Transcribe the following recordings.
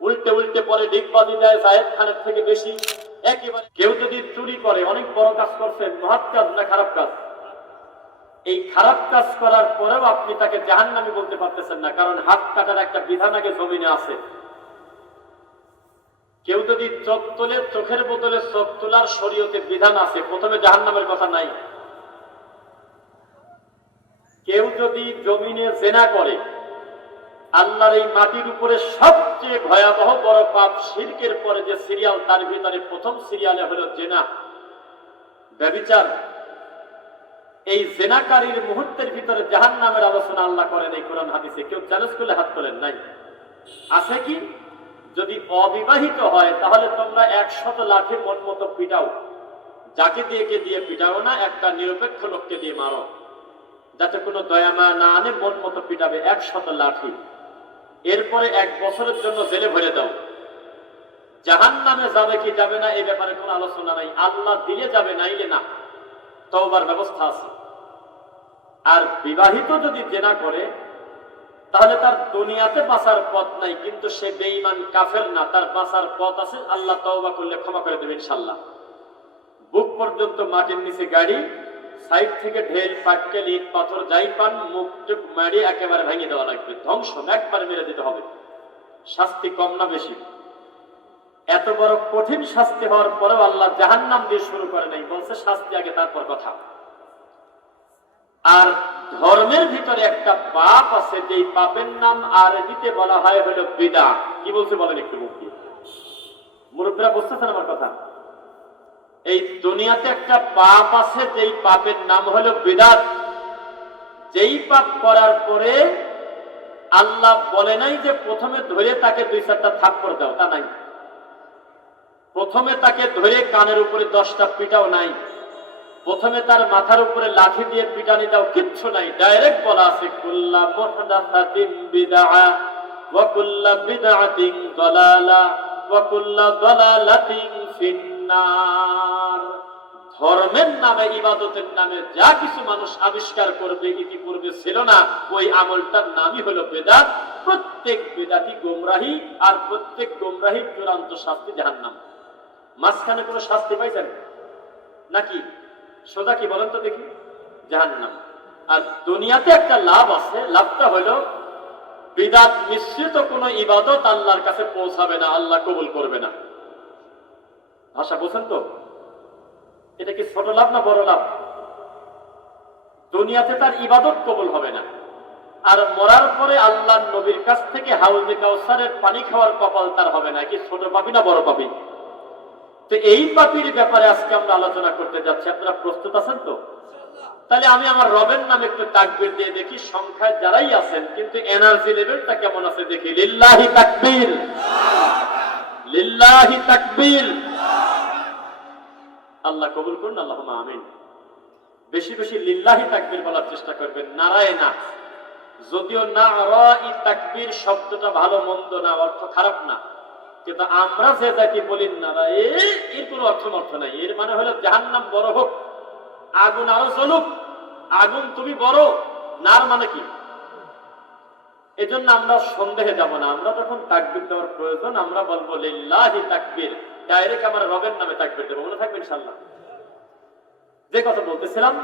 উল্টে উল্টে পরে ডিগবাজি দেয় জায়েদ খানের থেকে বেশি। একেবারে কেউ যদি চুরি করে, অনেক বড় কাজ করছেন, মহৎ কাজ না খারাপ কাজ, এই খারাপ কাজ করার পরেও আপনি তাকে জাহান্নামী বলতে পারতেছেন না, কারণ হাত কাটার একটা বিধান আগে জমিনে আছে। কেউ যদি চোখ তোলে, চোখের বদলে চোখ তোলার শরীয়তে বিধান আছে, প্রথমে জাহান্নামের কথা নাই। কেউ যদি জমিনে জেনা করে, আল্লাহর এই মাটির উপরে সবচেয়ে ভয়াবহ বড় পাপ শিরকের পরে যে সিরিয়াল, তার ভিতরে প্রথম সিরিয়ালে হলো জেনা, ব্যভিচার। এই জেনাকারীর মুহূর্তের ভিতরে জাহান্নামের আলোচনা আল্লাহ করেন এই কোরআন হাদিসে। কেউ চ্যালেঞ্জ করলে হাত তোলেন নাই। আছে কি? যদি অবিবাহিত হয় তাহলে তোমরা 100 লাঠি মন মতো পিটাও, যাকে দিয়ে কে দিয়ে পিটাও না, একটা নিরপেক্ষ লোককে দিয়ে মারো, যাতে কোনো দয়ামা না আনে, মন মতো পিটাবে 100 লাঠি। এরপরে 1 বছরের জন্য জেলে ভরে দাও। জাহান্নামে যাবে কি যাবে না এই ব্যাপারে কোনো আলোচনা নাই। আল্লাহ দিলে যাবে, নাইলে না, তওবার ব্যবস্থা আছে। আর বিবাহিত যদি জেনা করে তাহলে তার দুনিয়াতে বাঁচার পথ নাই, কিন্তু সে বেঈমান কাফের না, তার বাঁচার পথ আছে। আল্লাহ তওবা করলে ক্ষমা করে দেবেন ইনশাআল্লাহ। বুক পর্যন্ত মাটির নিচে গাড়ি, সাইড থেকে ঢেল, পাটকেল, ইট পাথর যাই পান, মুখ টুক মারি একেবারে ভেঙে দেওয়া লাগবে, ধ্বংস একবারে মেরে দিতে হবে। শাস্তি কম না বেশি? এত বড় কঠিন শাস্তি হওয়ার পরেও আল্লাহ জাহান্নাম দিয়ে শুরু করে নাই, বলছে শাস্তি আগে তারপর কথা। আর ধর্মের ভিতরে একটা পাপ আছে, যেই পাপের নাম আরবিতে বলা হয় হলো বিদআত। কি বলছে বলেন একটু? মুক্তি মুরব্বীরা বুঝতেছেন আমার কথা? এই দুনিয়াতে একটা পাপ আছে, যেই পাপের নাম হলো বিদআত। যেই পাপ করার পরে আল্লাহ বলে নাই যে প্রথমে ধরে তাকে 2-4টা থাপ্পড় দাও, তা নাই। প্রথমে তাকে ধরে কানের উপরে 10টা পিটাও নাই। প্রথমে তার মাথার উপরে লাঠি দিয়ে পিটানি দাও, কিচ্ছু নাই। ডাইরেক্ট বলা আছে কুল্লা মুহদাসাতিন বিদআহ ওয়া কুল্লা বিদআতিন দালালা ওয়া কুল্লা দালালাতিন ফিন্নার। ধর্মের নামে, ইবাদতের নামে যা কিছু মানুষ আবিষ্কার করবে, ইতিপূর্বে ছিল না, ওই আমলটার নামই হলো বিদআত। প্রত্যেক বিদআতই গোমরাহি, আর প্রত্যেক গোমরাহির চূড়ান্ত শাস্তি জাহান্নাম। মাঝখানে কোনো শাস্তি পাইছেন নাকি? সোজা কি বলেন তো দেখি? জাহান্নাম। আর দুনিয়াতে একটা লাভ আছে, লাভটা হলো বিদআত মিশ্রিত কোনো ইবাদত আল্লাহর কাছে পৌঁছাবে না, আল্লাহ কবুল করবে না। ভাষা বোঝেন তো? এটা কি ছোট লাভ না বড় লাভ? দুনিয়াতে তার ইবাদত কবুল হবে না, আর মরার পরে আল্লাহর নবীর কাছ থেকে হাউজে কাউসারের পানি খাওয়ার কপাল তার হবে না। কি ছোট পাপি না বড় পাপি? তো এই পাপির ব্যাপারে আজকে আমরা আলোচনা করতে যাচ্ছি। আপনারা প্রস্তুত আছেন তো? তাহলে আমি আমার রবের নামে একটু তাকবীর দিয়ে দেখি সংখ্যায় যারাই আছেন, কিন্তু এনার্জি লেভেলটা কেমন আছে দেখি। লিল্লাহি তাকবীর, লিল্লাহি তাকবীর। আল্লাহ কবুল করুন, আল্লাহুম্মা আমিন। বেশি বেশি লিল্লাহি তাকবীর বলার চেষ্টা করবেন, নারায়ে না। যদিও নারাই তাকবীর শব্দটা ভালো মন্দ না, অর্থ খারাপ না, কিন্তু আমরা যে জাতি বলি নারায়ে, এর কোনো অর্থ নাই। এর মানে হলো জাহান্নাম বড় হোক, আগুন আরো জ্বলুক, আগুন তুমি বড়। নার মানে কি? এজন্য আমরা সন্দেহে যাব না। আমরা যখন তাকবীর দেওয়ার প্রয়োজন, আমরা বলবো লিল্লাহি তাকবীর, ডাইরেক্ট আমার রবের নামে তাকবীর দেবো। মনে থাকবে ইনশাআল্লাহ। যে কথা বলতেছিলাম,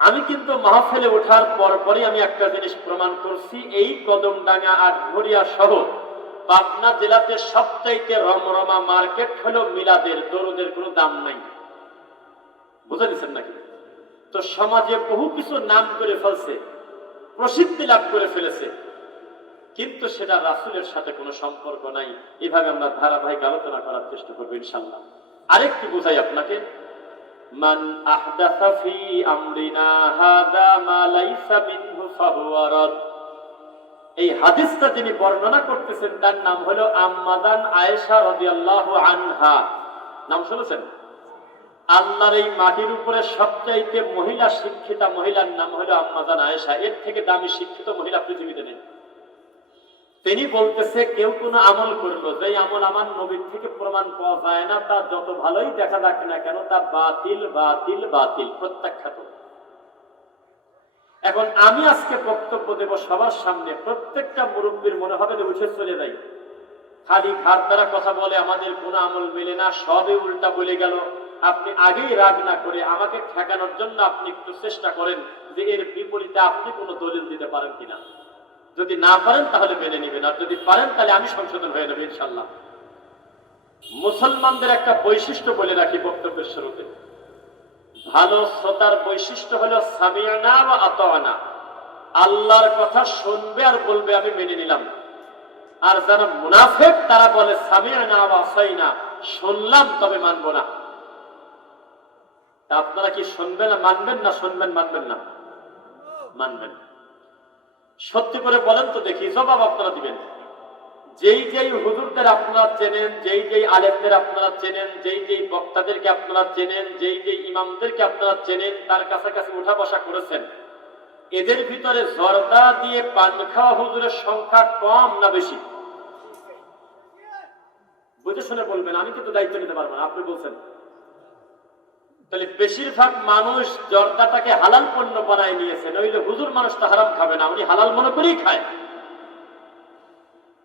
আমি কিন্তু মাহফিলে ওঠার পরপরই আমি একটা জিনিস প্রমাণ করছি। এই কদমডাঙ্গা, আটঘরিয়া সহ পাবনা জেলাতে সবচাইতে রমরমা মার্কেট হলো মিলাদের, দরুদের কোনো দাম নাই। বুঝে দিচ্ছেন নাকি? তো সমাজে বহু কিছু নাম করে ফেলছে, প্রসিদ্ধি লাভ করে ফেলেছে, কিন্তু সেটা রাসূলের সাথে কোনো সম্পর্ক নাই। এভাবে আমরা ধারাবাহিক আলোচনা করার চেষ্টা করবো ইনশাআল্লাহ। আরেকটু বুঝাই আপনাকে। মান আহদাসা ফি আমরিনা হাযা মা লাইসা মিনহু ফাহুয়া রাদ। এই হাদিসটা যিনি বর্ণনা করতেছেন তার নাম হলো আম্মাদান আয়েশা রাদিয়াল্লাহু আনহা। নাম শুনেছেন? আল্লাহর এই মাটির উপরে সবচাইতে মহিলা শিক্ষিতা মহিলার নাম হলো আম্মাদান আয়েশা। এর থেকে দামি শিক্ষিত মহিলা পৃথিবীতে নেই। তিনি বলতেছে, কেউ কোনো আমল করলো, যে আমল আমার নবীর থেকে প্রমাণ পাওয়া যায় না, তা যত ভালোই দেখা যাক না কেন, তা বাতিল বাতিল বাতিল, প্রত্যাখ্যাত। এখন আমি আজকে বক্তব্য দেব সবার সামনে। প্রত্যেকটা মুরব্বীর মনে হবে যে উঠে চলে যাই, খালি ঘাট দ্বারা কথা বলে, আমাদের কোনো আমল মেলে না, সবই উল্টা বলে গেল। আপনি আগেই রাগ না করে আমাকে ঠেকানোর জন্য আপনি একটু চেষ্টা করেন যে এর বিপরীতে আপনি কোনো দলিল দিতে পারেন কিনা। যদি না পারেন তাহলে মেনে নেবেন, আর যদি পারেন তাহলে আমি সংশোধন হয়ে যাবে ইনশাল্লাহ। মুসলমানদের একটা বৈশিষ্ট্য বলে রাখি বক্তব্যের শুরুতে, ভালো শ্রোতার বৈশিষ্ট্য হলো সামিআনা ওয়া আতা'না, আল্লাহর কথা শুনবে আর বলবে আমি মেনে নিলাম। আর যারা মুনাফিক তারা বলে সামিআনা ওয়া আসাইনা, শুনলাম তবে মানবো না। আপনারা কি শুনবেন না মানবেন, না শুনবেন মানবেন না? মানবেন। সত্যি করে বলেন তো দেখি, জবাব আপনারা দিবেন। যেই যেই হুজুরদের আপনারা চেনেন, যেই যেই আলেমদের আপনারা চেনেন, যেই যেই বক্তাদেরকে আপনারা চেনেন, যেই যেই ইমামদেরকে আপনারা চেনেন, তার কাছাকাছি উঠা বসা করেছেন, এদের ভিতরে জর্দা দিয়ে পান খাওয়া হুজুরের সংখ্যা কম না বেশি? বুঝে শুনে বলবেন, আমি কিন্তু দায়িত্ব নিতে পারবো না, আপনি বলছেন। তাহলে বেশিরভাগ মানুষ জর্দাটাকে হালাল পণ্য বানায় নিয়েছে, নইলে হুজুর মানুষটা হারাম খাবে না, উনি হালাল মনে করেই খায়।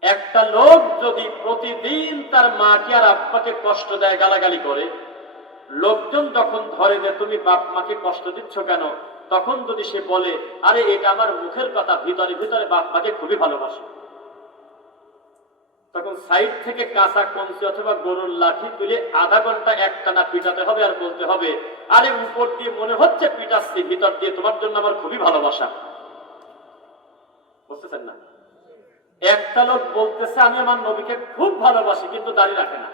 একটা লোক যদি প্রতিদিন তার মাকে আর আব্বাকে কষ্ট দেয়, গালাগালি করে, লোকজন যখন ধরে যে তুমি বাপ মাকে কষ্ট দিচ্ছ কেন, তখন যদি সে বলে আরে এটা আমার মুখের কথা, ভিতরে ভিতরে বাপ মাকে খুবই ভালোবাসে, তখন সাইড থেকে কাঁচা কঞ্চি অথবা গরুর লাঠি তুলে আধা ঘন্টা একটানা পিটাতে হবে আর বলতে হবে আরে উপর দিয়ে মনে হচ্ছে পিটাচ্ছি, ভিতর দিয়ে তোমার জন্য আমার খুবই ভালোবাসা। বুঝতেছেন না? একটা লোক বলতেছে আমি আমার নবীকে খুব ভালোবাসি কিন্তু দাড়ি রাখে না।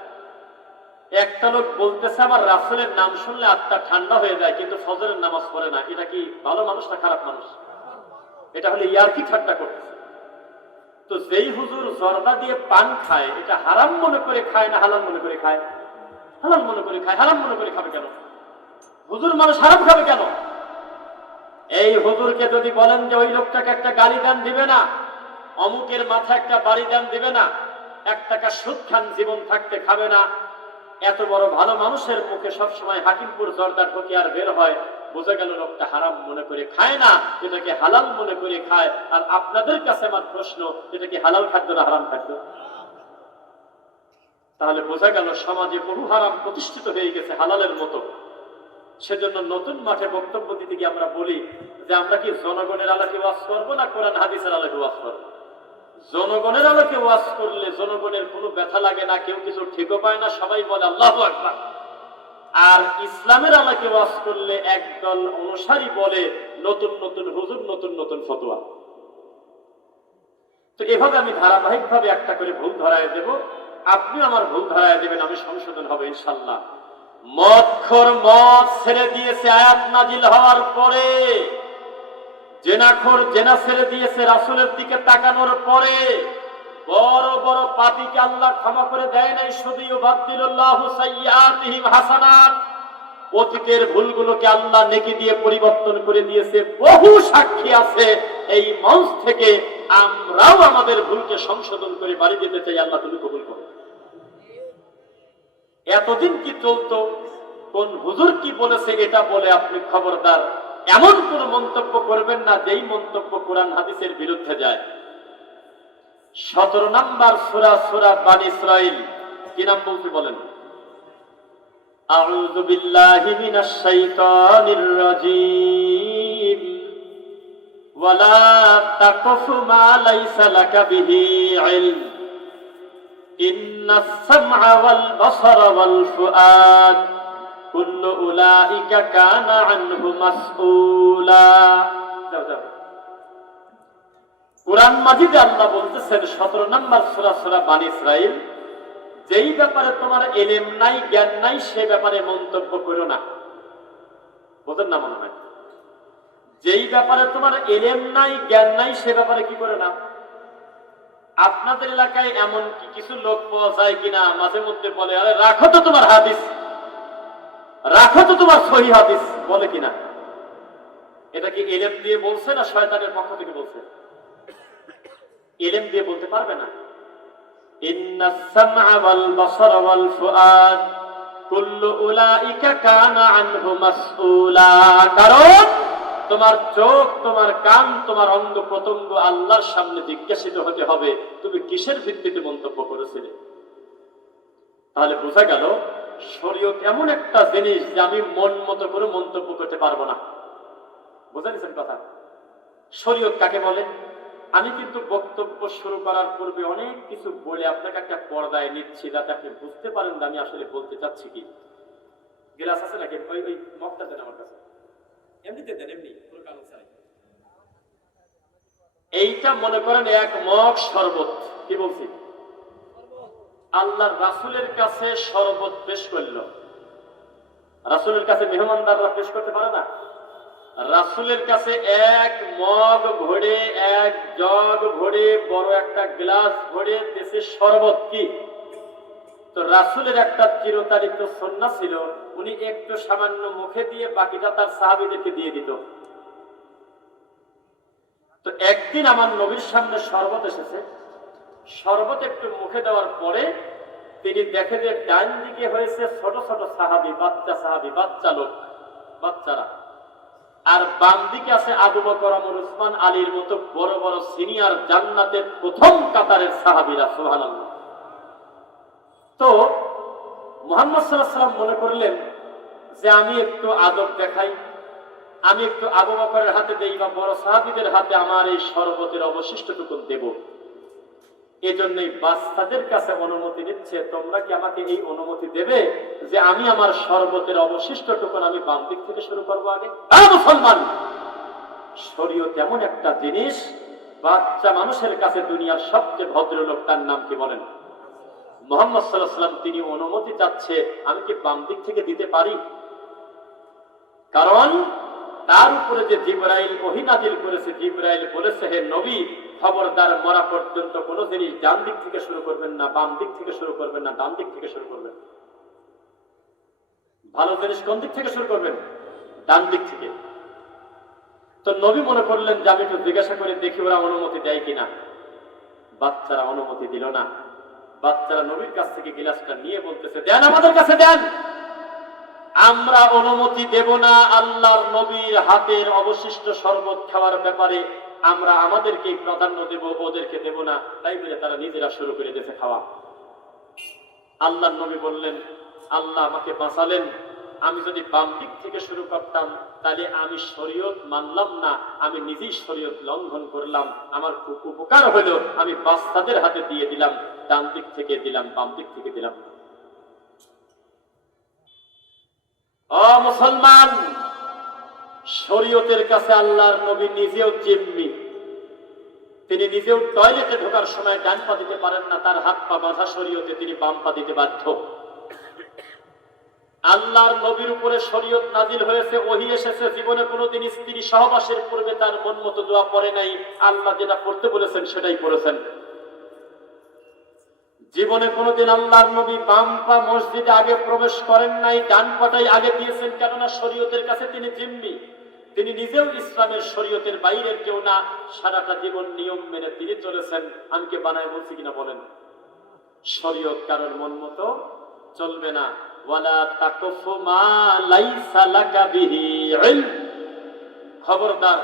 একটা লোক বলতেছে আমার রাসূলের নাম শুনলে আত্মা ঠান্ডা হয়ে যায় কিন্তু ফজরের নামাজ পড়ে না। এটা কি ভালো মানুষ না খারাপ মানুষ? এটা হলে ইয়ারকি ঠাট্টা করতেছে। তো যেই হুজুর জর্দা দিয়ে পান খায়, এটা হারাম মনে করে খায় না হালাল মনে করে খায়? হালাল মনে করে খায়। হারাম মনে করে খাবে কেন? হুজুর মানুষ হারাম খাবে কেন? এই হুজুরকে যদি বলেন যে ওই লোকটাকে একটা গালি দান দিবে না, অমুকের মাথা একটা বাড়ি দান দিবে না, 1 টাকা সুদ খান জীবন থাকতে খাবে না, এত বড় ভালো মানুষের মুখে সবসময় হাকিমপুর জর্দা ঢোকে আর বের হয়, বোঝা গেল লোকটা হারাম মনে করে খায় না, এটাকে হালাল মনে করে খায়। আর আপনাদের কাছে আমার প্রশ্ন, এটা কি হালাল খাদ্য না হারাম খাদ্য? তাহলে বোঝা গেল সমাজে বহু হারাম প্রতিষ্ঠিত হয়ে গেছে হালালের মতো। সেজন্য নতুন মাঠে বক্তব্য দিতে গিয়ে আমরা বলি যে আমরা কি জনগণের আলোকে ওয়াজ করবো না কোরআন হাদিসের আলোকে ওয়াজ করবো? জনগণের আলোকে ওয়াজ করলে জনগণের কোনো ব্যথা লাগে না, কেউ কিছু ঠিকও পায় না, সবাই বলে আল্লাহু আকবার। আর ইসলামের আলোকে ওয়াজ করলে একদল অনুসারী বলে নতুন নতুন হুজুর, নতুন নতুন ফতোয়া। তো এভাবে আমি ধারাবাহিকভাবে একটা করে ভুল ধরায় দেব, আপনি আমার ভুল ধরায় দেবেন, আমি সংশোধন হবে ইনশাল্লাহ। মদখোর মদ ছেড়ে দিয়েছে আয়াত নাজিল হওয়ার পরে, জেনাখোর জেনা ছেড়ে দিয়েছে রাসূলের দিকে তাকানোর পরে। বড় বড় পাপীকে আল্লাহ ক্ষমা করে দেয় নাই, শুধু ইউবাদদিলুল্লাহু সাইয়্যাতিহিম হাসানাত, অতীতের ভুলগুলোকে আল্লাহ নেকি দিয়ে পরিবর্তন করে দিয়েছে। বহু সাক্ষী আছে, এই মঞ্চ থেকে আমরাও আমাদের ভুলকে সংশোধন করে বাড়ি যেতে চাই। আল্লাহ তুমি কবুল করো। এতদিন কি চলতো, কোন হুজুর কি বলেছে এটা বলে আপনি খবরদার এমন কোন মন্তব্য করবেন না যেই মন্তব্য কোরআন হাদিসের বিরুদ্ধে যায়। 17 নম্বর সূরা, সূরা বানী ইসরাঈল, কি নাম বলতে বলেন? আউযু বিল্লাহি মিনাশ শাইতানির রাজীম। ওয়ালা তাকফু মা লাইসা লাকা বিহি ইলম। ইন্নাস সামআ ওয়াল বাসারা ওয়াল ফুআদ কুল্লু উলাইকা কানা আনহু মাসউলা। যাও যাও। কোরআন মাজিদে আল্লাহ বলতেছেন 17 নম্বর সূরা, সূরা বানী ইসরাঈল, যেই ব্যাপারে তোমার ইলম নাই, জ্ঞান নাই, সে ব্যাপারে মন্তব্য করো না। বুঝেন না মনে হয়? যেই ব্যাপারে তোমার ইলম নাই, জ্ঞান নাই, সে ব্যাপারে কি করে না? আপনাদের এলাকায় এমন কি কিছু লোক পাওয়া যায় কিনা মাঝে মধ্যে বলে আরে রাখো তো তোমার হাদিস, রাখো তো তোমার সহিহ হাদিস, বলে কিনা? এটা কি ইলম দিয়ে বলছে না শয়তানের পক্ষ থেকে বলছে? ইলম দিয়ে বলতে পারবে না। ইন্নাস সামআ ওয়াল বাসারা ওয়াল ফুআদ কুল্লু উলাইকা কানা আনহু মাসউলা। কারণ তোমার চোখ, তোমার কান, তোমার অঙ্গ প্রত্যঙ্গ আল্লাহর সামনে জিজ্ঞাসিত হতে হবে তুমি কিসের ভিত্তিতে মন্তব্য করেছিলে। তাহলে বোঝা গেল শরীয়ত এমন একটা জিনিস যে আমি মন মতো করে মন্তব্য করতে পারবো না। বুঝা গেছেন কথা? শরীয়ত কাকে বলে? আমি কিন্তু বক্তব্য শুরু করার পূর্বে অনেক কিছু বলে আপনাকে একটা পর্দায় নিচ্ছি, যাতে আপনি বুঝতে পারেন যে আমি আসলে বলতে চাচ্ছি কি। গ্লাস আছে নাকি? ওই ওই মগটা দেন আমার কাছে। এমনিতে দেন, এমনি কোনো কারণ ছাড়াই। এইটা মনে করেন এক মগ শরবত। কি বলছি? আল্লাহর রাসূলের কাছে শরবত পেশ করলো। রাসূলের কাছে মেহমানদাররা পেশ করতে পারে না। রাসূলের কাছে এক মগ ভরে, এক জগ ভরে, বড় একটা গ্লাস ভরে দেশে শরবত। কি তো রাসূলের একটা চিরতারিত সুন্নাহ ছিল, উনি একটু সামান্য মুখে দিয়ে বাকিটা তার সাহাবীদেরকে দিয়ে দিত। তো একদিন আমার নবীর সামনে শরবত এসেছে। শরবত একটু মুখে দেওয়ার পরে তিনি দেখে যে ডান দিকে হয়েছে ছোট ছোট সাহাবী, বাচ্চা লোক, বাচ্চারা, আর বাম দিকে আছে আবু বকর, ওমর, উসমান, আলীর মতো বড় বড় সিনিয়র জান্নাতের প্রথম কাতারের সাহাবীরা। সুবহানাল্লাহ। তো মুহাম্মদ সাল্লাল্লাহু আলাইহি ওয়াসাল্লাম মনে করলেন যে আমি একটু আদব দেখাই, আমি একটু আবু বকরের হাতে দেই বা বড় সাহাবীদের হাতে আমার এই শরবতের অবশিষ্টটুকু দেব। এজন্যই বাচ্চাদের কাছে অনুমতি নিচ্ছে, তোমরা কি আমাকে এই অনুমতি দেবে যে আমি আমার শরবতের অবশিষ্টটুকু আমি বাম দিক থেকে শুরু করবো আগে? মুসলমান, শরীয়ত এমন একটা জিনিস, বাচ্চা মানুষের কাছে দুনিয়ার সবচেয়ে ভদ্রলোক, তার নাম কি বলেন? মুহাম্মদ সাল্লাল্লাহু আলাইহি ওয়াসাল্লাম। তিনি অনুমতি চাচ্ছে, আমি কি বাম দিক থেকে দিতে পারি? কারণ তার উপরে যে জিবরাইল ওহী নাযিল করেছে, জিবরাইল বলেছে, হে নবী, খবরদার মরা পর্যন্ত কোন জিনিস ডান দিক থেকে শুরু করবেন না, বাম দিক থেকে শুরু করবেন না, ডান দিক থেকে শুরু করবেন। ভালো জিনিস কোন দিক থেকে শুরু করবেন? ডান দিক থেকে। তো নবী মনে করলেন যে আমি একটু জিজ্ঞাসা করে দেখি ওরা অনুমতি দেয় কিনা। বাচ্চারা অনুমতি দিল না। বাচ্চারা নবীর কাছ থেকে গিলাসটা নিয়ে বলতেছে, দেন, আমাদের কাছে দেন, আমরা অনুমতি দেব না আল্লাহর নবীর হাতের অবশিষ্ট শরবত খাওয়ার ব্যাপারে, আমরা আমাদেরকে প্রাধান্য দেব, ওদেরকে দেব না। তাই বলে তারা নিজেরা শুরু করে দিয়েছে খাওয়া। আল্লাহর নবী বললেন, আল্লাহ আমাকে বাঁচালেন, আমি যদি বাম দিক থেকে শুরু করতাম তাহলে আমি শরীয়ত মানলাম না, আমি নিজেই শরীয়ত লঙ্ঘন করলাম, আমার খুব উপকার হলো, আমি বাচ্চাদের হাতে দিয়ে দিলাম, ডান দিক থেকে দিলাম, বাম দিক থেকে দিলাম। ও মুসলমান, শরীয়তের কাছে আল্লাহর নবী নিজেও জিম্মি। তিনি নিজেও টয়লেটে ঢোকার সময় ডান পা দিতে পারেন না, তার হাত পা বাঁধা শরীয়তে, তিনি বাম পা দিতে বাধ্য। আল্লাহর নবীর উপরে শরীয়ত নাজিল হয়েছে, ওহী এসেছে, জীবনে কোনোদিন স্ত্রী সহবাসের পূর্বে তার মন মতো দোয়া পড়ে নাই, আল্লাহ যেটা পড়তে বলেছেন সেটাই পড়েছেন। জীবনে কোনোদিন আল্লাহর নবী বাম পা মসজিদে আগে প্রবেশ করেন নাই, ডান পাটাই আগে দিয়েছেন, কেননা শরীয়তের কাছে তিনি জিম্মি। তিনি নিজেও ইসলামের শরীয়তের বাইরের কেউ না, সারাটা জীবন নিয়ম মেনে তিনি চলেছেন। আমি কে বানায় বলছি কিনা বলেন? শরীয়ত কারোর মন মতো চলবে না। ওয়ালা তাকফু মা লাইসা লাকা বিহি ইলম, খবরদার,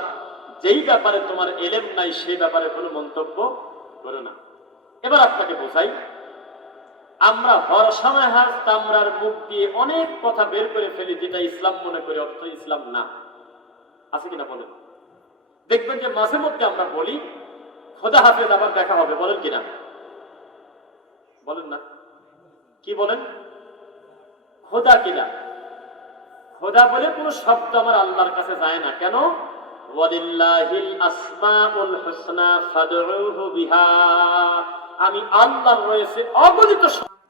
যেই ব্যাপারে তোমার ইলম নাই সেই ব্যাপারে কোনো মন্তব্য করো না। এবার আপনাকে বোঝাই, আমরা হর সময় হার চামড়ার মুখ দিয়ে অনেক কথা বের করে ফেলি যেটা ইসলাম মনে করি, অর্থ ইসলাম না। আছে কিনা বলেন? দেখবেন যে মাঝে মধ্যে আমরা বলি খোদা হাফেজ, আবার দেখা হবে, বলেন কিনা? বলেন না? কি বলেন? খোদা কিনা? খোদা বলে কোন শব্দ আমার আল্লাহর কাছে যায় না। কেন? ওয়ালিল্লাহিল আসমাউল হুসনা ফাদউহু বিহা, আমি আল্লাহর রয়েছে অগণিত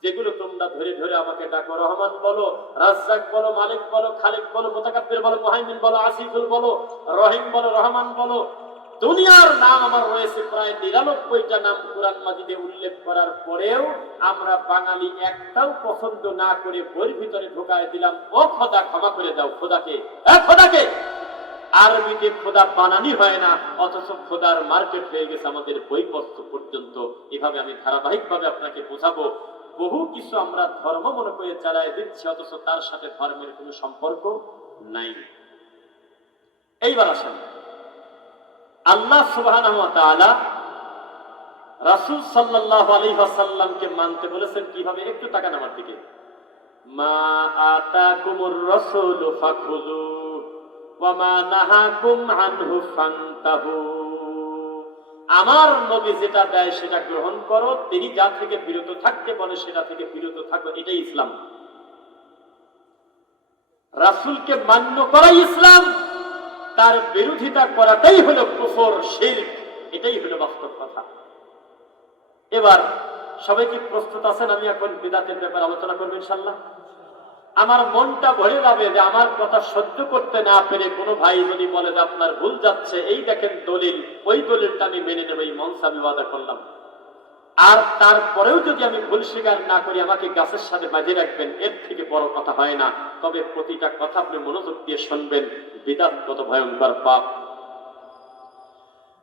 যেগুলো তোমরা ধরে ধরে আমাকে ডাকো। রহমান বলো, রাজ্জাক বলো, মালিক বলো, খালিক বলো, মুতাকাব্বির বলো, মুহাইমিন বলো, আসিফুল বলো, রহিম বলো, রহমান বলো, দুনিয়ার নাম আমার রয়েছে প্রায় ৯৯টা নাম কুরআন মাজিদে উল্লেখ করার পরেও আমরা বাঙালি একটাও পছন্দ না করে বইয়ের ভিতরে ঢোকায় দিলাম, ও খোদা ক্ষমা করে দাও। খোদাকে, খোদাকে আরবিতে খোদা বানানি হয় না, অথচ খোদার মার্কেট হয়ে গেছে আমাদের বইপত্র পর্যন্ত। এভাবে আমি ধারাবাহিকভাবে আপনাকে বোঝাবো, বহু কিছু আমরা ধর্ম মনে করে চালায় দিচ্ছি, অথচ তার সাথে ধর্মের কোনো সম্পর্ক নাই। এইবার আসেন, আল্লাহ সুবহানাহু ওয়া তাআলা রাসূল সাল্লাল্লাহু আলাইহি ওয়াসাল্লামকে মানতে বলেছেন কিভাবে? একটু তাকান আমার দিকে। মা আতাকুমুর রাসূলু ফাখুযু ওয়া মা নাহাকুম আনহু ফান্তাহু। আমার নবী যেটা দেয় সেটা গ্রহণ করো, তিনি যা থেকে বিরত থাকতে বলে সেটা থেকে বিরত থাকো, এটাই ইসলাম। রাসূলকে মান্য করাই ইসলাম, তার বিরোধিতা করাটাই হলো কুফর, শিরক, এটাই হলো বাস্তব কথা। এবার সবাই কি প্রস্তুত আছেন? আমি এখন বিদআতের ব্যাপারে আলোচনা করব ইনশাআল্লাহ। আমার মনটা ভরে যাবে যে আমার কথা সহ্য করতে না পেরে কোনো ভাই যদি বলে যে আপনার ভুল যাচ্ছে, এই দেখেন দলিল, ওই দলিলটা আমি মেনে নেব, এই মনসা আমি ওয়াদা করলাম। আর তারপরেও যদি আমি ভুল স্বীকার না করি, আমাকে গাছের সাথে বাঁধিয়ে রাখবেন, এর থেকে বড় কথা হয় না। তবে প্রতিটা কথা আপনি মনোযোগ দিয়ে শুনবেন, বিদআত কত ভয়ঙ্কর পাপ।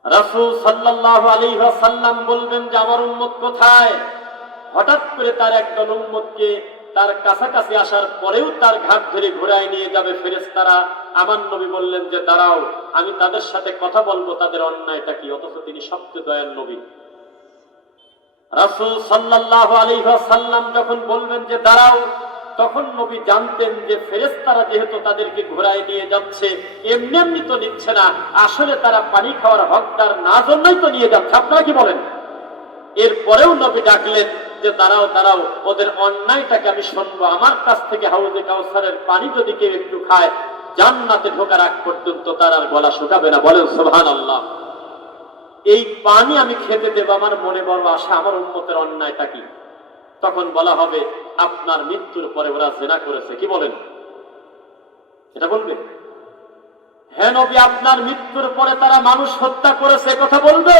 রাসূল সাল্লাল্লাহু আলাইহি ওয়াসাল্লাম বলবেন যে আমার উম্মত কোথায়? হঠাৎ করে তার একদল উম্মতকে তার কাছাকাছি আসার পরেও তার ঘাট ধরে ঘোরায় নিয়ে যাবে ফেরেশতারা। আমার নবী বললেন যে দাঁড়াও, আমি তাদের সাথে কথা বলবো, তাদের অন্যায়টা কি। অথচ তিনি সবচেয়ে দয়ার নবী। রাসূল সাল্লাল্লাহু আলাইহি ওয়াসাল্লাম যখন বলবেন যে দাঁড়াও, তখন নবী জানতেন যে ফেরেশতারা যেহেতু তাদেরকে ঘোরায় নিয়ে যাচ্ছে, এমনি এমনি তো নিচ্ছে না, আসলে তারা পানি খাওয়ার হকদার না জন্যই তো নিয়ে যাচ্ছে। আপনারা কি বলেন? এরপরেও নবী ডাকলেন যে দাঁড়াও দাঁড়াও, ওদের অন্যায়টাকে আমি শুনবো। আমার কাছ থেকে হাউজে কাউসারের পানি যদি কেউ একটু খায়, জান্নাতে ঢোকার আগ পর্যন্ত তার আর গলা শুকাবে না। বলেন সুবহানাল্লাহ। এই পানি আমি খেতে দেব, আমার মনে বড় আশা, আমার উম্মতের অন্যায়টা কি। তখন বলা হবে আপনার মৃত্যুর পরে ওরা জিনা করেছে। কি বলেন? এটা বলবে? হ্যাঁ নবী, আপনার মৃত্যুর পরে তারা মানুষ হত্যা করেছে, কথা বলবে?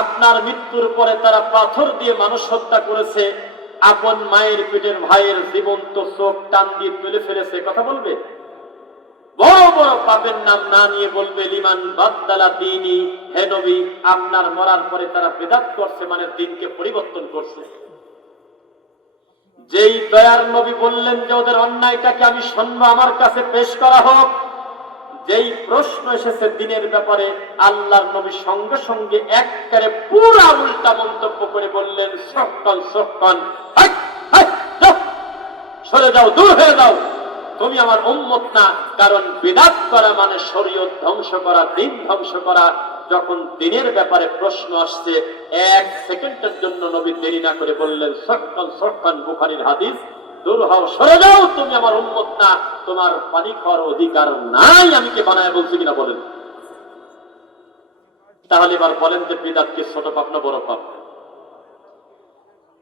আপনার মৃত্যুর পরে তারা পাথর দিয়ে মানুষ হত্যা করেছে, আপন মায়ের পেটের ভাইয়ের জীবন্ত চোখ টান দিয়ে তুলে ফেলেছে, কথা বলবে? বড় বড় পাপের নাম না নিয়ে বলবে লিমান বাদদালা দীনি। হে নবী, আপনার মরার পরে তারা বিদআত করছে, মানে দ্বীনকে পরিবর্তন করছে। যেই দয়ার নবী বললেন যে ওদের অন্যায়টাকে আমি শুনবো, আমার কাছে পেশ করা হোক, যেই প্রশ্ন এসেছে দ্বীনের ব্যাপারে, আল্লাহর নবী সঙ্গে সঙ্গে একবারে পুরা উল্টা মন্তব্য করে বললেন সক্কন সক্কন, সরে যাও, দূর হয়ে যাও, তুমি আমার উম্মত না। কারণ বিদআত করা মানে শরীয়ত ধ্বংস করা, দ্বীন ধ্বংস করা। যখন দ্বীনের ব্যাপারে প্রশ্ন আসছে, এক সেকেন্ডের জন্য নবী দেরি না করে বললেন সক্কন সক্কন, বুখারীর হাদিস, দূর হও, সরে যাও, তুমি আমার উম্মত না, তোমার পানি খাওয়ার অধিকার নাই। আমি কে বানায় বলছি কিনা বলেন? তাহলে এবার বলেন যে বিদআত কি ছোট পাপ না বড় পাপ?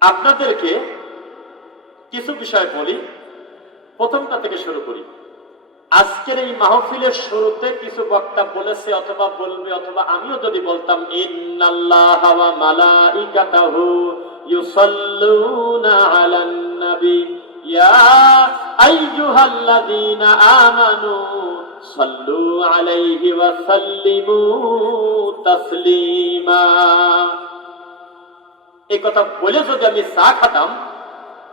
আপনাদেরকে কিছু বিষয় বলি, প্রথমটা থেকে শুরু করি। আজকের এই মাহফিলের শুরুতে কিছু বক্তা বলেছে অথবা বলবে, অথবা আমিও যদি বলতাম ইন্নাল্লাহা ওয়া মালাইকাতাহু ইউসাল্লুনা আলান নবী ইয়া আইয়ুহাল্লাযীনা আমানু সাল্লু আলাইহি ওয়া সাল্লিমু তাসলিমা, এই কথা বলে যদি আমি চা খাতাম,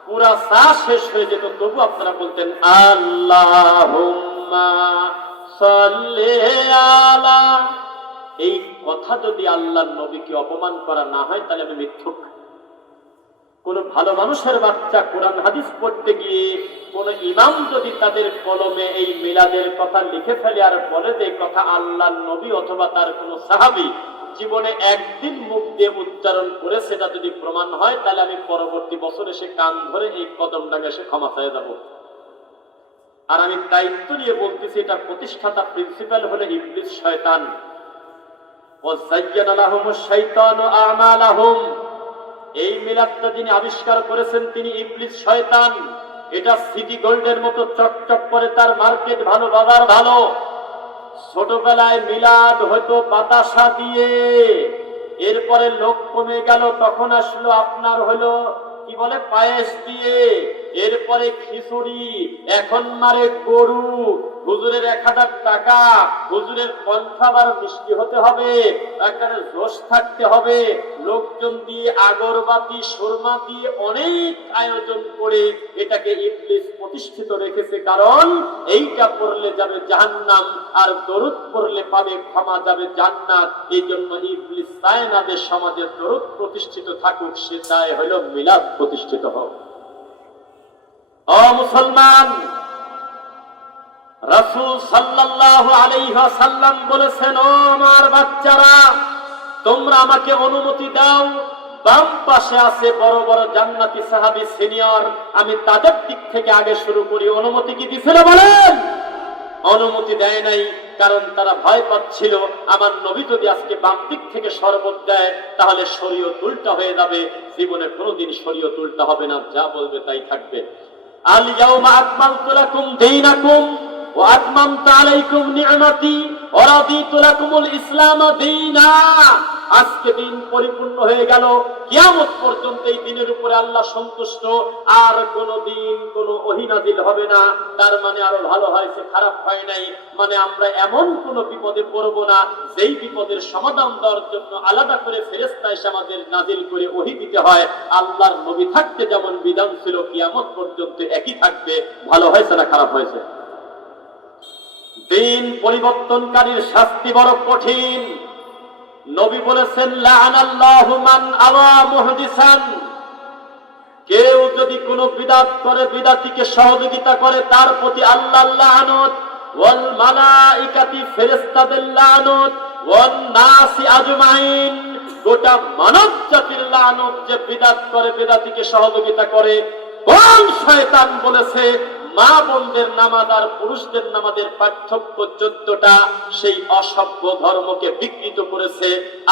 পুরা চা শেষ হয়ে যেত, তবু আপনারা বলতেন আল্লাহুম্মা সাল্লি আলা। এই কথা যদি আল্লাহর নবীকে অপমান করা না হয়, তাহলে আমি মিথ্যুক। কোন ভালো মানুষের বাচ্চা কোরআন হাদিস পড়তে গিয়ে কোন ইমাম যদি তাদের কলমে এই মিলাদের কথা লিখে ফেলে আর বলে যে কথা আল্লাহর নবী অথবা তার কোন সাহাবী জীবনে একদিন মুখ দিয়ে উচ্চারণ করে, সেটা যদি প্রমাণ হয়, তাহলে আমি পরবর্তী বছর এসে কান ধরে এই কদম ডাঙে এসে ক্ষমা চেয়ে যাব। আর আমি দায়িত্ব নিয়ে বলতেছি, এটা প্রতিষ্ঠাতা প্রিন্সিপাল হলে ইবলিস শয়তান। ওয়াযায়্যানা লাহুমুশ শাইতানু আমালাহুম, এই মিলাদটা যিনি আবিষ্কার করেছেন তিনি ইবলিস শয়তান। এটা সিটি গোল্ডের মতো চকচক করে, তার মার্কেট ভালো, বাজার ভালো। ছোটবেলায় মিলাদ হয়তো বাতাসা দিয়ে, এরপরে লোক কমে গেল, তখন আসলো আপনার হলো কি বলে পায়েস দিয়ে। এরপরে খিচুড়ি, এখন মারে গরু, হুজুরের 1000 টাকা, হুজুরের কণ্ঠ আবার মিষ্টি হতে হবে, এখানে জোশ থাকতে হবে, লোকজন দিয়ে আগরবাতি সুরমা দিয়ে অনেক আয়োজন করে এটাকে ইবলিস প্রতিষ্ঠিত রেখেছে। কারণ এইটা পড়লে যাবে জাহান্নাম, আর দরুদ পড়লে পাবে ক্ষমা, যাবে জান্নাত। এই জন্য ইবলিস চায় না যে সমাজে দরুদ প্রতিষ্ঠিত থাকুক, সে চায় হলো মিলাদ প্রতিষ্ঠিত হোক। ও মুসলমান, রাসূল সাল্লাল্লাহু আলাইহি ওয়াসাল্লাম বলেছেন, ও আমার বাচ্চারা, তোমরা আমাকে অনুমতি দাও, বাম পাশে আছে বড় বড় জান্নাতি সাহাবী সিনিয়র, আমি তাদের দিক থেকে আগে শুরু করি। অনুমতি কি দিছিল বলেন? অনুমতি দেয় নাই, কারণ তারা ভয় পাচ্ছিল আমার নবী যদি আজকে বাম দিক থেকে শরবত দেয় তাহলে শরীয়ত উল্টা হয়ে যাবে। জীবনে কোনোদিন শরীয়ত উল্টা হবে না, যা বলবে তাই থাকবে। আল ইয়াউমা আকমালতু লাকুম দীনাকুম ওয়া আতমামতু আলাইকুম নি'মাতি ওয়া রাদিতু লাকুমুল ইসলাম দীনা। আজকে দিন পরিপূর্ণ হয়ে গেল, কিয়ামত পর্যন্ত এই দিনের উপরে আল্লাহ সন্তুষ্ট, আর কোনদিন কোনো ওহী নাযিল হবে না। তার মানে আরো ভালো হয়েছে, খারাপ হয় নাই। মানে আমরা এমন কোন বিপদে পড়ব না যেই বিপদের সমাধান দেওয়ার জন্য আলাদা করে ফেরেশতা এসে আমাদের নাযিল করে ওহী দিতে হয়। আল্লাহর নবী থাকতে যেমন বিধান ছিল কিয়ামত পর্যন্ত একই থাকবে। ভালো হয়েছে না খারাপ হয়েছে? দিন পরিবর্তনকারীর শাস্তি বড় কঠিন। নবী বলেছেন, লাআনাল্লাহু মান আওয়া মুহদিসান, কেউ যদি কোনো বিদআত করে, বিদআতিকে সহযোগিতা করে, তার প্রতি আল্লাহর লানত, ওয়াল মালাইকাতি, ফেরেশতাদের লানত, ওয়ান নাসি আজমাইন, গোটা মানব জাতির লানত যে বিদআত করে, বিদআতিকে সহযোগিতা করে। কোন শয়তান বলেছে মা বোনদের নামাজ আর পুরুষদের নামাজের পার্থক্য 14টা? সেই অসভ্য ধর্মকে বিকৃত করেছে।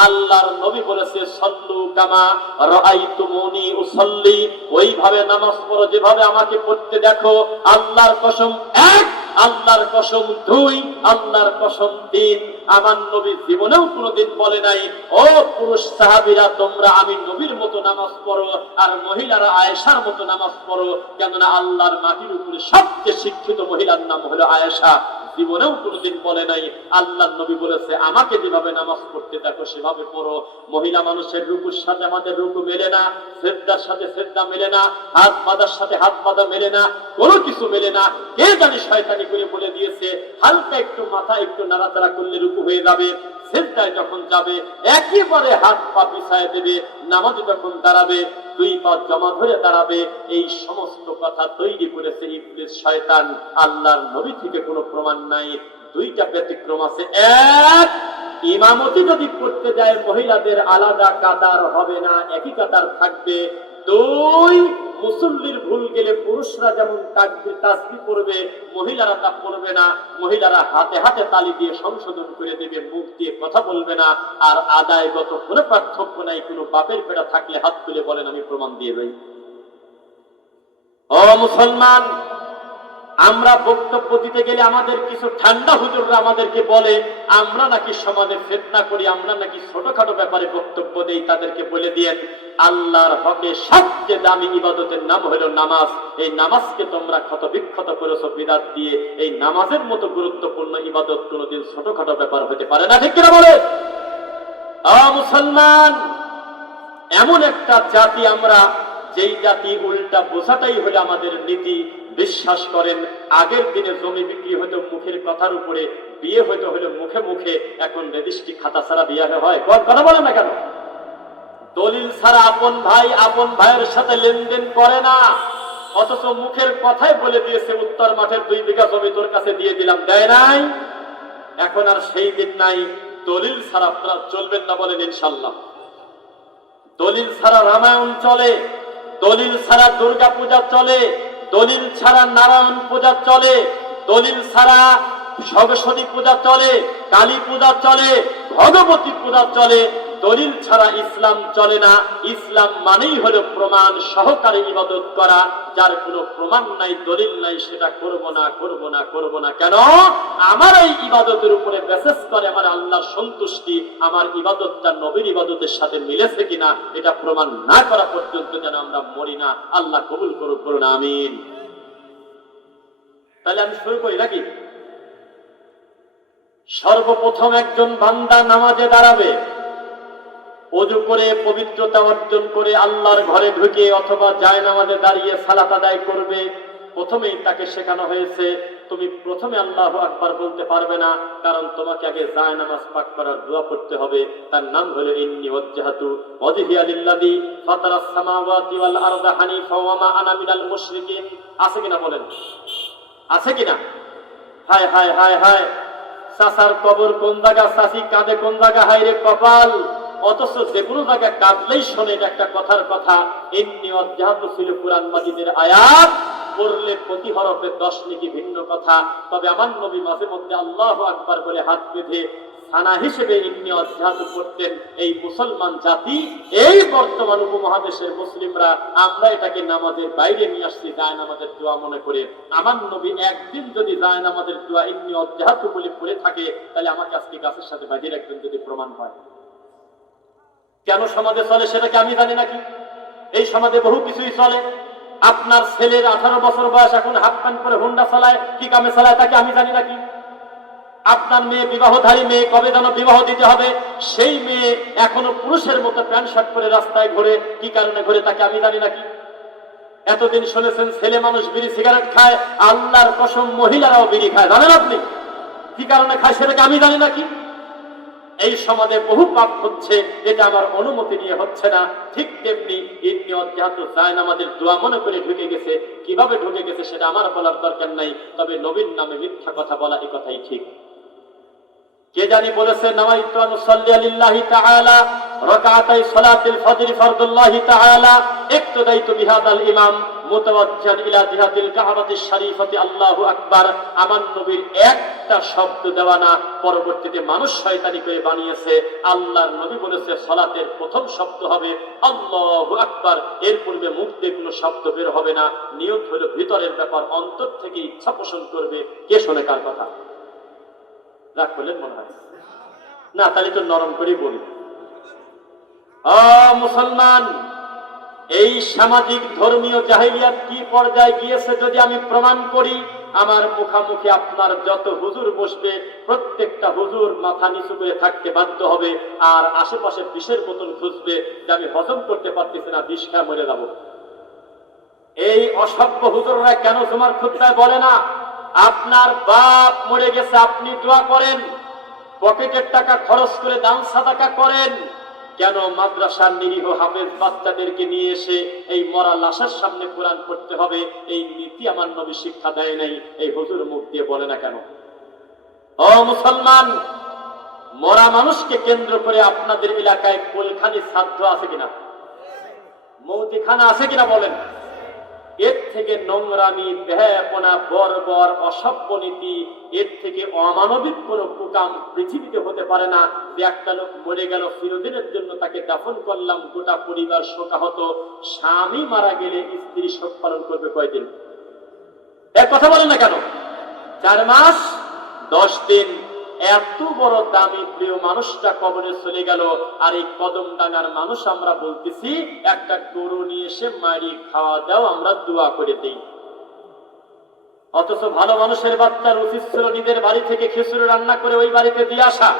আল্লাহর নবী বলেছে, সল্লু কামা রাআইতুমুনি উসাল্লি, ওইভাবে নামাজ পড়ো যেভাবে আমাকে পড়তে দেখো। আল্লাহর কসম 1, আল্লাহর কসম 2, আল্লাহর কসম 3। আমার নবী জীবনেও কোনোদিন বলে নাই, ও পুরুষ সাহাবীরা তোমরা আমি নবীর মতো নামাজ পড়ো, আর মহিলারা আয়েশার মতো নামাজ পড়ো। কেননা আল্লাহর মাটির উপরে সবচেয়ে শিক্ষিত মহিলার নাম হলো আয়েশা। জীবনেও কোনোদিন বলে নাই। আল্লাহর নবী বলেছে, আমাকে যেভাবে নামাজ পড়তে দেখো সেভাবে পড়ো। মহিলা মানুষের রুকুর সাথে আমাদের রুকু মেলে না, সিজদার সাথে সিজদা মেলে না, হাত বাঁধার সাথে হাত বাঁধা মেলে না, কোনো কিছু মেলে না। কে জানি শয়তানি করে বলে দিয়েছে হালকা একটু মাথা একটু নাড়াচাড়া করলে রুকু হয়ে যাবে, সিজদায় যখন যাবে একেবারে হাত পা পিছায় দেবে, নামাজে যখন দাঁড়াবে 2 পা জমা ধরে দাঁড়াবে। এই সমস্ত কথা তৈরি করেছে ইবলিস শয়তান। আল্লাহর নবী থেকে কোনো প্রমাণ নাই। 2টা ব্যতিক্রম আছে। 1, ইমামতি যদি করতে যায় মহিলাদের আলাদা কাতার হবে না, একই কাতার থাকবে। 2, মুসল্লির ভুল গেলে পুরুষরা যেমন তাকবীর তাসবিহ পড়বে, মহিলারা তা পড়বে না। মহিলারা হাতে হাতে তালি দিয়ে সংশোধন করে দেবে, মুখ দিয়ে কথা বলবে না। আর আদায়গত কোনো পার্থক্য নাই। কোনো বাপের পেটা থাকলে হাত তুলে বলেন, আমি প্রমাণ দিয়ে যাই। ও মুসলমান, আমরা বক্তব্য দিতে গেলে আমাদের কিছু ঠান্ডা হুজুররা আমাদেরকে বলে আমরা নাকি সমাজে ফিতনা করি, আমরা নাকি ছোটখাটো ব্যাপারে বক্তব্য দেই। তাদেরকে বলে দিয়েন, আল্লাহর হকে সবচেয়ে দামি ইবাদতের নাম হলো নামাজ। এই নামাজকে তোমরা ক্ষত বিক্ষত করেছো বিদআত দিয়ে। এই নামাজের মতো গুরুত্বপূর্ণ ইবাদত কোনোদিন ছোটখাটো ব্যাপার হতে পারে না, ঠিক কিনা বলে? মুসলমান, এমন একটা জাতি আমরা, যেই জাতি উল্টা বোঝাটাই হলো আমাদের নীতি। বিশ্বাস করেন, আগের দিনে জমি বিক্রি হতো মুখের কথার উপরে, বিয়ে হইতে হলো মুখে মুখে। এখন রেজিস্ট্রি খাতা ছাড়া বিয়ে হয়? কথা বলে না কেন? দলিল ছাড়া আপন ভাই আপন ভাইয়ের সাথে লেনদেন করে না, অথচ মুখের কথাই বলে দিয়েছে উত্তর মাঠের 2 বিঘা জমি তোর কাছে দিয়ে দিলাম, দেয় নাই। এখন আর সেই দিন নাই। দলিল ছাড়া আপনারা চলবেন না বলেন ইনশাল্লাহ। দলিল ছাড়া রামায়ণ চলে, দলিল ছাড়া দুর্গা পূজা চলে, দলিল ছাড়া নারায়ণ পূজা চলে, দলিল ছাড়া সরস্বতী পূজা চলে, কালী পূজা চলে, ভগবতী পূজা চলে। দলিল ছাড়া ইসলাম চলে না। ইসলাম মানেই হলো প্রমাণ সহকারে ইবাদত করা। যার কোনো প্রমাণ নাই, দলিল নাই, সেটা করব না, করব না, করব না। কেন? আমার এই ইবাদতের উপরে বেসেস করে আমার আল্লাহর সন্তুষ্টি, আমার ইবাদতটা নবীর ইবাদতের সাথে মিলেছে কিনা এটা প্রমাণ না করা পর্যন্ত যেন আমরা মরি না। আল্লাহ কবুল করুক, করুন আমিন। তাহলে আমি শুরু করি নাকি? সর্বপ্রথম একজন বান্দা নামাজে দাঁড়াবে, ওযু করে পবিত্রতা অর্জন করে আল্লাহর ঘরে ঢুকে অথবা জায়নামাজে দাঁড়িয়ে সালাত আদায় করবে। প্রথমেই তাকে শেখানো হয়েছে তুমি প্রথমে আল্লাহু আকবার বলতে পারবে না, কারণ তোমাকে আগে জায়নামাজ পাক করার দোয়া পড়তে হবে। তার নাম হলো ইন্নী ওয়াজ্জাহাতু ওয়াজহিয়া লিল্লাযী ফাতারাস সামাওয়াতি ওয়াল আরদা হানিফা ওয়া মা আনা মিনাল মুশরিকিন। আছে কিনা বলেন? আছে কিনা? হায় হায় হায় হায়, চাচার কবর কোন জায়গা, চাচি কাঁদে কোন জায়গা, হায় রে কপাল। অথচ যে কোনো জায়গায় কাঁদলেই শোনেন একটা কথার কথা। ইন্নী ওয়াজ্জাহাতু ছিল কুরআন মাজিদের আয়াত, পড়লে প্রতি হরফে 10 নেকি ভিন্ন কথা। তবে আমার নবী মাঝে মধ্যে আল্লাহু আকবার বলে হাত বেঁধে সানা হিসেবে ইন্নী ওয়াজ্জাহাতু পড়তেন। এই মুসলমান জাতি, এই বর্তমান উপমহাদেশের মুসলিমরা, আমরা এটাকে নামাজের বাইরে নিয়ে আসছি জায়নামাজের দোয়া মনে করে। আমার নবী একদিন যদি জায়নামাজের দোয়া ইন্নী ওয়াজ্জাহাতু বলে পড়ে থাকে, তাহলে আমাকে আজকে গাছের সাথে বাঁধিয়ে রাখবেন যদি প্রমাণ হয়। কেন সমাজে চলে সেটাকে আমি জানি নাকি? এই সমাজে বহু কিছুই চলে। আপনার ছেলের 18 বছর বয়স, এখন হাফ প্যান্ট পরে হুন্ডা চালায়, কি কামে চালায় তাকে আমি জানি নাকি? আপনার মেয়ে বিবাহধারী মেয়ে, কবে যেন বিবাহ দিতে হবে, সেই মেয়ে এখনো পুরুষের মতো প্যান্ট শার্ট পরে রাস্তায় ঘোরে, কি কারণে ঘোরে তাকে আমি জানি নাকি? এতদিন শুনেছেন ছেলে মানুষ বিড়ি সিগারেট খায়, আল্লাহর কসম মহিলারাও বিড়ি খায়, জানেন আপনি? কি কারণে খায় সেটাকে আমি জানি নাকি? এই সমাজে বহু পাপ হচ্ছে, এটা আমার অনুমতি নিয়ে হচ্ছে না। ঠিক তেমনি ইন্নী ওয়াজ্জাহাতু জায়নামাজের দোয়া মনে করে ঢুকে গেছে। কিভাবে ঢুকে গেছে সেটা আমার বলার দরকার নাই, তবে নবীর নামে মিথ্যা কথা বলা এই কথাই ঠিক। কে জানি বলেছে নাওয়াইতু আন উসাল্লি লিল্লাহি তাআলা রাকাতাই সালাতিল ফজর ফরদুল্লাহি তাআলা ইক্তদাইতু বিহাদাল ইমাম মুতাওয়াজ্জিহান ইলা জিহাতিল কাবাতিশ শরীফাতি আল্লাহু আকবার। আমার নবীর একটা শব্দ দেওয়া না, পরবর্তীতে মানুষ শয়তানি করে বানিয়েছে। আল্লাহর নবী বলেছে সালাতের প্রথম শব্দ হবে আল্লাহু আকবার, এর পূর্বে মুখ দিয়ে কোনো শব্দ বের হবে না। নিয়ত হলো ভিতরের ব্যাপার, অন্তর থেকে ইচ্ছা পোষণ করবে। কে শোনে কার কথা? রাগ করলেন মনে হয় না? তাহলে তো নরম করে বলি। মুসলমান, এই সামাজিক ধর্মীয় জাহিলিয়াত কি পর্যায়ে গিয়েছে যদি আমি প্রমাণ করি। আমার মুখামুখি আপনার যত হুজুর বসবে, প্রত্যেকটা হুজুর মাথা নিচু করে থাকতে বাধ্য হবে, আর আশেপাশে বিষের বোতল খুঁজবে যে আমি হজম করতে পারতেছি না, বিষ খেয়ে মরে যাবো। এই অসভ্য হুজুররা কেন তোমার খুতবায় বলে না আপনার বাপ মরে গেছে, আপনি দোয়া করেন, পকেটের টাকা খরচ করে দান সাদাকা করেন? কেন মাদ্রাসার নিরীহ হাফেজ বাচ্চাদেরকে নিয়ে এসে এই মরা লাশের সামনে কোরআন পড়তে হবে? এই নীতি আমার নবী শিক্ষা দেয় নাই। এই হুজুর মুখ দিয়ে বলে না কেন? ও মুসলমান, মরা মানুষকে কেন্দ্র করে আপনাদের এলাকায় কোলখানি ছাত্র আছে কিনা, মৌতিখানা আছে কিনা বলেন? এর থেকে নোংরামি, বেহায়াপনা, বর্বর, অসভ্য নীতি, এর থেকে অমানবিক কোন কুকাম পৃথিবীতে হতে পারে না। যে একটা লোক মরে গেল, চিরদিনের জন্য তাকে দাফন করলাম, গোটা পরিবার শোকাহত। স্বামী মারা গেলে স্ত্রী শোক পালন করবে কয়দিন? এক কথা বলেন না কেন? 4 মাস 10 দিন। এত বড় দামি প্রিয় মানুষটা কবরে চলে গেল, আর এই কদমডাঙ্গার মানুষ আমরা বলতেছি একটা গরু নিয়ে এসে মারি খাওয়া দাও, আমরা দোয়া করে দেই। অথচ ভালো মানুষের বাচ্চার উচিত ছিল নিজের বাড়ি থেকে খিচুড়ি রান্না করে ওই বাড়িতে দিয়ে আসা।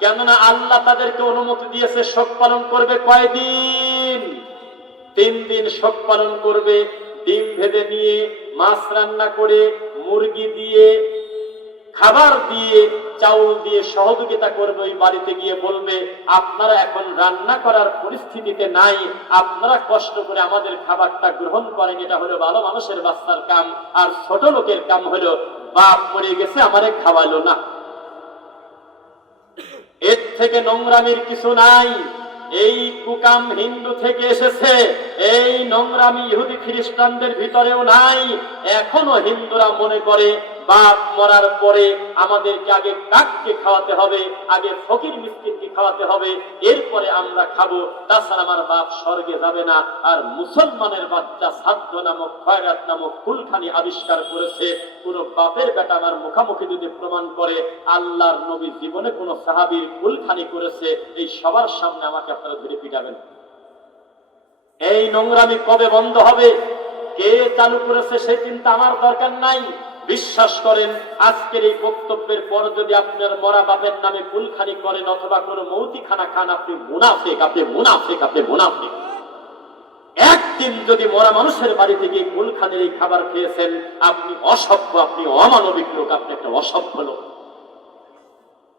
কেননা আল্লাহ তাদেরকে অনুমতি দিয়েছে শোক পালন করবে কয়দিন? 3 দিন শোক পালন করবে। ডিম ভেজে নিয়ে, মাছ রান্না করে, মুরগি দিয়ে, খাবার দিয়ে, চাউল দিয়ে সহযোগিতা করবে। ওই বাড়িতে গিয়ে বলবে আপনারা এখন রান্না করার পরিস্থিতিতে নাই, আপনারা কষ্ট করে আমাদের খাবারটা গ্রহণ করেন। এটা হলো ভালো মানুষের বাচ্চার কাম। আর ছোট লোকের কাম হলো বাপ মরে গেছে আমারে খাওয়ালো না। এর থেকে নোংরামির কিছু নাই। এই কুকাম হিন্দু থেকে এসেছে, এই নোংরামি ইহুদি খ্রিস্টানদের ভিতরেও নাই। এখনো হিন্দুরা মনে করে বাপ মরার পরে আমাদেরকে আগে কাককে খাওয়াতে হবে, আগে ফকির মিসকিনকে খাওয়াতে হবে, এরপরে আমরা খাবো, তাছাড়া আমার বাপ স্বর্গে যাবে না। আর মুসলমানের বাচ্চা সাধ্য নামক খয়রাত নামক কুলখানি আবিষ্কার করেছে। কোন বাপের বেটা আমার মুখামুখি যদি প্রমাণ করে আল্লাহর নবী জীবনে কোন সাহাবীর কুলখানি করেছে, এই সবার সামনে আমাকে আপনারা ধরে পিটাবেন। এই নোংরামি কবে বন্ধ হবে? কে চালু করেছে সে চিন্তা আমার দরকার নাই। বিশ্বাস করেন, আজকের এই বক্তব্যের পর যদি আপনার মরা বাপের নামে কুলখানি করেন অথবা কোনো মৌতিখানা খান, আপনি মুনাফিক, আপনি মুনাফিক, আপনি মুনাফিক। একদিন যদি মরা মানুষের বাড়িতে গিয়ে কুলখানির এই খাবার খেয়েছেন, আপনি অসভ্য, আপনি অমানবিক লোক, আপনি একটা অসভ্য লোক।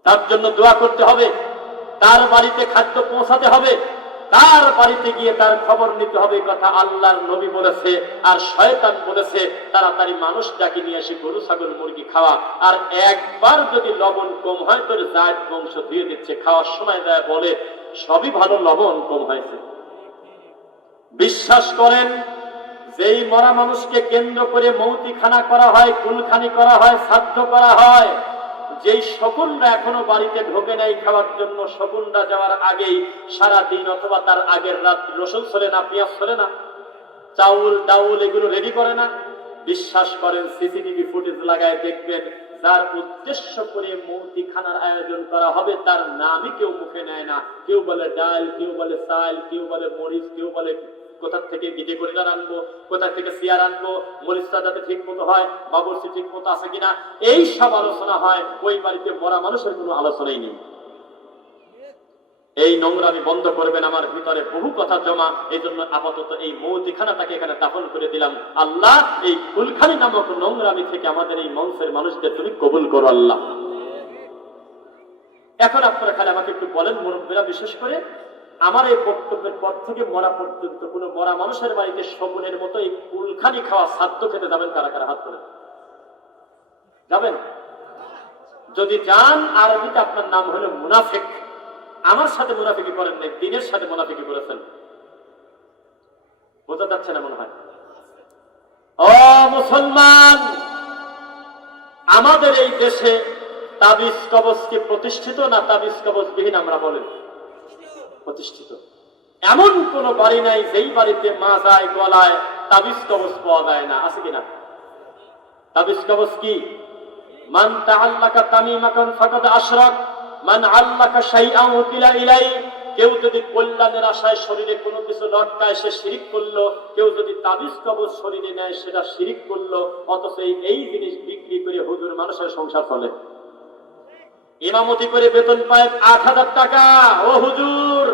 তার জন্য দোয়া করতে হবে, তার বাড়িতে খাদ্য পৌঁছাতে হবে, তার বাড়িতে গিয়ে তার খবর নিতে হবে। কথা আল্লাহর নবী বলেছে আর শয়তান বলেছে তাড়াতাড়ি মানুষ ডাকি নিয়ে এসে গরু ছাগল মুরগি খাওয়া। আর একবার যদি লবণ কম হয় তোর জায়েদ বংশ ধুয়ে দিচ্ছে, খাওয়ার সময় দেয় বলে সবই ভালো, লবণ কম হয়েছে। বিশ্বাস করেন, যেই মরা মানুষকে কেন্দ্র করে মৌতিখানা করা হয়, কুলখানি করা হয়, শ্রাদ্ধ করা হয়, যেই শকুনরা এখনো বাড়িতে ঢোকে নাই খাওয়ার জন্য, শকুনরা যাওয়ার আগেই সারা দিন অথবা তার আগের রাত রসুন ছড়ে না, পেঁয়াজ ছড়ে না, চাউল ডাউল এগুলো রেডি করে না। বিশ্বাস করেন, সিসিটিভি ফুটেজ লাগায় দেখবেন, যার উদ্দেশ্য করে মৌতিখানার আয়োজন করা হবে তার নামই কেউ মুখে নেয় না। কেউ বলে ডাল, কেউ বলে চাল, কেউ বলে মরিচ, কেউ বলে কোথা থেকে গিটে করিডার আনবো, কোথা থেকে চেয়ার আনবো, মরিচটা যাতে ঠিক মতো হয়, বাবুর্চি ঠিক মতো আছে কিনা, এই সব আলোচনা হয়। ওই বাড়িতে মরা মানুষের কোনো আলোচনাই নেই। এই নোংরামি বন্ধ করবেন, আমার ভিতরে বহু কথা জমা। এই জন্য আপাতত এই মৌতিখানাটাকে এখানে দাফন করে দিলাম। আল্লাহ, এই কুলখানি নামক নোংরামি থেকে আমাদের এই মঞ্চের মানুষদের তুমি কবুল করো আল্লাহ। এখন আপনারা খালি আমাকে একটু বলেন, মুরব্বীরা বিশেষ করে, আমার এই বক্তব্যের পর থেকে মরা পর্যন্ত কোন মরা মানুষের বাড়িতে শকুনের মতো এই কুলখানি খাওয়া শ্রাদ্ধ খেতে যাবেন কারা কারা? হাত করে যাবেন? যদি যান, আরবিতে আপনার নাম হলো মুনাফিক। আমার সাথে মুনাফিকি করেন নাই, দিনের সাথে মুনাফিকি করেছেন। বোঝা যাচ্ছে না মনে হয়? ও মুসলমান, আমাদের এই দেশে তাবিজ কবজ কি প্রতিষ্ঠিত না তাবিজ কবজ বিহীন? আমরা বলেন প্রতিষ্ঠিত। এমন কোন বাড়ি নাই যেই বাড়িতে মাজায় গলায় তাবিজ কবজ পাওয়া যায় না, আছে কিনা? তাবিজ কবজ কি? মান তাআল্লাকা তামিমাকান ফাকাদ আশরাক, মান আল্লাকা শাইআন উকিলা ইলাই। কেউ যদি কল্যাণের আশায় শরীরে কোনো কিছু লটকায় সে শিরিক করলো, কেউ যদি তাবিজ কবজ শরীরে নেয় সেটা শিরিক করলো। অথচ এই জিনিস বিক্রি করে হুজুর মানুষের সংসার চলে। ইমামতি করে বেতন পায় ৮০০০ টাকা। ও হুজুর,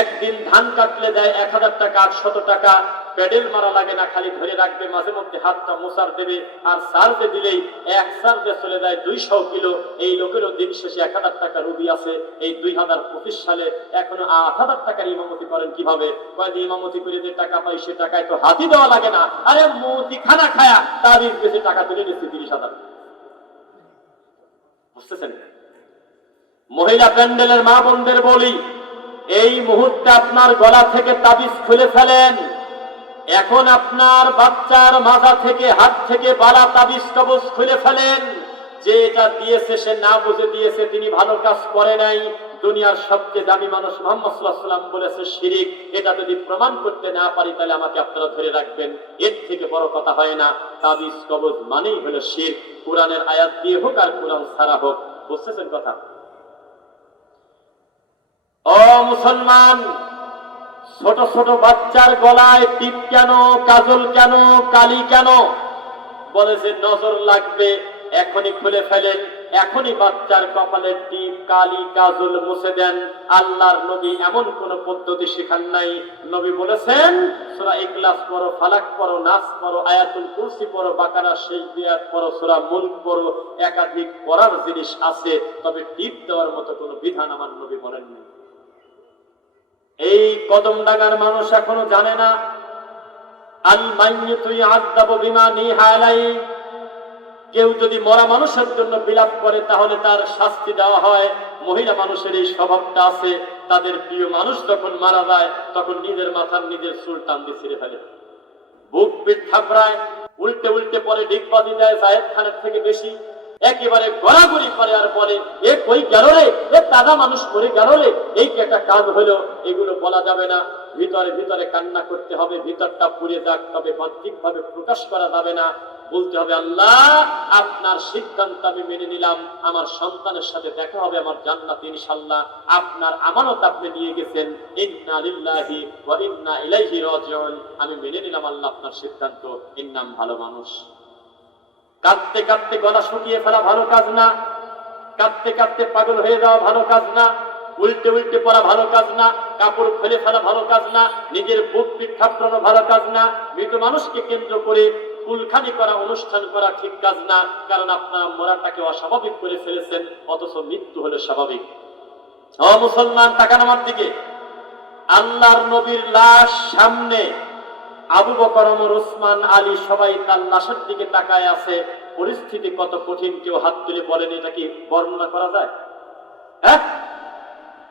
একদিন ধান কাটলে দেয় ১০০০ টাকা, ৮০০ টাকা। প্যাডেল মারা লাগে না, খালি ধরে রাখবে, মাঝে মধ্যে হাতটা মোছার দেবে, আর সার্ভে দিলেই এক সার্ভে চলে যায় ২০০ কিলো। এই লোকেরও দিন শেষে ১০০০ টাকা রুবি আছে। এই ২০২৫ সালে এখনো ৮০০০ টাকার ইমামতি করেন কিভাবে? কয়েকদিন ইমামতি করে যে টাকা পাই সে টাকায় তো হাতি দেওয়া লাগে না। আরে মৌতি খানা খায়া তাবিজ বেশি টাকা তুলে নিচ্ছে ৩০,০০০। বুঝতেছেন? মহিলা প্যান্ডেলের মা বোনদের বলি, এই মুহূর্তে আপনার গলা থেকে তাবিজ খুলে ফেলেন। এখন আপনার বাচ্চার মাজা থেকে, হাত থেকে বালা তাবিজ কবজ খুলে ফেলেন। যে এটা দিয়েছে সে না বুঝে দিয়েছে, তিনি ভালো কাজ করে নাই। দুনিয়ার সবচেয়ে দামি মানুষ মুহাম্মদ সাল্লাল্লাহু আলাইহি ওয়াসাল্লাম বলেছে শিরিক। এটা যদি প্রমাণ করতে না পারি তাহলে আমাকে আপনারা ধরে রাখবেন। এর থেকে বড় কথা হয় না। তাবিজ কবজ মানেই হলো শিরক, কোরআনের আয়াত দিয়ে হোক আর কোরআন ছাড়া হোক। বুঝতেছেন কথা? ও মুসলমান, ছোট ছোট বাচ্চার গলায় টিপ কেন, কাজল কেন, কালি কেন? বলে যে নজর লাগবে, এখনই খুলে ফেলেন, এখনই বাচ্চার কপালের টিপ, কালি, কাজল মুছে দেন। আল্লাহর নবী এমন কোন পদ্ধতি শেখান নাই। নবী বলেছেন সূরা ইখলাস পড়ো, ফালাক পড়ো, নাস পড়ো, আয়াতুল কুরসি পড়ো, বাকারা শেষ আয়াত পড়ো, সূরা মুলক পড়ো। একাধিক পড়ার জিনিস আছে, তবে টিপ দেওয়ার মতো কোনো বিধান আমার নবী বলেননি। এই কদমডাঙ্গার মানুষ এখনো জানে না আল মাইয়িতু ইউআযাবু বিমা নিহা আলাইহি। কেউ যদি মরা মানুষের জন্য বিলাপ করে তাহলে তার শাস্তি দেওয়া হয়। মহিলা মানুষের এই স্বভাবটা আছে, তাদের প্রিয় মানুষ যখন মারা যায় তখন নিজের মাথার নিজের চুল টান দিয়ে ছিঁড়ে ফেলে, বুক পিঠ থাপড়ায়, উল্টে উল্টে পরে ডিগবাজি দেয় জায়েদ খানের থেকে বেশি, একেবারে গড়াগড়ি করে আর বলে এ কই গেল রে, এ তাজা মানুষ মরে গেল রে, এই কি একটা কাজ হলো। এগুলো বলা যাবে না, ভিতরে ভিতরে কান্না করতে হবে, ভিতরটা পুড়ে যাক, তবে বাহ্যিক ভাবে প্রকাশ করা যাবে না। বলতে হবে আল্লাহ আপনার সিদ্ধান্ত আমি মেনে নিলাম, আমার সন্তানের সাথে দেখা হবে আমার জান্নাতে ইনশাআল্লাহ, আপনার আমানত আপনি নিয়ে গেছেন, ইন্না লিল্লাহি ওয়া ইন্না ইলাইহি রাজিউন, আমি মেনে নিলাম আল্লাহ আপনার সিদ্ধান্ত। এর নাম ভালো মানুষ। কাঁদতে কাঁদতে গলা শুকিয়ে ফেলা ভালো কাজ না, কাঁদতে কাঁদতে পাগল হয়ে যাওয়া ভালো কাজ না, উল্টে উল্টে পড়া ভালো কাজ না, কাপড় খুলে ফেলা ভালো কাজ না, নিজের বুক পিঠ থাপড়ানো ভালো কাজ না, মৃত মানুষকে কেন্দ্র করে কুলখানি করা অনুষ্ঠান করা ঠিক কাজ না, কারণ আপনারা মরাটাকে অস্বাভাবিক করে ফেলেছেন, অথচ মৃত্যু হলো স্বাভাবিক। ও মুসলমান, তাকান আমার দিকে। আল্লাহর নবীর লাশ সামনে, আবু বকর, ওমর, ওসমান, আলী সবাই তার লাশের দিকে তাকায় আছে। পরিস্থিতি কত কঠিন, কেউ হাত তুলে বলেন এটা কি বর্ণনা করা যায়? হ্যাঁ,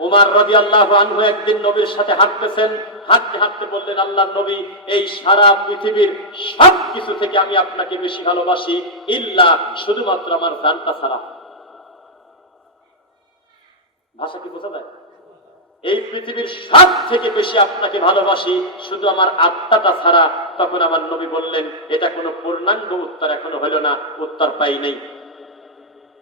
উমর রাদিয়াল্লাহু আনহু একদিন নবীর সাথে হাঁটতেছেন, হাঁটতে হাঁটতে বললেন আল্লাহর নবী, এই সারা পৃথিবীর সব কিছু থেকে আমি আপনাকে বেশি ভালোবাসি, ইল্লা শুধুমাত্র আমার জানটা ছাড়া। ভাষা কি বোঝা যায়? এই পৃথিবীর সব থেকে বেশি আপনাকে ভালোবাসি, শুধু আমার আত্মাটা ছাড়া। তখন আমার নবী বললেন, এটা কোনো পূর্ণাঙ্গ উত্তর এখনো হলো না, উত্তর পাই নাই।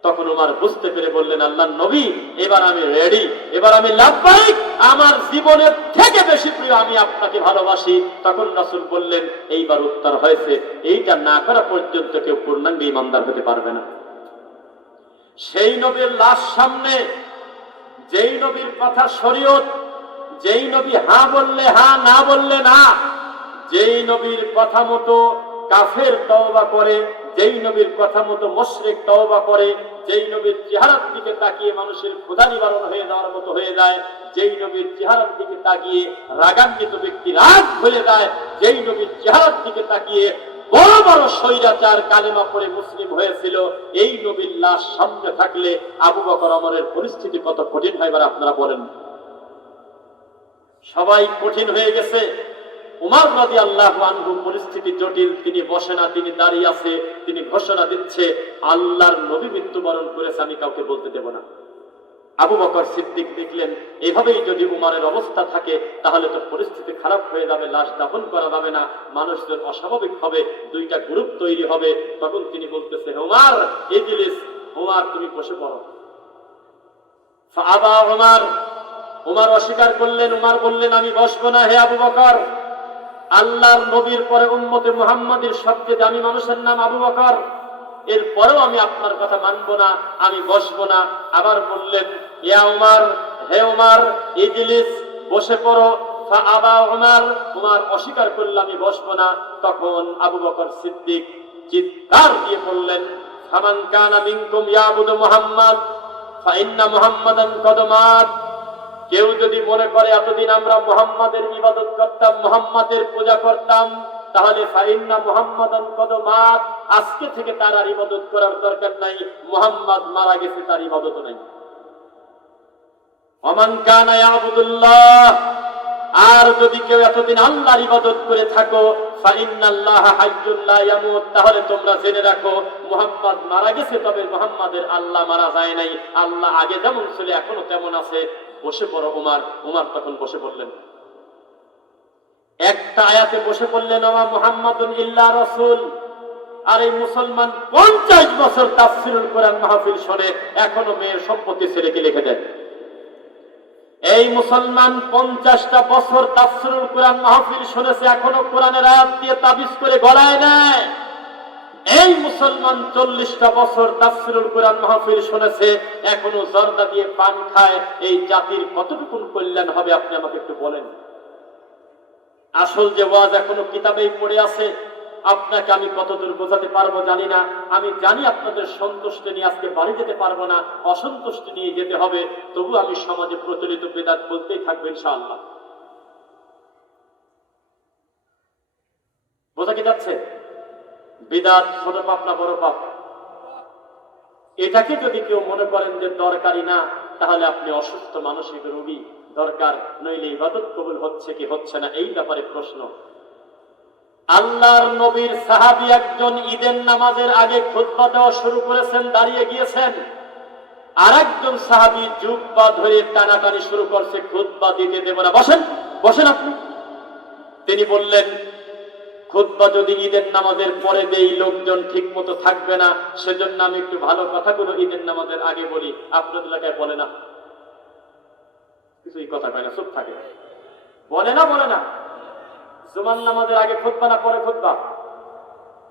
তখন উমর বুঝতে পেরে বললেন আল্লাহর নবী, এবার আমি রেডি, এবার আমি লাব্বাইক, আমার জীবনের থেকে বেশি প্রিয় আমি আপনাকে ভালোবাসি। তখন রাসূল বললেন, এইবার উত্তর হয়েছে, এইটা না করা পর্যন্ত কেউ পূর্ণাঙ্গ ঈমানদার হতে পারবে না। সেই নবীর লাশ সামনে, যেই নবীর কথা শরীয়ত, যেই নবী হ্যাঁ বললে হ্যাঁ, না বললে না, যেই নবীর কথা মতো কাফের তওবা করে, যেই নবীর কথা মতো মুশরিক তওবা করে, যেই নবীর চেহারার দিকে তাকিয়ে মানুষের ক্ষুধা নিবারণ হয়ে যাওয়ার মতো হয়ে যায়, যেই নবীর চেহারার দিকে তাকিয়ে রাগান্বিত ব্যক্তি রাগ ভুলে যায়, যেই নবীর চেহারার দিকে তাকিয়ে বড় বড় স্বৈরাচার কালেমা পড়ে মুসলিম হয়েছিল, এই নবীর লাশ সামনে থাকলে আবু বকর, ওমরের পরিস্থিতি কত কঠিন হয় এবার আপনারা বলেন। সবাই কঠিন হয়ে গেছে। উমর রাদিয়াল্লাহু আনহু পরিস্থিতি জটিল, তিনি বসে না, তিনি দাঁড়িয়ে আছে, তিনি ঘোষণা দিচ্ছে আল্লাহর নবী মৃত্যুবরণ করেছে, আমি কাউকে বলতে দেব না। আবু বকর সিদ্দিক দেখলেন এভাবেই যদি উমরের অবস্থা থাকে তাহলে তো পরিস্থিতি খারাপ হয়ে যাবে, লাশ দাফন করা যাবে না, মানুষজন অস্বাভাবিক হবে, দুইটা গ্রুপ তৈরি হবে। তখন তিনি বলতেছে, উমর ইজলিস, উমর তুমি বসে পড়ো। ফাআবা উমর, উমর অস্বীকার করলেন। উমর বললেন, আমি বসবো না হে আবু বকর, আল্লাহর নবীর পরে উম্মতে মুহাম্মাদের সবচেয়ে দামি মানুষের নাম আবু বকর, এরপরেও আমি আপনার কথা মানবো না, আমি বসবো না। আবার বললেন, ইয়া উমর, হে উমর ইজলিস, বসে পড়ো। ফাআবা উমর, উমর অস্বীকার করল, আমি বসবো না। তখন আবু বকর সিদ্দিক চিৎকার দিয়ে বললেন, ফামান কানা মিনকুম ইয়াবুদু মুহাম্মাদ ফাইন্না মুহাম্মাদান কদ মাত, কেউ যদি মনে করে এতদিন আমরা মুহাম্মাদের ইবাদত করতাম, মুহাম্মাদের পূজা করতাম, তাহলে ফাইন্না মুহাম্মাদান কদ মাত, আজকে থেকে তার আর ইবাদত করার দরকার নাই, মুহাম্মদ মারা গেছে, তার ইবাদত নাই। ওমান কানা ইয়াবুদুল্লাহ, আর যদি কেউ এতদিন আল্লাহর ইবাদত করে থাকো, ফাইন্নাল্লাহা হাইয়্যুন লা ইয়ামুত, তাহলে তোমরা জেনে রাখো মুহাম্মদ মারা গেছে, তবে মুহাম্মাদের আল্লাহ মারা যায় নাই, আল্লাহ আগে যেমন ছিল এখনো তেমন আছে। বসে পড়ো উমর। উমর তখন বসে পড়লেন, একটা আয়াতে বসে পড়লেন, ওয়া মুহাম্মাদুন ইল্লা রাসূল। আর এই মুসলমান 50 বছর তাফসীরুল কোরআন মাহফিল শুনে এখনো মেয়ের সম্পত্তি ছেলেকে লিখে দেয়। এই মুসলমান 50টা বছর তাফসীরুল কোরআন মাহফিল শুনেছে, এখনো কোরআনের আয়াত দিয়ে তাবিজ করে গলায় নেয়। এই মুসলমান 40টা বছর তাফসীরুল কোরআন মাহফিল শুনেছে, এখনো জর্দা দিয়ে পান খায়। এই জাতির কতটুকু কল্যাণ হবে আপনি আমাকে একটু বলেন। আসল যে ওয়াজ এখনো কিতাবেই পড়ে আছে, আপনাকে আমি কতদূর বোঝাতে পারবো জানি না। আমি জানি আপনাদের সন্তুষ্টি নিয়ে আজকে বাড়ি যেতে পারবো না, অসন্তুষ্টি নিয়ে যেতে হবে, তবু আমি সমাজে প্রচলিত বিদআত বলতেই থাকবো ইনশাআল্লাহ। বোঝা কি যাচ্ছে? বিদআত ছোট পাপ না বড় পাপ? এটাকে যদি কেউ মনে করেন যে দরকারি না, তাহলে আপনি অসুস্থ মানসিক রোগী। দরকার নইলে ইবাদত কবুল হচ্ছে কি হচ্ছে না এই ব্যাপারে প্রশ্ন। আল্লাহর নবীর সাহাবী একজন ঈদের নামাজের আগে খুতবা দেওয়া শুরু করেছেন, দাঁড়িয়ে গিয়েছেন। আর একজন সাহাবী জুব্বা ধরে টানাটানি শুরু করছে, খুতবা দিতে দেব না, বসেন বসেন আপনি। তিনি বললেন, খুতবা যদি ঈদের নামাজের পরে দেই লোকজন ঠিক মতো থাকবে না, সেজন্য আমি একটু ভালো কথাগুলো ঈদের নামাজের আগে বলি। আপনাদের এলাকায় বলে না, কিছুই কথা কয় না, চুপ থাকে, বলে না। জুমার নামাজের আগে খুতবা না পরে খুতবা?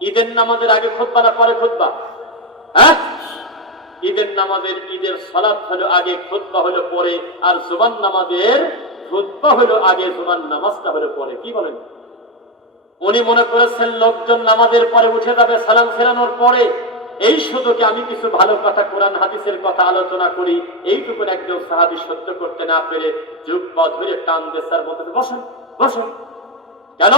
ঈদের নামাজের আগে খুতবা না পরে খুতবা? হ্যাঁ, ঈদের নামাজের ঈদের সালাত হলো আগে, খুতবা হলো পরে, আর জুমার নামাজের খুতবা হলো আগে, জুমার নামাজটা হলো পরে। কি বলেন? উনি মনে করেছেন লোকজন নামাজের পরে উঠে যাবে সালাম ফেরানোর পরে, এই সুযোগে আমি কিছু ভালো কথা, কোরআন হাদিসের কথা আলোচনা করি। এইটুকু একজন সাহাবী সহ্য করতে না পেরে জুব্বা ধরে টান দেশার মধ্যে, বসেন বসেন। কেন?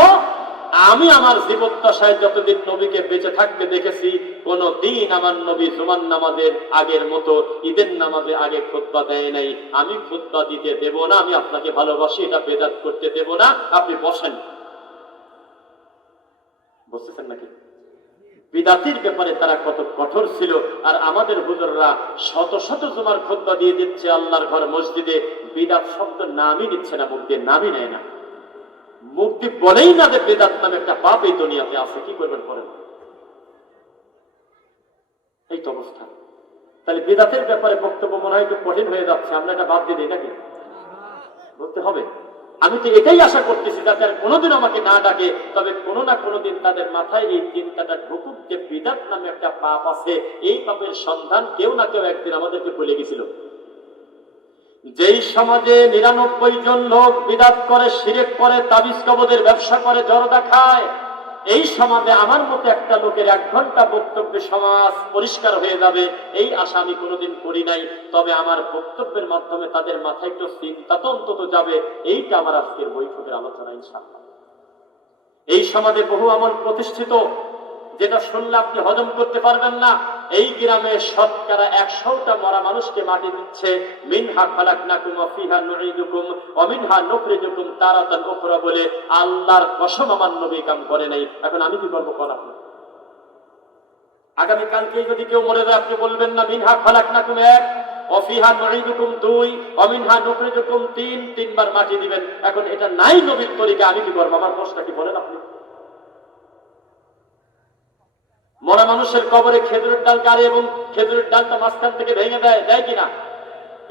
আমি আমার জীবদ্দশায় যতদিন নবীকে বেঁচে থাকতে দেখেছি, কোন দিন আমার নবী জুমার নামাজের আগের মতো ঈদের নামাজে আগে খুতবা দেয় নাই। আমি খুতবা দিতে দেব না, আমি আপনাকে ভালোবাসি, এটা বেদাত করতে দেব না, আপনি বসেন। বুঝতেছেন নাকি? বিদাতির ব্যাপারে তারা কত কঠোর ছিল। আর আমাদের হুজুররা শত শত জুমার খুতবা দিয়ে দিচ্ছে আল্লাহর ঘর মসজিদে, বিদাত শব্দ নামই দিচ্ছে না, মুখ দিয়ে নামই নেয় না, মুখ দিয়ে বলেই না যে বেদাত নামে একটা পাপ এই দুনিয়াতে আছে। কি করবেন করেন, এই তো অবস্থা। তাহলে বেদাতের ব্যাপারে বক্তব্য মনে হয় একটু কঠিন হয়ে যাচ্ছে, আমরা এটা বাদ দিয়ে দিই নাকি? বলতে হবে। আমি তো এটাই আশা করতেছি যাতে আর কোনোদিন আমাকে না ডাকে, তবে কোনো না কোনোদিন তাদের মাথায় এই চিন্তাটা ঢুকুক যে বিদাত নামে একটা পাপ আছে। এই পাপের সন্ধান কেউ না কেউ একদিন আমাদেরকে বলে গেছিল। যেই সমাজে ৯৯ জন লোক বিদাত করে, শিরক করে, তাবিজ কবজের ব্যবসা করে, জর্দা খায়, এই সমাজে আমার মতো একটা লোকের ১ ঘন্টা বক্তব্যে সমাজ পরিষ্কার হয়ে যাবে, এই আশা আমি কোনোদিন করি নাই। তবে আমার বক্তব্যের মাধ্যমে তাদের মাথায় একটু চিন্তা তো অন্তত যাবে, এইটা আমার আজকের বৈঠকের আলোচনা ইনশাআল্লাহ। এই সমাজে বহু আমল প্রতিষ্ঠিত, যেটা শুনলে আপনি হজম করতে পারবেন না। এই গ্রামে শতকরা ১০০টা মরা মানুষকে মাটি দিচ্ছে, মিনহা খালাকনাকুম ওয়া ফিহা নুঈদুকুম ওয়া মিনহা নুখরিজুকুম তারাতান উখরা বলে। আল্লাহর কসম আমার নবী কাম করে নাই। এখন আমি কি করবো কোন? আপনি আগামী কালকে যদি কেউ মরে যায়, আপনি বলবেন না মিনহা খালাকনাকুম ১, ওয়া ফিহা নুঈদুকুম ২, ওয়া মিনহা নুখরিজুকুম ৩, ৩ বার মাটি দিবেন। এখন এটা নাই নবীর তরিকা, আমি কি করবো? আমার প্রশ্নটা কি বলেন আপনি? মরা মানুষের কবরে খেজুরের ডাল গাড়ে এবং খেজুরের ডালটা মাঝখান থেকে ভেঙে দেয়, দেয় কিনা?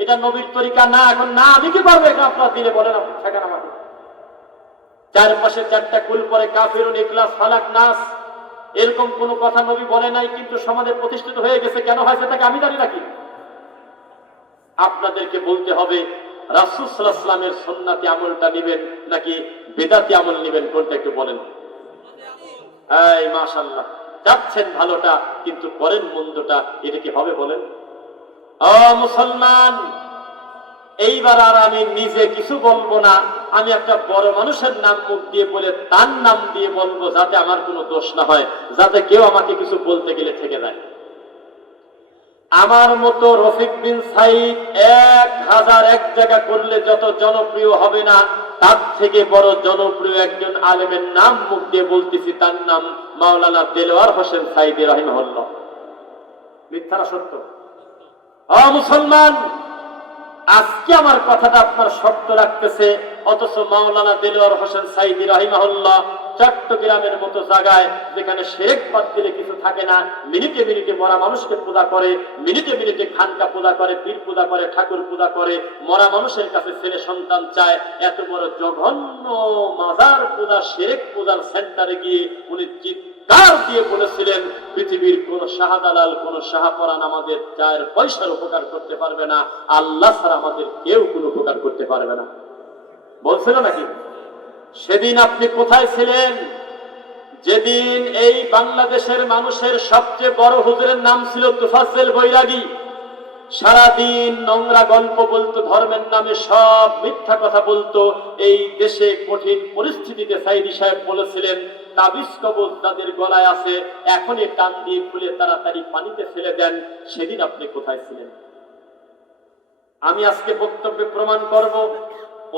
এটা নবীর তরিকা না। এখন না আমি কি পারবো এটা আপনার দিলে বলেন আপনি, ঠেকান আমাকে। চারপাশে ৪টা কুল পরে কাফিরুন, ইখলাস, ফালাক, নাস, এরকম কোন কথা নবী বলে নাই, কিন্তু সমাজে প্রতিষ্ঠিত হয়ে গেছে। কেন হয়েছে তাকে আমি জানি নাকি? আপনাদেরকে বলতে হবে রাসূল সাল্লাল্লাহু আলাইহি ওয়াসাল্লামের সুন্নাতি আমলটা নেবেন নাকি বিদআতি আমল নেবেন, কোনটা একটু বলেন। এই মাশাআল্লাহ, যাচ্ছেন ভালোটা কিন্তু করেন মন্দটা, এটা কি হবে বলেন? ও মুসলমান, এইবার আর আমি নিজে কিছু বলবো না, আমি একটা বড় মানুষের নাম মুখ দিয়ে বলে তার নাম দিয়ে বলবো, যাতে আমার কোনো দোষ না হয়, যাতে কেউ আমাকে কিছু বলতে গেলে ঠেকে যায়। আমার মতো রফিক বিন সাইদ ১০০১ জায়গা করলে যত জনপ্রিয় হবে না, তার থেকে বড় জনপ্রিয় একজন আলেমের নাম মুখ দিয়ে বলতেছি, তার নাম মাওলানা দেলোয়ার হোসেন সাইদি রাহিমাহুল্লাহ। মিথ্যা না সত্য? ও মুসলমান, আজকে আমার কথাটা আপনার শক্ত লাগতেছে, অথচ মাওলানা দেলোয়ার হোসেন সাইদি রাহিমাহুল্লাহ চট্টগ্রামের মতো জায়গায়, যেখানে শিরক বাদ দিলে কিছু থাকে না, মিনিটে মিনিটে মরা মানুষকে পূজা করে, মিনিটে মিনিটে খানকা পূজা করে, পীর পূজা করে, ঠাকুর পূজা করে, মরা মানুষের কাছে ছেলে সন্তান চায়, এত বড় জঘন্য মাজার পূজা, শিরক পূজার সেন্টারে গিয়ে উনি চিৎকার দিয়ে বলেছিলেন, পৃথিবীর কোন শাহজালাল, কোন শাহপরান আমাদের ৪ পয়সার উপকার করতে পারবে না, আল্লাহ ছাড়া আমাদের কেউ কোনো উপকার করতে পারবে না। বলছিল নাকি? সেদিন আপনি কোথায় ছিলেন? যেদিন এই বাংলাদেশের মানুষের সবচেয়ে বড় হুজুরের নাম ছিল তোফাজ্জল বৈরাগী, সারাদিন নোংরা গল্প বলতো, ধর্মের নামে সব মিথ্যা কথা বলতো। এই দেশে কঠিন পরিস্থিতিতে সাইদি সাহেব বলেছিলেন, তাবিজ কবজ যাদের গলায় আছে এখনই টান দিয়ে খুলে তাড়াতাড়ি পানিতে ফেলে দেন। সেদিন আপনি কোথায় ছিলেন? আমি আজকে বক্তব্যে প্রমাণ করব,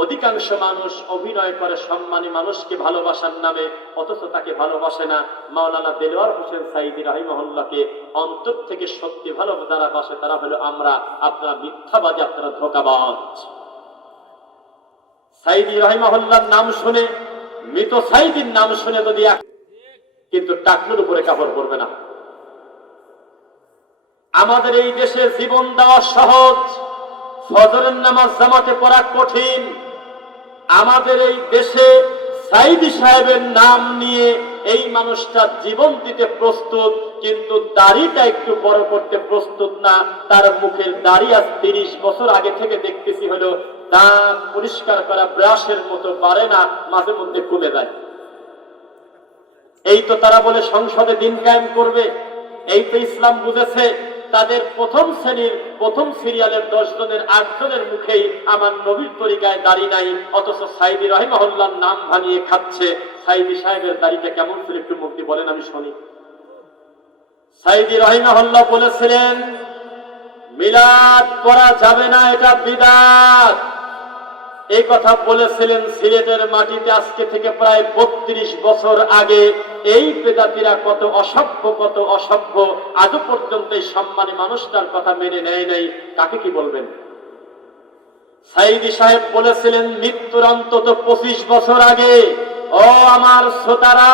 অধিকাংশ মানুষ অভিনয় করে সম্মানী মানুষকে ভালোবাসার নামে, অথচ তাকে ভালোবাসে না। মাওলানা দেলোয়ার হোসেন সাঈদী রাহিমাহুল্লাহকে অন্তর থেকে সত্যি ভালো যারা বাসে তারা হলো আমরা। আপনারা মিথ্যাবাদী, আপনারা ধোঁকাবাজ। সাঈদী রাহিমাহুল্লাহর নাম শুনে, মৃত সাঈদীর নাম শুনে যদি কিন্তু টাকনুর উপরে কাপড় পরবে না। আমাদের এই দেশে জীবন দেওয়া সহজ, ফজরের নামাজ জামাতে পড়া কঠিন। আমাদের এই দেশে সাঈদী সাহেবের নাম নিয়ে এই মানুষটা জীবন দিতে প্রস্তুত, কিন্তু দাড়িটা একটু বড় করতে প্রস্তুত না। তার মুখের দাড়ি আজ 30 বছর আগে থেকে দেখতেছি হলো দাঁত পরিষ্কার করা ব্রাশের মতো পারে না, মাঝে মধ্যে কমে যায়। এই তো তারা বলে সংসদে দিন কায়েম করবে, এই তো ইসলাম বুঝেছে। তাদের প্রথম শ্রেণীর প্রথম সিরিয়ালের 10 জনের 8 জনের মুখেই আমার নবীর তরিকায় দাড়ি নাই, অথচ সাঈদী রাহিমাহুল্লাহর নাম ভাঙিয়ে খাচ্ছে। সাঈদী সাহেবের দাড়িটা কেমন ছিল একটু মুক্তি বলেন, আমি শুনি। সাঈদী রাহিমাহুল্লাহ বলেছিলেন মিলাদ করা যাবে না, এটা বিদআত। এই কথা বলেছিলেন সিলেটের মাটিতে আজকে থেকে প্রায় 32 বছর আগে। এই বেদাতিরা কত অসভ্য আজও পর্যন্ত এই সম্মানী মানুষটার কথা মেনে নেয় নাই। কাকে কি বলবেন? সাঈদী সাহেব বলেছিলেন মৃত্যুর অন্তত 25 বছর আগে, ও আমার শ্রোতারা,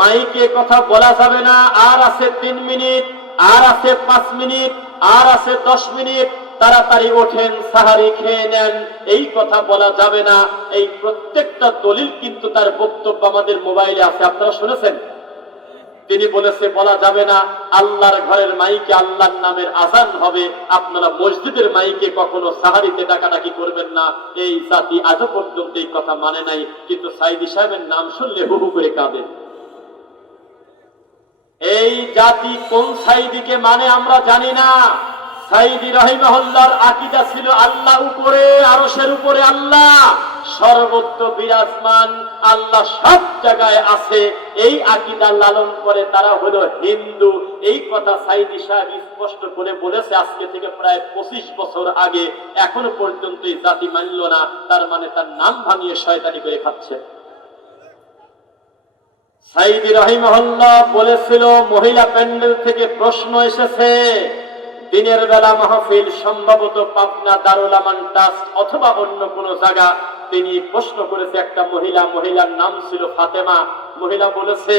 মাইকে কথা বলা যাবে না, আর আছে 3 মিনিট, আর আছে 5 মিনিট, আর আছে 10 মিনিট, তাড়াতাড়ি ওঠেন, সাহারি খেয়ে নেন, এই কথা বলা যাবে না। এই প্রত্যেকটা দলিল কিন্তু তার বক্তব্য আমাদের মোবাইলে আছে, আপনারা শুনেছেন। তিনি বলেছে বলা যাবে না, আল্লাহর ঘরের মাইকে আল্লাহর নামের আযান হবে, আপনারা মসজিদের মাইকে কখনো সাহারিতে ডাকাডাকি করবেন না। এই জাতি আজও পর্যন্ত এই কথা মানে নাই, কিন্তু সাঈদী সাহেবের নাম শুনলে হু হু করে কাঁদে। এই জাতি কোন সাঈদীকে মানে আমরা জানি না। সাঈদী রাহিমাহুল্লাহর আকীদা ছিল আল্লাহ উপরে, আরশের উপরে আল্লাহ, সর্বত্র বিরাজমান, আল্লাহ সব জায়গায় আছে। এই আকীদা লালন করে তারা হলো হিন্দু। এই কথা সাঈদী সাহেব স্পষ্ট করে বলেছে আজকে থেকে প্রায় 25 বছর আগে। এখনো পর্যন্ত এই জাতি মানল না, তার মানে তার নাম ভাঙিয়ে শয়তানি করে খাচ্ছে। সাঈদী রাহিমাহুল্লাহ বলেছিল মহিলা প্যান্ডেল থেকে প্রশ্ন এসেছে, দিনের বেলা মাহফিল, সম্ভবত পাবনা দারুল আমান ট্রাস্ট অথবা অন্য কোন জায়গা। তিনি প্রশ্ন করেছে একটা মহিলার নাম ছিল ফাতেমা। মহিলা বলেছে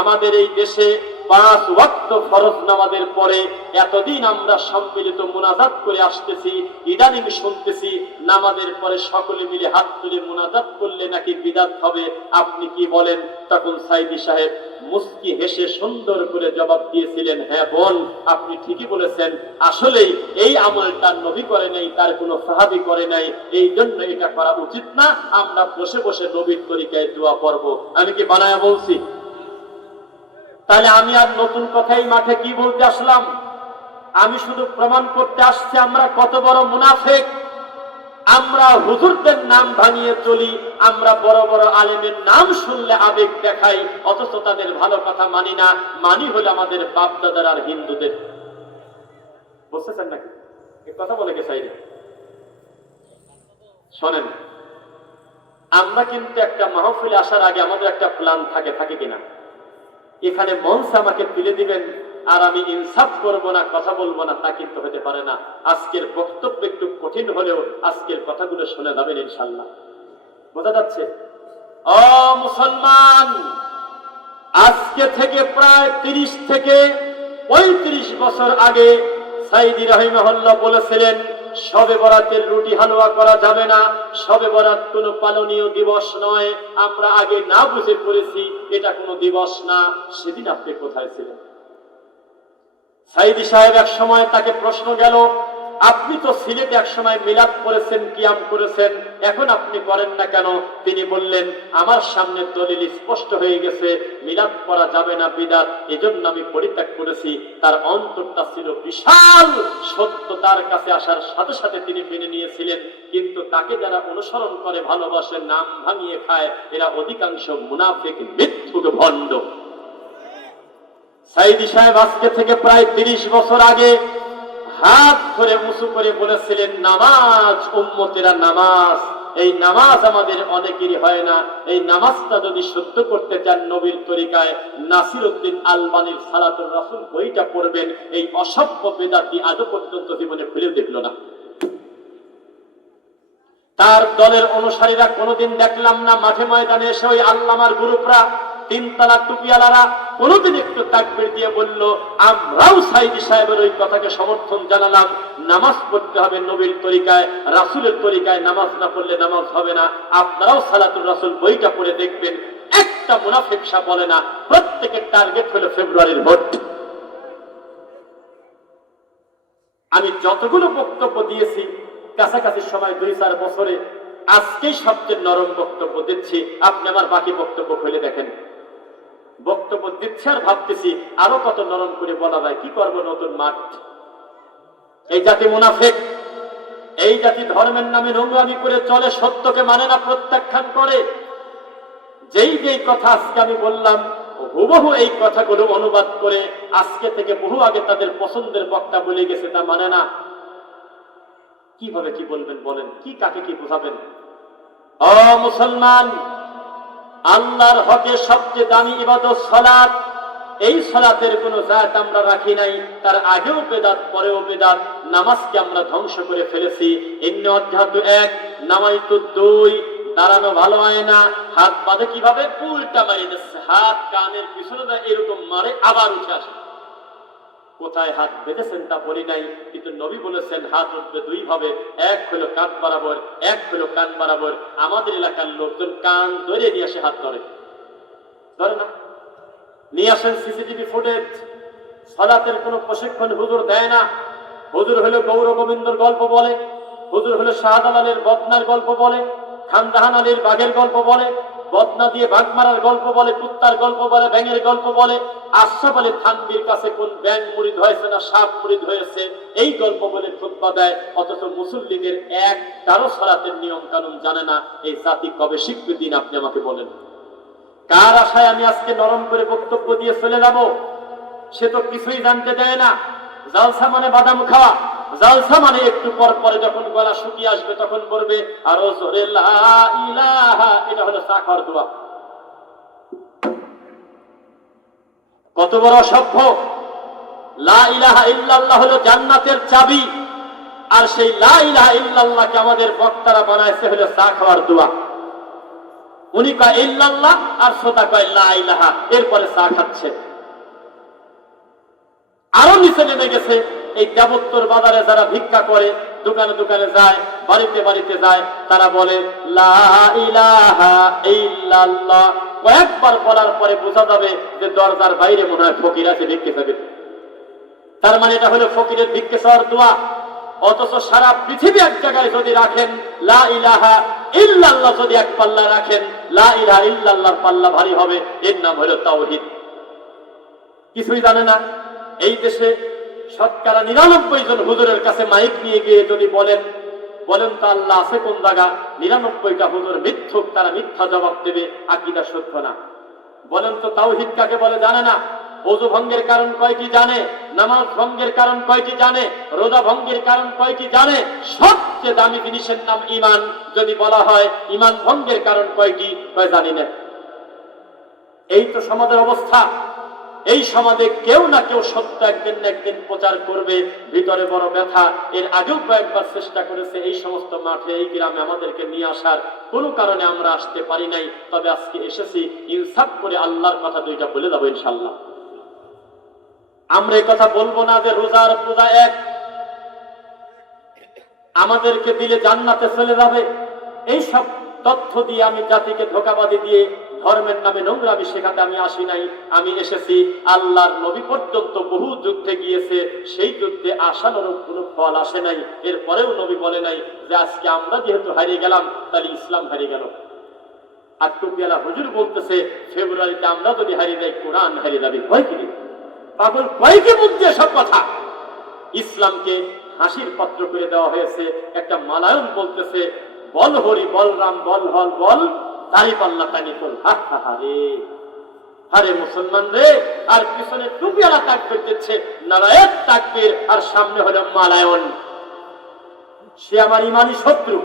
আমাদের এই দেশে 5 ওয়াক্ত ফরজ নামাজের পরে এতদিন আমরা সম্মিলিত মুনাজাত করে আসতেছি, ইদানিং শুনতেছি নামাজের পরে সকলে মিলে হাত তুলে মুনাজাত করলে নাকি বিদআত হবে, আপনি কি বলেন? তখন সাঈদী সাহেব মুস্কি হেসে সুন্দর করে জবাব দিয়েছিলেন, হ্যাঁ বোন, আপনি ঠিকই বলেছেন, আসলেই এই আমলটা নবী করে নাই, তার কোনো সাহাবী করে নাই, এই জন্য এটা করা উচিত না। আমরা বসে বসে নবীর তরিকায় দোয়া পড়ব। আমি কি বানায়া বলছি? তাহলে আমি আর নতুন কথাই মাঠে কি বলতে আসলাম? আমি শুধু প্রমাণ করতে আসছি আমরা কত বড় মুনাফিক। আমরা হুজুরদের নাম ভাঙিয়ে চলি, আমরা বড় বড় আলেমের নাম শুনলে আবেগ দেখাই, অথচ তাদের ভালো কথা মানি না। মানি হলো আমাদের বাপ দাদার আর হিন্দুদের। বুঝতেছেন নাকি? এই কথা বলে কে চাইলে শোনেন, আমরা কিন্তু একটা মাহফিলে আসার আগে আমাদের একটা প্ল্যান থাকে কিনা? এখানে মঞ্চ আমাকে তুলে দিবেন আর আমি ইনসাফ করব না, কথা বলবো না, তা কিন্তু হতে পারে না। আজকের বক্তব্য একটু কঠিন হলেও আজকের কথাগুলো শুনে যাবেন ইনশাল্লাহ। বোঝা যাচ্ছে? ও মুসলমান, আজকে থেকে প্রায় 30 থেকে 35 বছর আগে সাঈদী রাহিমাহুল্লাহ বলেছিলেন শবে বরাতের রুটি হালুয়া করা যাবে না, শবে বরাত কোনো পালনীয় দিবস নয়। আমরা আগে না বুঝে পড়েছি এটা কোনো দিবস না। সেদিন আপনি কোথায় ছিলেন? সাঈদী সাহেব এক সময় তাকে প্রশ্ন গেল, আপনি তো সিলেটে এক সময় মিলাদ করেছেন, কিয়াম করেছেন, এখন আপনি করেন না কেন? তিনি বললেন আমার সামনে দলিল স্পষ্ট হয়ে গেছে, মিলাদ করা যাবে না, বিদআত, এজন্য আমি পরিত্যাগ করেছি। তার অন্তরটা ছিল বিশাল, সত্য তার কাছে আসার সাথে সাথে তিনি মেনে নিয়েছিলেন। কিন্তু তাকে যারা অনুসরণ করে, ভালোবাসে, নাম ভাঙিয়ে খায়, এরা অধিকাংশ মুনাফিক, মিথ্যুক, ভণ্ড। সাঈদী সাহেব আজকে থেকে প্রায় 30 বছর আগে হাত ধরে উঁচু করে বলেছিলেন নামাজ, উম্মতেরা নামাজ, এই নামাজ আমাদের অনেকেরই হয় না। এই নামাজটা যদি শুদ্ধ করতে চান নবীর তরিকায়, নাসিরউদ্দিন আলবানীর সালাতুর রাসূল বইটা পড়বেন। এই অসভ্য বেদাতি আজও পর্যন্ত জীবনে খুলে দেখলো না। তার দলের অনুসারীরা কোনোদিন দেখলাম না মাঠে ময়দানে এসে ওই আল্লামার গ্রুপরা, তিনতলা টুপিওয়ালারা কোনোদিন একটু তাকবীর দিয়ে বলল আমরাও সাইদি সাহেবের ওই কথাকে সমর্থন জানালাম, নামাজ পড়তে হবে নবীর তরিকায়, রাসূলের তরিকায়, নামাজ না পড়লে নামাজ হবে না। আপনারাও সালাতুর রাসূল বইটা পড়ে দেখবেন। একটা মুনাফিক সাহেব বলে না, প্রত্যেকের টার্গেট হলো ফেব্রুয়ারির ভোট। আমি যতগুলো বক্তব্য দিয়েছি কাছাকাছি সময় 2-4 বছরে, আজকেই সবচেয়ে নরম বক্তব্য দিচ্ছি। আপনি আমার বাকি বক্তব্য খুলে দেখেন। বক্তব্য দিচ্ছি আর ভাবতেছি আরো কত নরম করে বলা যায়, কি করবো নতুন মাঠ। এই জাতি মুনাফিক, এই জাতি ধর্মের নামে নোংরামি করে চলে, সত্যকে মানে না, প্রত্যাখ্যান করে। যেই যেই কথা আজকে আমি বললাম হুবহু এই কথাগুলো অনুবাদ করে আজকে থেকে বহু আগে তাদের পছন্দের বক্তা বলে গেছে, তা মানে না। কিভাবে কি বলবেন বলেন? কি কাকে কি বোঝাবেন? ও মুসলমান, আল্লাহর হকে সবচেয়ে দামি ইবাদত সালাত। এই সালাতের কোনো জাত আমরা রাখি নাই, তার আগেও বেদাত পরেও বেদাত। নামাজকে আমরা ধ্বংস করে ফেলেছি। ইন্না অধ্যাতু 1, নামাইতু 2, দাঁড়ানো ভালো হয় না, হাত বাঁধে কিভাবে, উল্টা মারি দিচ্ছে, হাত কানের পিছনে দেয়, এরকম মারে আবার উঠে আসে। কোথায় হাত বেঁধেছেন তা বলি নাই, কিন্তু নবী বলেছেন হাত উঠবে 2 ভাবে, এক হলো কাঁধ বরাবর, এক হলো কান বরাবর। আমাদের এলাকার লোকজন কান ধরে নিয়ে আসে, হাত ধরে না, নিয়ে আসেন সিসিটিভি ফুটেজ। সালাতের কোনো প্রশিক্ষণ হুজুর দেয় না। হুজুর হলো গৌর গোবিন্দর গল্প বলে, হুজুর হলো শাহজালাল আলীর বদনার গল্প বলে, খানদাহান আলীর বাঘের গল্প বলে, বদনা দিয়ে বাঘ মারার গল্প বলে, কুত্তার গল্প বলে, ব্যাঙের গল্প বলে, আশরাফ আলী থানভীর কাছে কোন ব্যাঙ মুরিদ হয়েছে না সাপ মুরিদ হয়েছে, এই গল্প বলে খুতবা দেয়। অথচ মুসল্লিদের একটারও সালাতের নিয়ম কানুন জানে না। এই জাতি কবে শিখবে দিন আপনি আমাকে বলেন? কার আশায় আমি আজকে নরম করে বক্তব্য দিয়ে চলে যাব? সে তো কিছুই জানতে দেয় না। জালসা মানে বাদাম খাওয়া, জালসা মানে একটু পর পরে যখন গলা শুকিয়ে আসবে তখন বলবে আরো জোরে লা ইলাহা, এটা হলো চা খাওয়ার দোয়া। কত বড় অসভ্য! লা ইলাহা ইল্লাল্লাহ হলো জান্নাতের চাবি, আর সেই লা ইলাহা ইল্লাল্লাহকে আমাদের বক্তারা বানাইছে হলো চা খাওয়ার দোয়া। উনি কয় ইল্লাল্লাহ আর শ্রোতা কয় লা ইলাহা, এরপরে চা খাচ্ছে। আরো নিচে নেমে গেছে, এই দেবোত্তর বাজারে যারা ভিক্ষা করে, দোকানে দোকানে যায়, বাড়িতে বাড়িতে যায়, তারা বলে লা ইলাহা ইল্লাল্লাহ। কয়েকবার বলার পরে বোঝা যাবে যে দরজার বাইরে মনে হয় ফকির আছে, ভিক্ষে চাবে। তার মানে এটা হলো ফকিরের ভিক্ষে চাওয়ার দোয়া। অথচ সারা পৃথিবী এক জায়গায় যদি রাখেন, লা ইলাহা ইল্লাল্লাহ যদি এক পাল্লা রাখেন, লা ইলাহা ইল্লাল্লাহর পাল্লা ভারী হবে। এর নাম হলো তাওহীদ। কিছুই জানে না। এই দেশে শতকরা 99 জন হুজুরের কাছে মাইক নিয়ে গিয়ে যদি বলেন তো আল্লাহ আছে কোন জায়গা, 99টা হুজুর মিথ্যুক, তারা মিথ্যা জবাব দেবে, আকীদা সত্য না। বলেন তো তাওহীদ কাকে বলে জানে না। ওযু ভঙ্গের কারণ কয়টি জানে, নামাজ ভঙ্গের কারণ কয়টি জানে, রোজা ভঙ্গের কারণ কয়টি জানে। সবচেয়ে দামি জিনিসের নাম ঈমান। যদি বলা হয় ঈমান ভঙ্গের কারণ কয়টি, কয় জানি না। এই তো সমাজের অবস্থা। এই সমাজে কেউ না কেউ সত্য একদিন না একদিন প্রচার করবে। ভিতরে বড় ব্যথা। এর আগেও কয়েকবার চেষ্টা করেছে এই সমস্ত মাঠে, এই গ্রামে আমাদেরকে নিয়ে আসার, কোনো কারণে আমরা আসতে পারি নাই। তবে আজকে এসেছি, ইনসাফ করে আল্লাহর কথা 2টা বলে দেবো ইনশাআল্লাহ। আমরা এই কথা বলবো না যে রোজার পূজা এক, আমাদেরকে দিলে জান্নাতে চলে যাবে। এই সব তথ্য দিয়ে আমি জাতিকে ধোঁকাবাজি দিয়ে ধর্মের নামে নোংরামি শেখাতে আমি আসি নাই। আমি এসেছি, আল্লাহর নবী পর্যন্ত বহু যুদ্ধে গিয়েছে, সেই যুদ্ধে আশানুরূপ কোনো ফল আসে নাই। এরপরেও নবী বলে নাই যে আজকে আমরা যেহেতু হারিয়ে গেলাম তাহলে ইসলাম হারিয়ে গেল। আর টুপিওয়ালা হুজুর বলতেছে ফেব্রুয়ারিতে আমরা যদি হারিয়ে যাই কোরআন হারিয়ে যাবে। ভয় কি পাগল, ভয় কি বুঝছে সব কথা? ইসলামকে হাসির পাত্র করে দেওয়া হয়েছে। একটা মালায়ন বলতেছে বল হরি বলরাম বল হল বল দাড়ি পাল্লা টানি তোল। আরে মুসলমান রে, আর পিছনে টুপিওয়ালা তাকবীর দিচ্ছে, নারায়েত তাকবীর, আর সামনে হলো মালায়ন। সে আমার ইমানি শত্রু।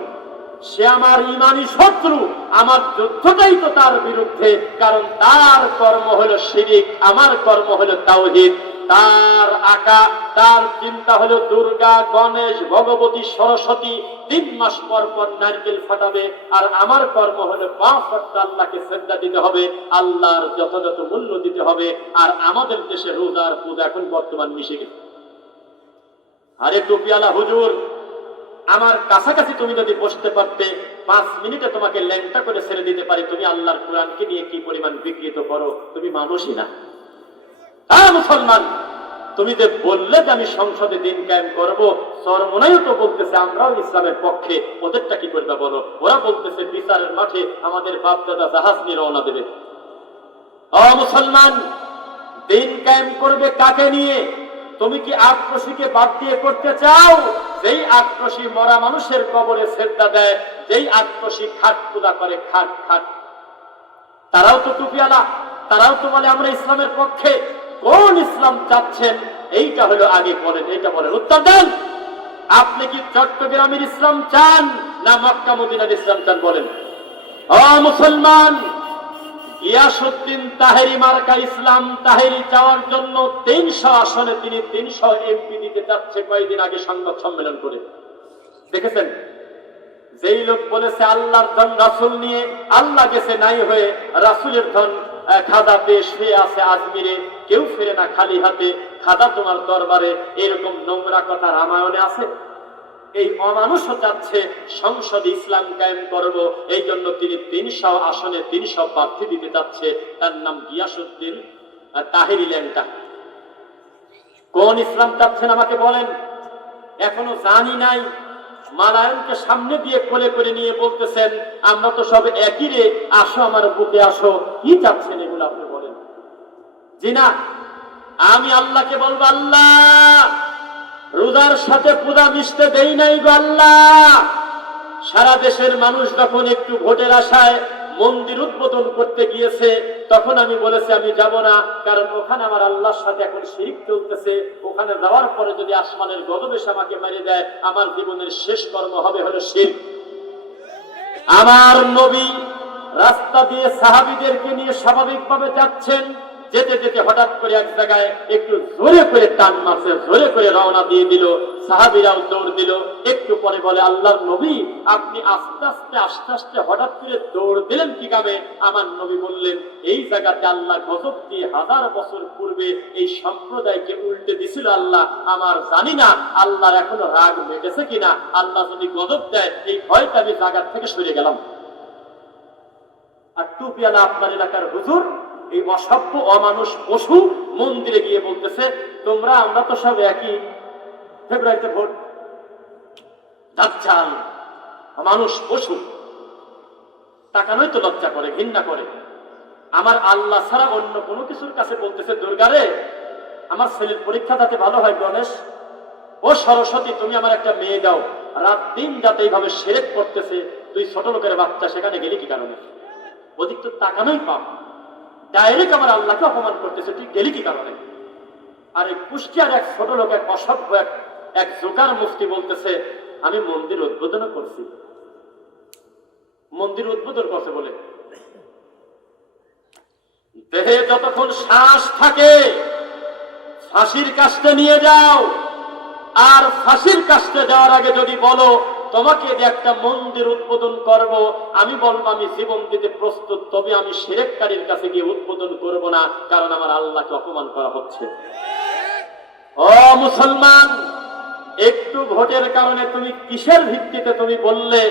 সে আমার ইমানি শত্রু, আমার যুদ্ধটাই তো তার বিরুদ্ধে, কারণ তার কর্ম হলো শিরিক, আমার কর্ম হলো তাওহীদ। তার আঁকা, তার চিন্তা হলো দুর্গা, গণেশ, ভগবতী, সরস্বতী 3 মাস পর পর নারকেল ফাটাবে, আর আমার কর্ম হলো 5 ওয়াক্ত আল্লাহকে সিজদা দিতে হবে, আল্লাহর যথাযথ মূল্য দিতে হবে। আর আমাদের দেশে রোজার পূজা এখন বর্তমান মিশে গেছে। আরে টুপিওয়ালা হুজুর, আমার কাছাকাছি তুমি যদি বসতে পারতে 5 মিনিটে তোমাকে ল্যাংটা করে ছেড়ে দিতে পারি। তুমি আল্লাহর কোরআনকে নিয়ে কি পরিমাণ বিকৃত করো, তুমি মানুষই না। মুসলমান, তুমি যে বললে যে আমি সংসদে দিন কায়েম করবো, চরমোনাইও তো বলতেছে আমরাও ইসলামের পক্ষে, ওদেরটা কি করবে বলো? ওরা বলতেছে বিচারের মাঠে আমাদের বাপ দাদা জাহাজ নিয়ে রওনা দেবে। মুসলমান, দিন কায়েম করবে কাকে নিয়ে? তুমি কি আক্রোশীকে বাদ দিয়ে করতে চাও? যেই আক্রোশী মরা মানুষের কবরে সেজদা দেয়, যেই আক্রোশী খাট পূজা করে, খাট খাট, তারাও তো টুপিওয়ালা, তারাও তো বলে আমরা ইসলামের পক্ষে। কোন ইসলাম চাচ্ছেন? এইটা হলো আগে বলেন, এইটা বলেন, উত্তর দেন। আপনি কি চট্টগ্রামের ইসলাম চান না মক্কা মদিনার ইসলাম চান? বলেন। মুসলমান, গিয়াসউদ্দিন তাহেরি মার্কা ইসলাম তাহেরি চাওয়ার জন্য 300 আসনে তিনি 300 এমপি দিতে চাচ্ছে কয়েকদিন আগে সংবাদ সম্মেলন করে। দেখেছেন? যেই লোক বলেছে আল্লাহর ধন রাসূল নিয়ে, আল্লাহ গেছে নাই হয়ে, রাসূলের ধন খাদা পেশ হয়ে আছে আজমিরে, কেউ ফিরে না খালি হাতে, খাদা তোমার দরবারে, এরকম নোংরা কথা রামায়ণে আছে? এই অমানুষও চাচ্ছে সংসদে ইসলাম কায়েম করব, এই জন্য তিনি 300 আসনে 300 প্রার্থী দিতে চাচ্ছে। তার নাম গিয়াসউদ্দিন তাহেরি ল্যাংটা। কোন ইসলাম চাচ্ছেন আমাকে বলেন? এখনো জানি নাই। মালায়নকে সামনে দিয়ে কোলে করে নিয়ে বলতেছেন আমরা তো সব একই রে, আসো আমার বুকে আসো। কি চাচ্ছেন এগুলো আপনি বলেন? জি না, আমি আল্লাহকে বলবো, আল্লাহ রোজার সাথে পূজা মিশতে দেই নাই গো আল্লাহ। সারা দেশের মানুষ যখন একটু ভোটের আশায় মন্দির উদ্বোধন করতে গিয়েছে, তখন আমি বলেছি আমি যাব না, কারণ ওখানে আমার আল্লাহর সাথে এখন শিরক চলতেছে। ওখানে যাওয়ার পরে যদি আসমানের গজব এসে আমাকে মেরে দেয়, আমার জীবনের শেষ কর্ম হবে হলো শিরক। আমার নবী রাস্তা দিয়ে সাহাবীদেরকে নিয়ে স্বাভাবিকভাবে যাচ্ছেন, যেতে যেতে হঠাৎ করে এক জায়গায় একটু জোরে করে টান মারছে, জোরে করে রওনা দিয়ে দিল। সাহাবীরাও দৌড় দিল। একটু পরে বলে আল্লাহর নবী আপনি আস্তে আস্তে আস্তে আস্তে হঠাৎ করে দৌড় দিলেন কি কামে? আমার নবী বললেন এই জায়গাতে আল্লাহ গজব দিয়ে 1000 বছর পূর্বে এই সম্প্রদায়কে উল্টে দিছিল আল্লাহ। আমার জানি না আল্লাহর এখনো রাগ মেটেছে কিনা। আল্লাহ যদি গজব দেয় এই ভয়টা আমি জায়গা থেকে সরে গেলাম। আর টুপিওয়ালা আপনার এলাকার হুজুর এই অসভ্য অমানুষ পশু মন্দিরে গিয়ে বলতেছে তোমরা আমরা তো সব একই, ফেব্রুয়ারিতে ভোট। দাজ্জাল মানুষ পশু, তাকানোই তো লজ্জা করে, ঘৃণা করে। আমার আল্লাহ ছাড়া অন্য কোনো কিছুর কাছে বলতেছে দুর্গারে আমার ছেলের পরীক্ষা যাতে ভালো হয়, গণেশ ও সরস্বতী তুমি আমার একটা মেয়ে দাও। রাত দিন যাতে এইভাবে শিরক করতেছে, তুই ছোট লোকের বাচ্চা সেখানে গেলি কি কারণে? ওদিক তো তাকানোই পাপ, ডাইরেক্ট আমার আল্লাহকে অপমান করতেছে, তুই গেলি কি কারণে? আর এই কুষ্টিয়ার এক ছোট লোক, এক অসভ্য এক জোকার মুফতি বলতেছে আমি মন্দির উদ্বোধন করছি। মন্দির উদ্বোধন করছে বলে দেহে যতক্ষণ শ্বাস থাকে ফাঁসির কাস্টে নিয়ে যাও। আর ফাঁসির কাস্টে যাওয়ার আগে যদি বলো তোমাকে একটা মন্দির উদ্বোধন করব, আমি বলবো আমি জীবন দিতে প্রস্তুত, তবে আমি শিরককারীর কাছে গিয়ে উদ্বোধন করব না, কারণ আমার আল্লাহকে অপমান করা হচ্ছে। ও মুসলমান, একটু ভোটের কারণে তুমি কিসের ভিত্তিতে তুমি বললে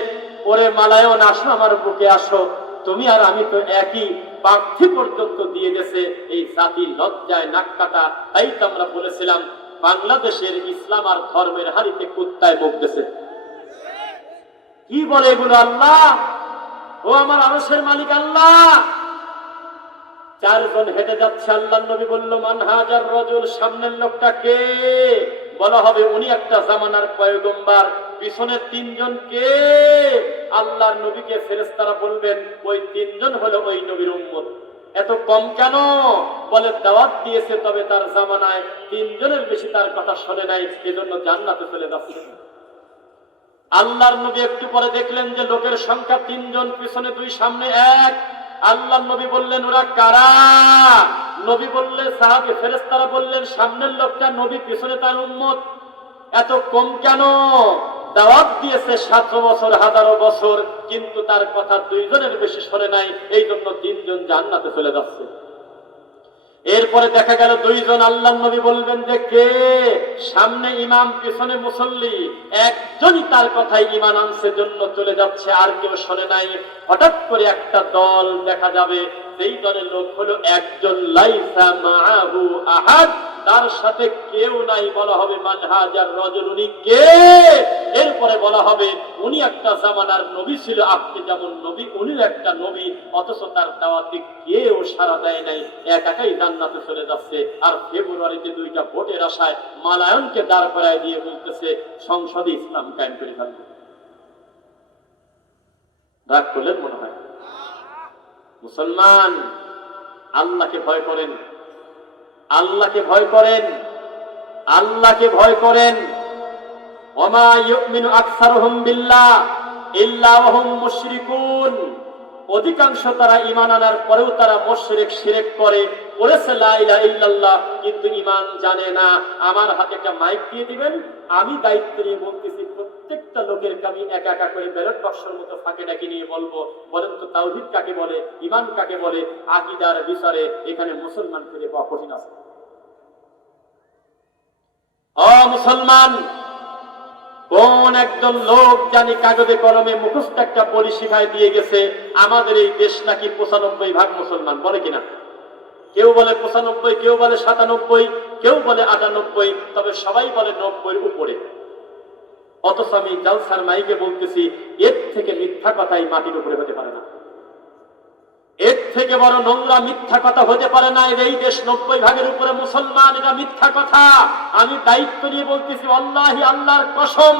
ওরে মালায়ন আসো আমার বুকে আসো? তুমি আর আমি তো একই, প্রার্থী পর্যন্ত দিয়ে গেছে। এই জাতি লজ্জায় নাক কাটা। তাই তো আমরা বলেছিলাম বাংলাদেশের ইসলাম আর ধর্মের হাড়িতে কুত্তায় মুখ দিয়েছে। কি বলে এগুলো? আল্লাহ ও আমার আরশের মালিক আল্লাহ। 4 জন হেঁটে যাচ্ছে, আল্লাহ নবী বলল মান হাজার রাজুল, সামনের লোকটা কে? বলা হবে উনি একটা জামানার পয়গম্বর। পিছনের 3 জন কে? আল্লাহর নবীকে ফেরেশতারা বলবেন ওই 3 জন হলো ওই নবীর উম্মত। এত কম কেন? বলে দাওয়াত দিয়েছে, তবে তার জামানায় 3 জনের বেশি তার কথা শোনে নাই, এজন্য জান্নাতে চলে যাচ্ছে। আল্লাহর নবী একটু পরে দেখলেন যে লোকের সংখ্যা 3 জন, পিছনে 2, সামনে 1। আল্লাহর নবী বললেন ওরা কারা? নবী বললেন সাহাবী ফেরেশতারা বললেন সামনের লোকটা নবী, পিছনে তার উম্মত। এত কম কেন? দাওয়াত দিয়েছে 700 বছর, 1000 বছর, কিন্তু তার কথা 2 জনের বেশি শোনে নাই, এই জন্য 3 জন জান্নাতে চলে যাচ্ছে। এরপরে দেখা গেল 2 জন। আল্লাহর নবী বলবেন যে কে? সামনে ইমাম, পিছনে মুসল্লি, একজনই তার কথাই ঈমান আনছে, জন্য চলে যাচ্ছে, আর কেউ শোনে নাই। হঠাৎ করে একটা দল দেখা যাবে, যেই দলের লোক হলো একজন, লাইসা মাআহু আহাদ, তার সাথে কেউ নাই। বলা হবে মান হাজার রাজুল, উনি কে? এরপরে বলা হবে উনি একটা জামানার নবী ছিল, আপনি যেমন নবী, উনি একটা নবী, অথচ তার দাওয়াতে কেউ সাড়া দেয় নাই, একাই জান্নাতে চলে যাচ্ছে। আর ফেব্রুয়ারিতে 2টা ভোটের আশায় মালায়নকে দাঁড় করায় দিয়ে বলতেছে সংসদে ইসলাম কায়েম করে ফেলবে। রাগ করলেন মনে হয়? মুসলমান, আল্লাহকে ভয় করেন, আল্লাহকে ভয় করেন, আল্লাহকে ভয় করেন। ওমা ইউমিনু আকসারুহুম বিল্লাহ ইল্লা ওয়া হুম মুশরিকুন। অধিকাংশ তারা ঈমান আনার পরেও তারা মুশরিক, শিরক করে, বলেছে লা ইলাহা ইল্লাল্লাহ, কিন্তু ঈমান জানে না। আমার হাতে একটা মাইক দিয়ে দিবেন, আমি দায়িত্ব নিয়ে বলতেছি, প্রত্যেকটা লোকের আমি একা একা করে ব্যালট বাক্সের মতো ফাঁকে ডাকি নিয়ে বলবো, বলেন তো তাওহীদ কাকে বলে, ঈমান কাকে বলে? আকীদার বিচারে এখানে মুসলমান ফিরে পাওয়া কঠিন আছে। ও মুসলমান, কোন একজন লোক জানি কাগজে কলমে মুখস্থ একটা বলি শিখায় দিয়ে গেছে, আমাদের এই দেশ নাকি 95% মুসলমান, বলে কিনা? কেউ বলে 95, কেউ বলে 97, কেউ বলে 98, তবে সবাই বলে 90-এর উপরে। অথচ আমি জালসার মাইকে বলতেছি, এর থেকে মিথ্যা কথাই মাটির উপরে হতে পারে না, এর থেকে বড় নোংরা মিথ্যা কথা হতে পারে না। এই দেশ 90% উপরে মুসলমান, এটা মিথ্যা কথা। আমি দায়িত্ব নিয়ে বলতেছি, আল্লাহি, আল্লাহর কসম,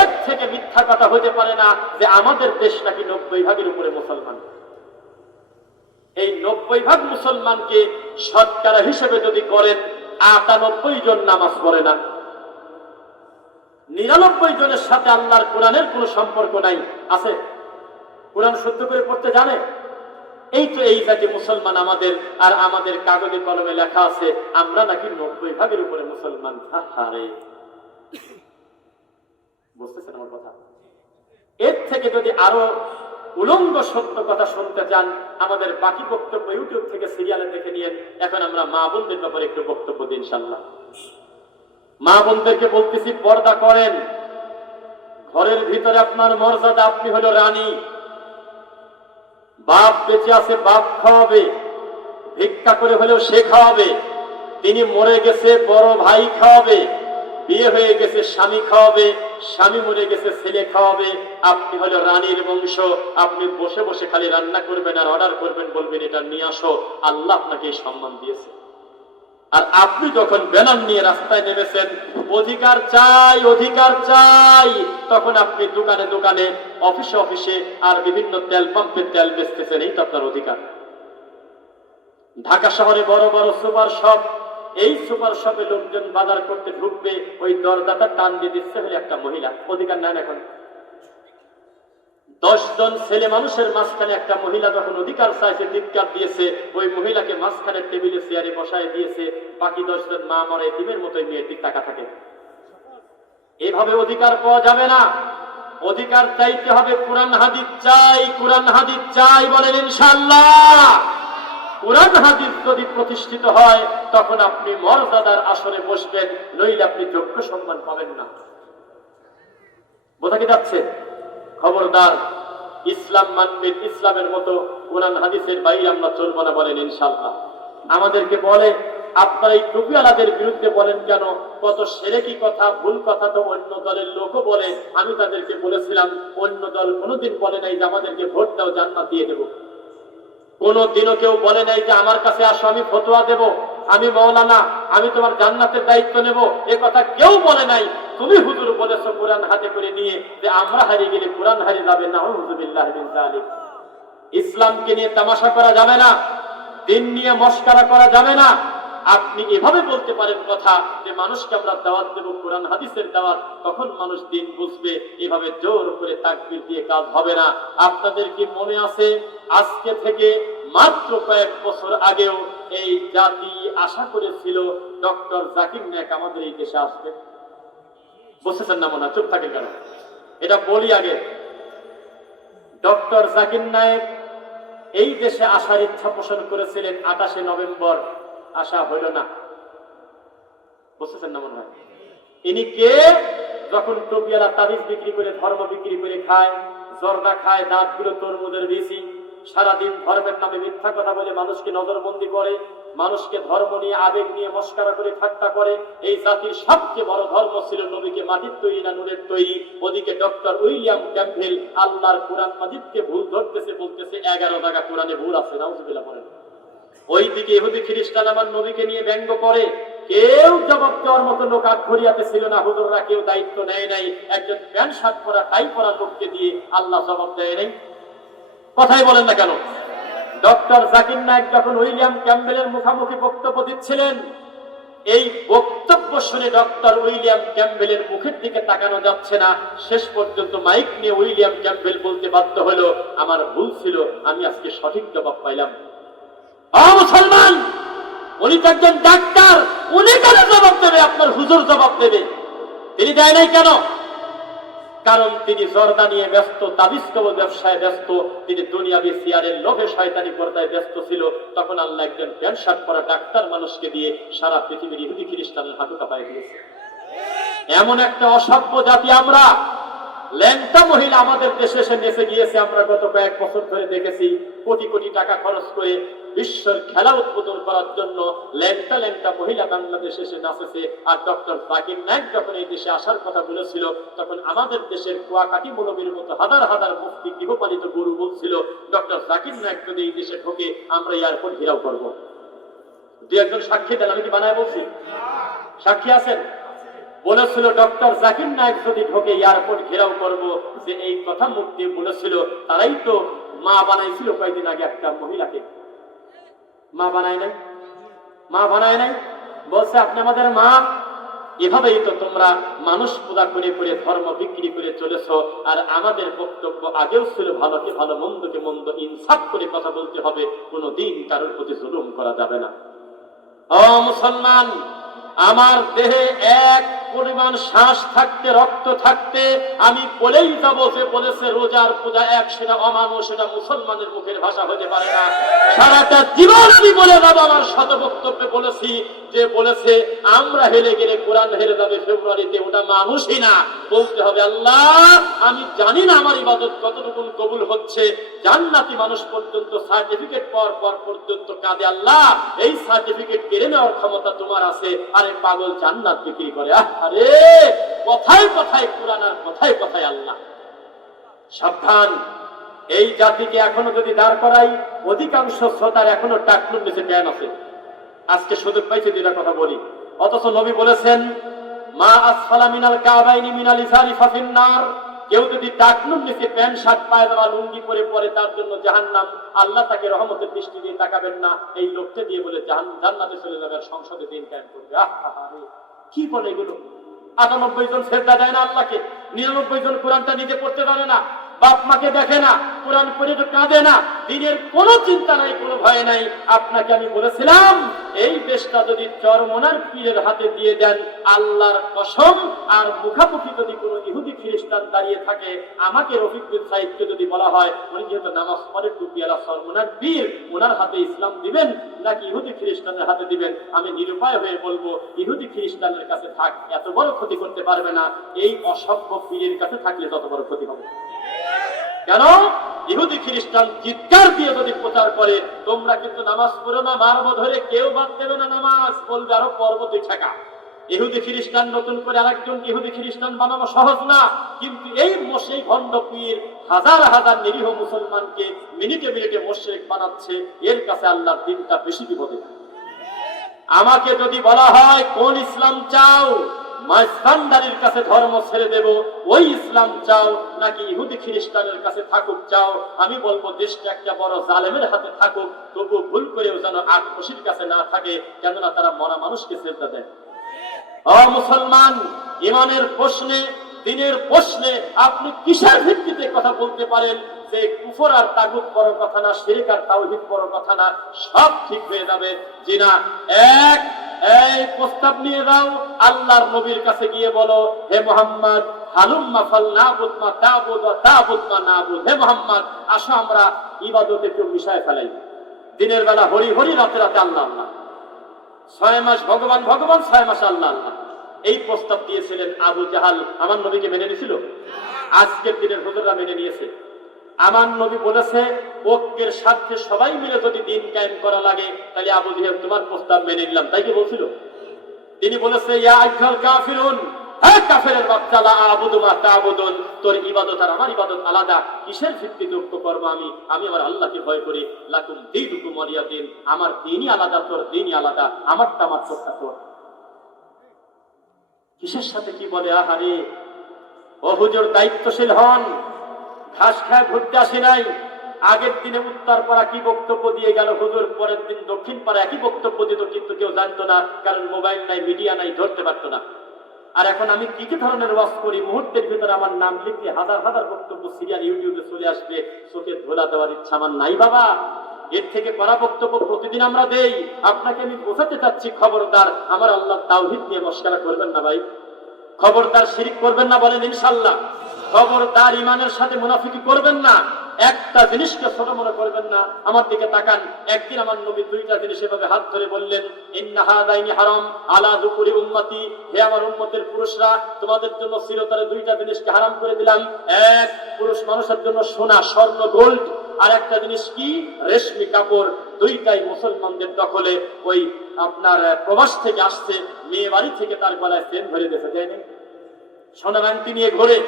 এর থেকে মিথ্যা কথা হতে পারে না যে আমাদের দেশ নাকি 90% উপরে মুসলমান। এই 90% মুসলমানকে শতকরা হিসেবে যদি করেন, 98 জন নামাজ পড়ে না, 99 জনের সাথে আল্লাহর কোরআনের কোনো সম্পর্ক নাই। আছে? কোরআন শুদ্ধ করে পড়তে জানে? এই তো এই জাতি মুসলমান আমাদের, আর আমাদের কাগজে কলমে লেখা আছে আমরা নাকি 90% উপরে মুসলমান। হারে, বুঝতেছেন আমার কথা? এর থেকে যদি আরো উলঙ্গ সত্য কথা শুনতে চান, আমাদের বাকি বক্তব্য ইউটিউব থেকে সিরিয়ালে দেখে নিয়েন। এখন আমরা মা বোনদের ব্যাপারে একটু বক্তব্য দিই ইনশাআল্লাহ। মা বোনদেরকে বলতেছি, পর্দা করেন। ঘরের ভিতরে আপনার মর্যাদা, আপনি হলো রানী। বাপ বেঁচে আছে, বাপ খাওয়াবে, ভিক্ষা করে হলেও সে খাওয়াবে। তিনি মরে গেছে, বড় ভাই খাওয়াবে। বিয়ে হয়ে গেছে, স্বামী খাওয়াবে। স্বামী মরে গেছে, ছেলে খাওয়াবে। আপনি হলো রানীর বংশ, আপনি বসে বসে খালি রান্না করবেন আর অর্ডার করবেন, বলবেন এটা নিয়ে আসো। আল্লাহ আপনাকে এই সম্মান দিয়েছে। আর আপনি যখন ব্যানার নিয়ে রাস্তায় নেমেছেন, অধিকার চাই, অধিকার চাই, তখন আপনি দোকানে দোকানে, অফিসে অফিসে আর বিভিন্ন তেল পাম্পে তেল বেচতেছেন, এই তো আপনার অধিকার। ঢাকা শহরে বড় বড় সুপার শপ, এই সুপার শপে লোকজন বাজার করতে ঢুকবে, ওই দরজাটা টান দিয়ে দিচ্ছে হলে একটা মহিলা। অধিকার নাই এখন? 10 জন ছেলে মানুষের মাঝখানে একটা মহিলা যখন অধিকার চাইছে, চিৎকার দিয়েছে, ওই মহিলাকে মাঝখানে টেবিলে চেয়ারে বসায় দিয়েছে। বাকি 10 জন মা মরা এতিমের মতোই মেয়ের দিক তাকা থাকে। এভাবে অধিকার পাওয়া যাবে না। অধিকার চাইতে হবে, কোরআন হাদিস চাই, কোরআন হাদিস চাই, বলেন ইনশাআল্লাহ। কোরআন হাদিস যদি প্রতিষ্ঠিত হয়, তখন আপনি মর্যাদার আসরে বসবেন, নইলে আপনি যোগ্য সম্মান পাবেন না। বোঝা কি যাচ্ছে? খবরদার, ইসলাম মানবেন, ইসলামের মতো কোরআন হাদিসের বাইরে আমরা চলবো না, বলেন ইনশাআল্লাহ। আমাদেরকে বলে আপনারা এই টুপিওয়ালাদের বিরুদ্ধে বলেন কেন? কত শিরকি কথা, ভুল কথা তো অন্য দলের লোকও বলে। আমি তাদেরকে বলেছিলাম, অন্য দল কোনোদিন বলে নাই যে আমাদেরকে ভোট দাও, জান্নাত দিয়ে দেবো। কোনদিনও কেউ বলে নাই যে আমার কাছে আসো, আমি ফতোয়া দেব, আমি মাওলানা, আমি তোমার জান্নাতের দায়িত্ব নেব। এ কথা কেউ বলে নাই। তুমি হুজুর বলেছো কোরআন হাতে করে নিয়ে যে আমরা হারিয়ে গেলে কোরআন হারিয়ে যাবে। নাউযুবিল্লাহি মিন যালিক। ইসলামকে নিয়ে তামাশা করা যাবে না, দিন নিয়ে মস্করা করা যাবে না। আপনি এভাবে বলতে পারেন কথা যে মানুষকে আমরা দাওয়াত দেব কোরআন হাদিসের দাওয়াত, তখন মানুষ দিন বুঝবে। এভাবে জোর করে তাকবীর দিয়ে কাজ হবে না। আপনাদের কি মনে আছে আজকে থেকে মাত্র কয়েক বছর আগেও এই জাতি আশা করেছিল ডক্টর জাকির নায়েক আমাদের এই দেশে আসবে? বুঝতেছেন না? মনে হয় চুপ থাকে কেন? এটা বলি আগে। ডক্টর জাকির নায়েক এই দেশে আসার ইচ্ছা পোষণ করেছিলেন 28 নভেম্বর, আসা হইল না। বুঝতেছেন না? মনে হয় ইনি কে? যখন টুপিওয়ালা তাবিজ বিক্রি করে, ধর্ম বিক্রি করে খায়, জর্দা খায়, দাঁতগুলো তরমুজের বেশি, সারাদিন ধর্মের নামে মিথ্যা কথা বলে মানুষকে নজরবন্দি করে, মানুষকে ধর্ম নিয়ে আবেগ নিয়ে মস্কারা করে ঠাট্টা করে। এই জাতির সবচেয়ে বড় ধর্ম ছিল নবীকে মাটির তৈরি না নুরের তৈরি। ওদিকে ডক্টর উইলিয়াম ক্যাম্পবেল আল্লাহর কোরআন মাজিদকে ভুল ধরতেছে, বলতেছে 11 জায়গা কোরআনে ভুল আছে। নাউজুবিল্লাহ বলেন। ওইদিকে ইহুদি খ্রিস্টান আমার নবীকে নিয়ে ব্যঙ্গ করে। কেউ জবাব দেওয়ার মতো লোক আখরিয়াতে ছিল না, হুজুররা কেউ দায়িত্ব নেয় নাই। একজন প্যান্ট শার্ট পরা টাই পরা লোককে দিয়ে আল্লাহ জবাব দেয় নাই। কথাই বলেন না কেন? ডক্টর জাকির নায়েক যখন উইলিয়াম ক্যাম্পবেলের মুখোমুখি বক্তব্য দিচ্ছিলেন, এই বক্তব্য শুনে ডক্টর উইলিয়াম ক্যাম্পবেলের মুখের দিকে তাকানো যাচ্ছে না। শেষ পর্যন্ত মাইক নিয়ে উইলিয়াম ক্যাম্পবেল বলতে বাধ্য হলো, আমার ভুল ছিল, আমি আজকে সঠিক জবাব পাইলাম। মুসলমান, উনি তো একজন ডাক্তার, উনি কেন জবাব দেবে? আপনার হুজুর জবাব দেবে। তিনি দেয় নাই কেন? কারণ তিনি জর্দা নিয়ে ব্যস্ত, তাবিজ কবজ ব্যবসায় ব্যস্ত, তিনি দুনিয়াবি সিয়ারের লোভে শয়তানি পর্দায় ব্যস্ত ছিল। তখন আল্লাহ একজন প্যান্ট শার্ট পরা ডাক্তার মানুষকে দিয়ে সারা পৃথিবীর ইহুদি খ্রিস্টানের হাঁটু কাঁপায় দিয়েছে। এমন একটা অসভ্য জাতি আমরা। ল্যাংটা মহিলা আমাদের দেশে এসে নেচে গিয়েছে, আমরা গত কয়েক বছর ধরে দেখেছি। কোটি কোটি টাকা খরচ করে বিশ্বের খেলা উদ্বোধন করার জন্য ল্যাংটা ল্যাংটা মহিলা বাংলাদেশে এসে নাচেছে। আর ডক্টর জাকির নায়েক যখন এই দেশে আসার কথা বলেছিল, তখন আমাদের দেশের কুয়াকাটি মৌলবীর মতো হাজার হাজার মুফতি গৃহপালিত গরু বলছিল, ডক্টর জাকির নায়েক যদি এই দেশে ঢোকে আমরা এয়ারপোর্ট ঘেরাও করব। দু একজন সাক্ষী দেন, আমি কি বানায় বলছি? সাক্ষী আছেন? বলেছিল ডক্টর জাকির নায়েক যদি ঢোকে এয়ারপোর্ট ঘেরাও করব। যে এই কথা মুখ দিয়ে বলেছিল, তারাই তো মা বানাইছিল কয়েকদিন আগে একটা মহিলাকে। মা বানায় নাই? মা বানায় নাই? বলছে আপনি আমাদের মা। এভাবেই তো তোমরা মানুষ পূজা করে করে ধর্ম বিক্রি করে চলেছ। আর আমাদের বক্তব্য আগেও ছিল, ভালোকে ভালো, মন্দকে মন্দ, ইনসাফ করে কথা বলতে হবে, কোনোদিন কারোর প্রতি জুলুম করা যাবে না। ও মুসলমান, আমার দেহে এক পরিমাণ শ্বাস থাকতে, রক্ত থাকতে আমি বলেই যাবো যে বলেছে রোজার পূজা এক, সেটা অমানুষ, সেটা মুসলমানের মুখের ভাষা হতে পারে না। সারাটা জীবন আমি বলে যাবো, আমার শত বক্তব্যে বলেছি যে বলেছে আমরা হেরে গেলে কোরআন হেরে যাবে ফেব্রুয়ারিতে, ওটা মানুষই না। বলতে হবে আল্লাহ আমি জানি না আমার ইবাদত কতটুকু কবুল হচ্ছে। জান্নাতি মানুষ পর্যন্ত সার্টিফিকেট পাওয়ার পর পর্যন্ত কাঁদে, আল্লাহ এই সার্টিফিকেট কেড়ে নেওয়ার ক্ষমতা তোমার আছে। আরে পাগল জান্নাত বিক্রি করে। আরে কথায় কথায় কোরআন আর কথায় কথায় আল্লাহ। সাবধান, এই জাতিকে এখনো যদি দাঁড় করাই, অধিকাংশ শ্রোতার এখনো টাকলুর নিচে জ্ঞান আছে। আজকে সুযোগ পাইছে দুইটা কথা বলি। অথচ নবী বলেছেন মা আসফালা মিনাল কাবাইনি মিনাল ইজারি ফাফিন নার। কেউ যদি টাকলুর নিচে প্যান্ট শার্ট পায়জামা লুঙ্গি পরে পরে, তার জন্য জাহান্নাম। আল্লাহ তাকে রহমতের দৃষ্টি দিয়ে তাকাবেন না। এই লোকটা দিয়ে বলে জান্নাতে চলে যাবে, সংসদে দিন কায়েম করবে। আরে কি বলে এগুলো? 98 জন সেজদা দেয় না আল্লাহকে, 99 জন কোরআনটা নিজে পড়তে পারে না, বাপ মাকে দেখে না, কোরআন পড়ে তো কাঁদে না, দিনের কোনো চিন্তা নাই, কোনো ভয় নাই। আপনাকে আমি বলেছিলাম এই দেশটা যদি চরমনার পীরের হাতে দিয়ে দেন, আল্লাহর কসম, আর মুখামুখি যদি কোনো ইহুদি খ্রিস্টান দাঁড়িয়ে থাকে, আমাকে রফিক বিন সাইদকে যদি বলা হয় উনি যেহেতু নামাজ পড়ে টুপিওয়ালা চরমনার পীর, ওনার হাতে ইসলাম দিবেন নাকি ইহুদি খ্রিস্টানের হাতে দিবেন, আমি নিরুপায় হয়ে বলবো ইহুদি খ্রিস্টানের কাছে থাক, এত বড় ক্ষতি করতে পারবে না। এই অসভ্য পীরের কাছে থাকলে তত বড় ক্ষতি হবে। কেন? ইহুদি খ্রিস্টান চিৎকার দিয়ে যদি প্রচার করে তোমরা কিন্তু নামাজ পড়ো না, মারবো ধরে, কেউ বাদ দেবে না নামাজ, বলবে আরো পর্বতে ঠেকা। ইহুদি খ্রিস্টান নতুন করে আরেকজন ইহুদি খ্রিস্টান বানানো সহজ না, কিন্তু এই মোশেক ভণ্ড পীর হাজার হাজার নিরীহ মুসলমানকে মিনিটে মিনিটে মোশেক বানাচ্ছে। এর কাছে আল্লাহর দিনটা বেশি বিপদে। আমাকে যদি বলা হয় কোন ইসলাম চাও, মাইজভান্ডারির কাছে ধর্ম ছেড়ে দেব, ওই ইসলাম চাও নাকি ইহুদি খ্রিস্টানের কাছে থাকুক চাও? আমি বলবো দেশটা একটা বড় জালেমের হাতে থাকুক, তবু ভুল করেও যেন আটপশির কাছে না থাকে, কেননা তারা মরা মানুষকে সেজদা দেয়। ও মুসলমান, ইমানের প্রশ্নে, দিনের প্রশ্নে আপনি কিসের ভিত্তিতে কথা বলতে পারেন যে কুফর আর তাগুত বড় কথা না, শিরক আর তাওহীদ বড় কথা না? সব ঠিক হয়ে যাবে। জি না, এই প্রস্তাব নিয়ে দাও, আল্লাহর নবীর কাছে গিয়ে বলো, হে মুহাম্মদ হালুম্মা ফালনাবুদ মা তাবুদ ওয়া তাবুদ মা নাবুদ। হে মুহাম্মদ, আসো আমরা ইবাদতে একটু মিশায় ফেলাই। দিনের বেলা হরি হরি, রাতে রাতে আল্লাহ আল্লাহ। 6 মাস ভগবান ভগবান, 6 মাস আল্লাহ আল্লাহ। এই প্রস্তাব দিয়েছিলেন আবু জাহাল। আমার নবীকে মেনে নিয়েছিল? আজকের দিনের হুজুররা মেনে নিয়েছে। আমার নবী বলেছে ঐক্যের স্বার্থে সবাই মিলে যদি দিন কায়েম করা লাগে, তাহলে আবু জাহাল তোমার প্রস্তাব মেনে নিলাম। তাই কি বলছিল? তিনি বলেছে ইয়া আইয়ুহাল কাফিরুন, হে কাফেরের বাচ্চা, লা আবুদু মা তা'বুদুন, তোর ইবাদত আর আমার ইবাদত আলাদা। কিসের ভিত্তিতে ঐক্য করব? আমি আমার আল্লাহকে ভয় করি। লাকুম দীনুকুম ওয়ালিয়া দীন, আমার দ্বীনই আলাদা, তোর দ্বীনই আলাদা, আমারটা আমার তোরটা তোর। কিসের সাথে কি বলে? আহারে ও হুজুর, দায়িত্বশীল হন। ঘাস খায় ঘুরতে আসি নাই। আগের দিনে উত্তর পাড়া কি বক্তব্য দিয়ে গেল হুজুর, পরের দিন দক্ষিণ পাড়া একই বক্তব্য দিত, কিন্তু কেউ জানতো না, কারণ মোবাইল নাই, মিডিয়া নাই, ধরতে পারতো না। আর এখন আমি কি কি ধরনের ওয়াজ করি, মুহূর্তের ভিতরে আমার নাম লিখে হাজার হাজার বক্তব্য সিরিয়াল ইউটিউবে চলে আসবে, চোখে ধোলা দেওয়ার ইচ্ছা আমার নাই বাবা। এর থেকে করা বক্তব্য প্রতিদিন আমরা দেই। আপনাকে আমি বোঝাতে চাচ্ছি, খবরদার আমার আল্লাহ তাওহীদ নিয়ে মশকরা করবেন না ভাই। খবরদার শিরিক করবেন না, বলেন ইনশাআল্লাহ। খবরদার ইমানের সাথে মুনাফিকি করবেন না। একটা জিনিসকে ছোট মনে করবেন না। আমার দিকে তাকান। একদিন আমার নবী দুইটা জিনিস এভাবে হাত ধরে বললেন, ইন্না হাদাইনি হারাম আলা যুকুরি উম্মতি, হে আমার উম্মতের পুরুষরা, তোমাদের জন্য চিরতরে দুইটা জিনিসকে হারাম করে দিলাম। এক, পুরুষ মানুষের জন্য সোনা, স্বর্ণ, গোল্ড। আর একটা জিনিস কি? রেশমি কাপড়। দুইটাই মুসলমানদের দখলে। ওই আপনার প্রবাস থেকে আসছে, মেয়ে বাড়ি থেকে তার গলায় চেন ধরে দিয়েছে, যায়নি? সোনার আংটি নিয়ে ঘোরে।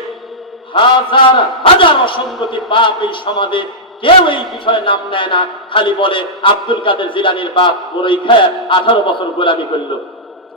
হাজার হাজার অসঙ্গতি বাপ এই সমাজে, কেউ এই বিষয়ে নাম নেয় না, খালি বলে আব্দুল কাদের জিলানীর বাপ বড়ই খায় 18 বছর গোলামি করলো।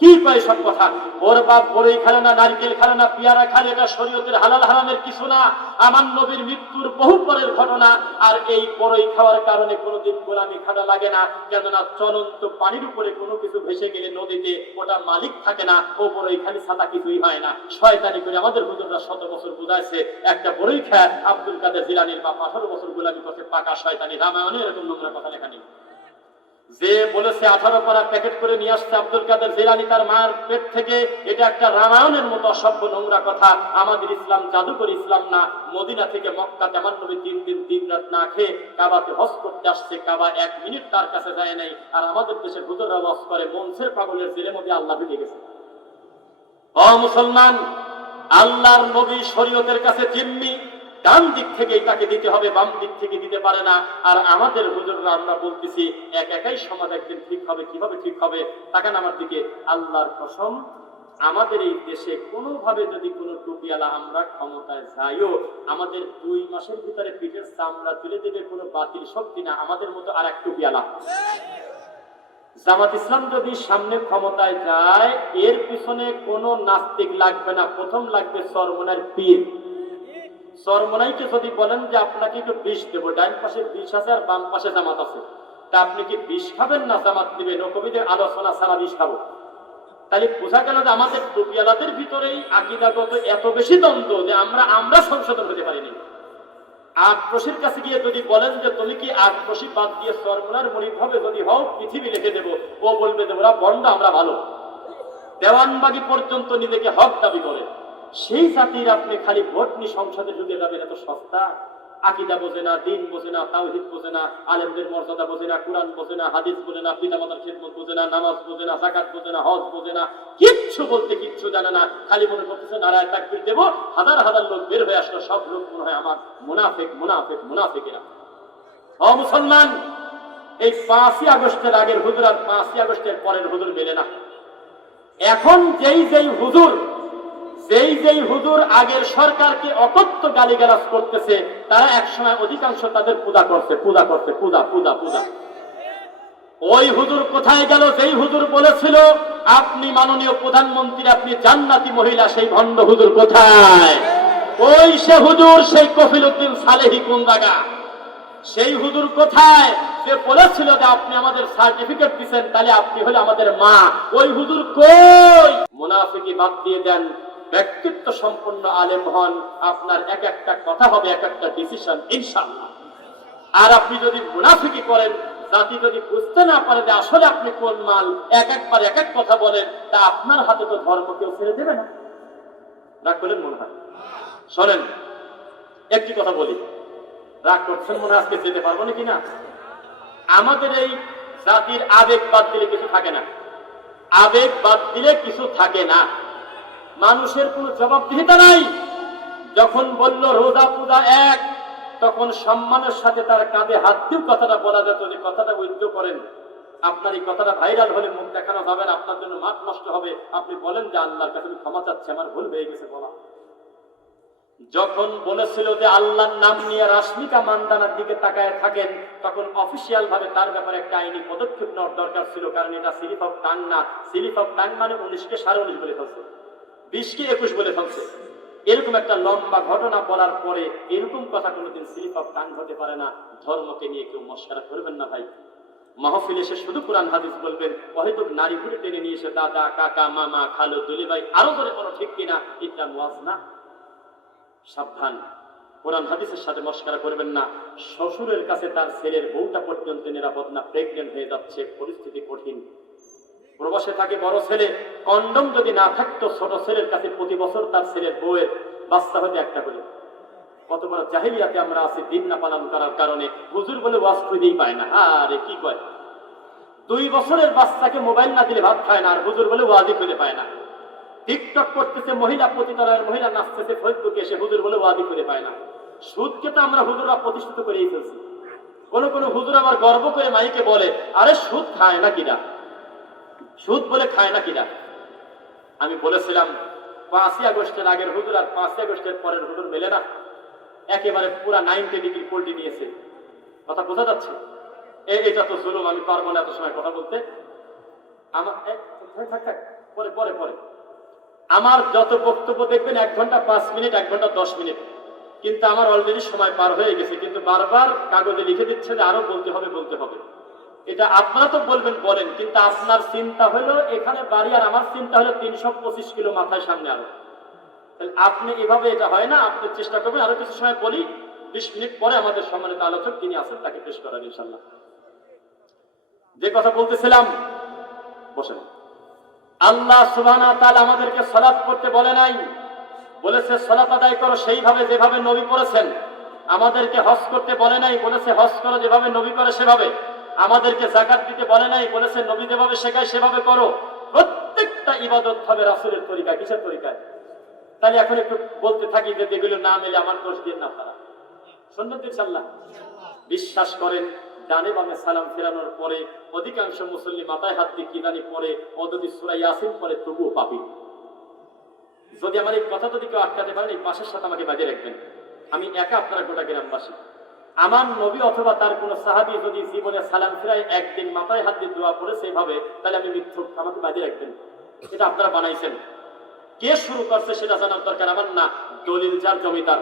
কি কয় সব কথা? ওর বাপ বড়ই খায় না, নারকেল খায় না, পেয়ারা খায়, এটা শরীয়তের হালাল হারামের কিছু না। আমার নবীর মৃত্যুর বহু পরের ঘটনা। আর এই বড়ই খাওয়ার কারণে কোনোদিন গোলামি খাটা লাগে না, কেননা চলন্ত পানির উপরে কোনো কিছু ভেসে গেলে নদীতে ওটা মালিক থাকে না, ও বড়ই খালি ছাতা কিছুই হয় না। শয়তানি করে আমাদের হুজুররা 100 বছর বুঝাইছে, একটা বড়ই খায় আব্দুল কাদের জিলানীর বাপ 18 বছর গোলামি করছে, পাকা শয়তানি। রামায়ণে এরকম নোংরা কথা লেখা নেই। যে বলেছে 18 পারা প্যাকেট করে নিয়ে আসছে আব্দুল কাদের জিলানী তার মায়ের পেট থেকে, এটা একটা রামায়ণের মতো অসভ্য নোংরা কথা। আমাদের ইসলাম জাদুকর ইসলাম না। মদিনা থেকে মক্কাতে আমার নবী 3 দিন 3 রাত না খেয়ে কাবাতে হজ করতে আসছে, কাবা 1 মিনিট তার কাছে যায় নাই। আর আমাদের দেশের হুজুররা ওয়াজ করে মনসের পাগলের জেলের মধ্যে আল্লাহ ঢুকে গেছে। ও মুসলমান, আল্লাহর নবী শরীয়তের কাছে জিম্মি, ডান দিক থেকে তাকে দিতে হবে, বাম দিক থেকে দিতে পারে না। আর আমাদের হুজুররা আমরা বলতেছি একাই সমাজ একদিন ঠিক হবে। কিভাবে ঠিক হবে? তাকান আমার দিকে। আল্লাহর কসম, আমাদের এই দেশে কোনোভাবে যদি কোনো টুপিওয়ালা আমরা ক্ষমতায় যাইও, আমাদের 2 মাসের ভিতরে পিঠের চামড়া তুলে দেবে কোনো বাতিল শক্তি না, আমাদের মতো আর এক টুপিওয়ালা। জামাত ইসলাম যদি সামনে ক্ষমতায় যায়, এর পিছনে কোনো নাস্তিক লাগবে না, প্রথম লাগবে চরমনার পীর। চরমনাইকে যদি বলেন যে আপনাকে একটু বিষ দেবো, ডাইন পাশে বিষ আছে আর বাম পাশে জামাত আছে, তা আপনি কি বিষ খাবেন না জামাত দিবেন? নকবিদের আলোচনা ছাড়া বিষ খাবো। তাহলে বোঝা গেল যে আমাদের টুপিওয়ালাদের ভিতরেই আকীদাগত এত বেশি দ্বন্দ্ব যে আমরা সংশোধন হতে পারিনি। আটরশির কাছে গিয়ে যদি বলেন যে তুমি কি আটরশি বাদ দিয়ে চরমনার মুরিদ হবে, যদি হও পৃথিবী লিখে দেবো, ও বলবে যে ওরা বন্ড, আমরা ভালো। দেওয়ানবাগি পর্যন্ত নিজেকে হক দাবি করে। সেই জাতির আপনি খালি ভোট নিয়ে সংসদে ঢুকে যাবেন, এত সস্তা? আকীদা বোঝে না, দিন বোঝে না, তাওহীদ বোঝে না, আলেমদের মর্যাদা বোঝে না, কুরআন বোঝে না, হাদিস বোঝে না, পিতামাতার খিদমত বোঝে না, নামাজ বোঝে না, যাকাত বোঝে না, হজ বোঝে না, কিচ্ছু বলতে কিচ্ছু জানে না। খালি মনে করতেছে নারায়ে তাকবীর দেব, হাজার হাজার লোক বের হয়ে আসলো, সব লোক মনে হয় আমার মুনাফিক মুনাফিক মুনাফিকেরা। ও মুসলমান, এই 5ই আগস্টের আগের হুজুর আর 5ই আগস্টের পরের হুজুর মেলে না। এখন যেই হুজুর আগের সরকারকে অকথ্য গালিগালাজ করতেছে, তারা একসময় অধিকাংশ তাদের পূজা করছে। ওই হুজুর কোথায় গেল যেই হুজুর বলেছিল আপনি মাননীয় প্রধানমন্ত্রী, আপনি জান্নাতি মহিলা? সেই ভণ্ড হুজুর কোথায়? ওই সে হুজুর, সেই কফিল উদ্দিন সালেহি কোন জায়গা? সেই হুজুর কোথায় যে বলেছিল যে আপনি আমাদের সার্টিফিকেট দিচ্ছেন, তাহলে আপনি হলে আমাদের মা? ওই হুজুর কই? মুনাফিকি বাদ দিয়ে দেন, ব্যক্তিত্ব সম্পন্ন আলেম হন, আপনার এক একটা কথা হবে এক একটা ডিসিশন ইনশাআল্লাহ। আর আপনি যদি মুনাফিকি করেন, জাতি যদি বুঝতে না পারে যে আসলে আপনি কোন মাল, এক একবার এক এক কথা বলেন, তা আপনার হাতে তো ধর্ম কেউ ছেড়ে দেবে না। রাগ করলেন মনে হয়? শোনেন, একটি কথা বলি, রাগ করছেন মনে আজকে যেতে পারবো নাকি না? আমাদের এই জাতির আবেগ বাদ দিলে কিছু থাকে না। আবেগ বাদ দিলে কিছু থাকে না। মানুষের কোনো জবাবদিহিতা নাই। যখন বলল রোজা পূজা এক, তখন সম্মানের সাথে তার কাঁধে হাত দিয়েও কথাটা বলা যেত যে কথাটা উইথড্র করেন, আপনার এই কথাটা ভাইরাল হলে মুখ দেখানো যাবে না, আপনার জন্য মাঠ নষ্ট হবে, আপনি বলেন যে আল্লাহর কাছে ক্ষমা চাচ্ছি, আমার ভুল হয়ে গেছে বলা। যখন বলেছিল যে আল্লাহর নাম নিয়ে রাশমিকা মান্দানার দিকে তাকায় থাকেন, তখন অফিসিয়াল ভাবে তার ব্যাপারে একটা আইনি পদক্ষেপ নেওয়ার দরকার ছিল, কারণ এটা স্লিপ অফ টাং না। স্লিপ অফ টাং মানে 19কে 19.5 বলে ফেলছে, 20কে 21 বলে ফেলছে। এরকম একটা লম্বা ঘটনা বলার পরে এরকম কথা কোনোদিন স্লিপ অফ টাং হতে পারে না। ধর্মকে নিয়ে কেউ মশকরা করবেন না ভাই। মাহফিল এসে শুধু কোরআন হাদিস বলবেন, অহেতুক নারী ঘুরে টেনে নিয়ে এসে দাদা কাকা মামা খালু দুলি ভাই আরো ধরে বলো ঠিক কিনা, এটা ওয়াজ না। সাবধান, কোরআন হাদিসের সাথে মশকরা করবেন না। শ্বশুরের কাছে তার ছেলের বউটা পর্যন্ত নিরাপদ না, প্রেগনেন্ট হয়ে যাচ্ছে, পরিস্থিতি কঠিন। প্রবাসে থাকে বড় ছেলে, কন্ডম যদি না থাকতো ছোট ছেলের কাছে প্রতি বছর তার ছেলের বউয়ের বাচ্চা হতে একটা করে। কত বড় জাহিলিয়াতে আমরা আছি দিন না পালন করার কারণে। হুজুর বলে ওয়াজ খুঁজেই পায় না। আরে কি কয়, 2 বছরের বাচ্চাকে মোবাইল না দিলে ভাত খায় না, আর হুজুর বলে ওয়াজই খুঁজে পায় না। টিকটক করতেছে মহিলা, পতিতালয়ের মহিলা নাচতেছে ফেসবুকে এসে, হুজুর বলে ওয়াজি করে পায় না। সুদকে তো আমরা হুজুররা প্রতিষ্ঠিত করেই ফেলছি। কোন কোন হুজুর আবার গর্ব করে মাইকে বলে, আরে সুদ খায় না কিনা, সুদ বলে খায় না কিনা। আমি বলেছিলাম 5ই আগস্টের আগের হুজুর আর 5ই আগস্টের পরের হুজুর মেলে না, একেবারে পুরা 90 ডিগ্রি পল্টি নিয়েছে। কথা বোঝা যাচ্ছে? এটা তো জুলুম, আমি পারবো না এত সময় কথা বলতে। আমার পরে পরে পরে আমার যত বক্তব্য দেখবেন 1 ঘন্টা 5 মিনিট, 1 ঘন্টা 10 মিনিট, কিন্তু আমার অলরেডি সময় পার হয়ে গেছে। কিন্তু বারবার কাগজে লিখে দিচ্ছে যে আরো বলতে হবে বলতে হবে। এটা আপনারা তো বলবেন বলেন, কিন্তু আপনার চিন্তা হলো এখানে বাড়ি, আর আমার চিন্তা হলো 325 কিলো মাথায় সামনে আরো। তাহলে আপনি এভাবে, এটা হয় না। আপনি চেষ্টা করবেন আরো কিছু সময় বলি, 20 মিনিট পরে আমাদের সম্মানিত আলোচক তিনি আছেন, তাকে পেশ করার ইনশাআল্লাহ। যে কথা বলতেছিলাম, বসেন। আল্লাহ সুবহানাহু ওয়া তাআলা আমাদেরকে সালাত করতে বলে নাই, বলেছে সালাত আদায় করো সেইভাবে যেভাবে নবী করেছেন। আমাদেরকে হজ করতে বলে নাই, বলেছে হজ করো যেভাবে নবী করে সেভাবে। আমাদেরকে যাকাত দিতে বলে নাই, বলেছে নবী যেভাবে শেখায় সেভাবে করো। প্রত্যেকটা ইবাদত হবে রাসূলের তরিকা। কিসের তরিকায়? তাহলে এখন একটু বলতে থাকি যে যেগুলো না মেলে আমার দোষ দিয়ে না পারা। শুনবেন তো ইনশাআল্লাহ? বিশ্বাস করেন, ডানে বামে সালাম ফেরানোর পরে অধিকাংশ মুসল্লি মাথায় হাত দিয়ে কিদানি পরে, ও যদি সূরা ইয়াসিন পরে তবুও পাপী। যদি আমার এই কথা যদি কেউ আটকাতে পারেন, এই পাশের সাথে আমাকে বাজিয়ে রাখবেন। আমি একা, আপনারা গোটা গ্রামবাসী। আমার নবী অথবা তার কোন সাহাবী যদি জীবনে সালাম ফেরায় একদিন মাথায় হাত দিয়ে দোয়া করে সেভাবে, তাহলে আমি মিথ্যুক, আমাকে বাজিয়ে রাখবেন। এটা আপনারা বানাইছেন। কে শুরু করছে সেটা জানার দরকার আমার না। দলিল যার জমিদার।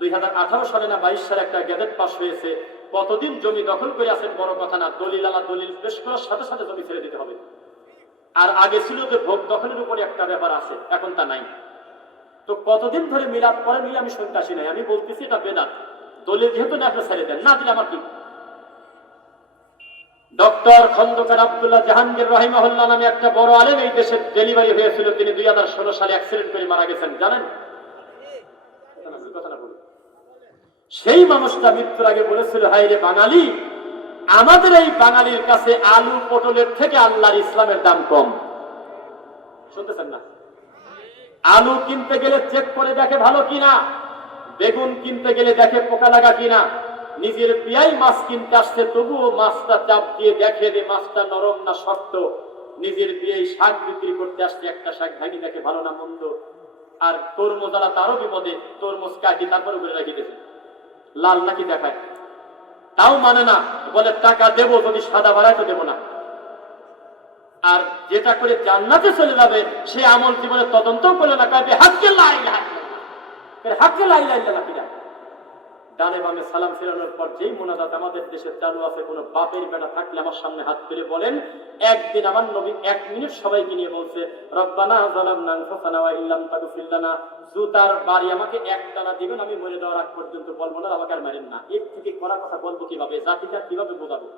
2018 সালে না 22 সালে একটা গ্যাজেট পাস হয়েছে, কতদিন জমি দখল করে আছেন বড় কথা না, দলিল আলা দলিল পেশ করার সাথে সাথে জমি ছেড়ে দিতে হবে। আর আগে ছিল যে ভোগ দখলের উপরে একটা ব্যাপার আছে, এখন তা নাই। তো কতদিন ধরে মিলাদ করেন আমি শুনতে আসি নাই। আমি বলতেছি এটা বেদাত। দলিল যেহেতু না আপনি ছেড়ে দেন, না দিলে আমার কি? ডক্টর খন্দকার আব্দুল্লাহ জাহাঙ্গীর রাহিমাহুল্লাহ নামে একটা বড় আলেম এই দেশে ডেলিভারি হয়েছিল, তিনি 2016 সালে অ্যাক্সিডেন্ট করে মারা গেছেন, জানেন? সেই মানুষটা মৃত্যুর আগে বলেছিল, হায় রে বাঙালি, আমাদের এই বাঙালির কাছে আলু পটলের থেকে আল্লাহর ইসলামের দাম কম। শুনতেছেন না? আলু কিনতে গেলে চেক করে দেখে ভালো কিনা, বেগুন কিনতে গেলে দেখে পোকা লাগা কিনা। নিজের পিয়াই মাছ কিনতে আসছে, তবুও মাছটা চাপ দিয়ে দেখে যে মাছটা নরম না শক্ত। নিজের পিয়াই শাক বিক্রি করতে আসছে, একটা শাক ভাঙি দেখে ভালো না মন্দ। আর তরমুজ আলা তারও বিপদে, তরমুজ কাটি তারপর উপরে রাখি দিয়েছে, লাল নাকি দেখায়। তাও মানে না, বলে টাকা দেবো, যদি সাদা বাড়ায় তো দেবো না। আর যেটা করে জান্নাতে চলে যাবে সে আমল জীবনে তদন্তও করে না, কবে হাক্কে লা ইলাহা ইল্লাল্লাহ, হাক্কে লা ইলাহা ইল্লাল্লাহ কিনা। ডানে বামে সালাম ফেরানোর পর যেই মোনাজাত আমাদের দেশে চালু আছে, কোন বাপের বেটা থাকলে আমার সামনে হাত তুলে বলেন, একদিন আমার নবী 1 মিনিট সবাইকে নিয়ে বলছে, রব্বানা যালামনা আনফুসানা ওয়া ইল্লাম তাগফির লানা, জুতার বাড়ি আমাকে একটানা দিবেন, আমি মরে যাওয়ার আগ পর্যন্ত বলবো না, আমাকে আর মারেন না। এর থেকে করা কথা বলবো কিভাবে, জাতিটা কিভাবে বোঝাবো?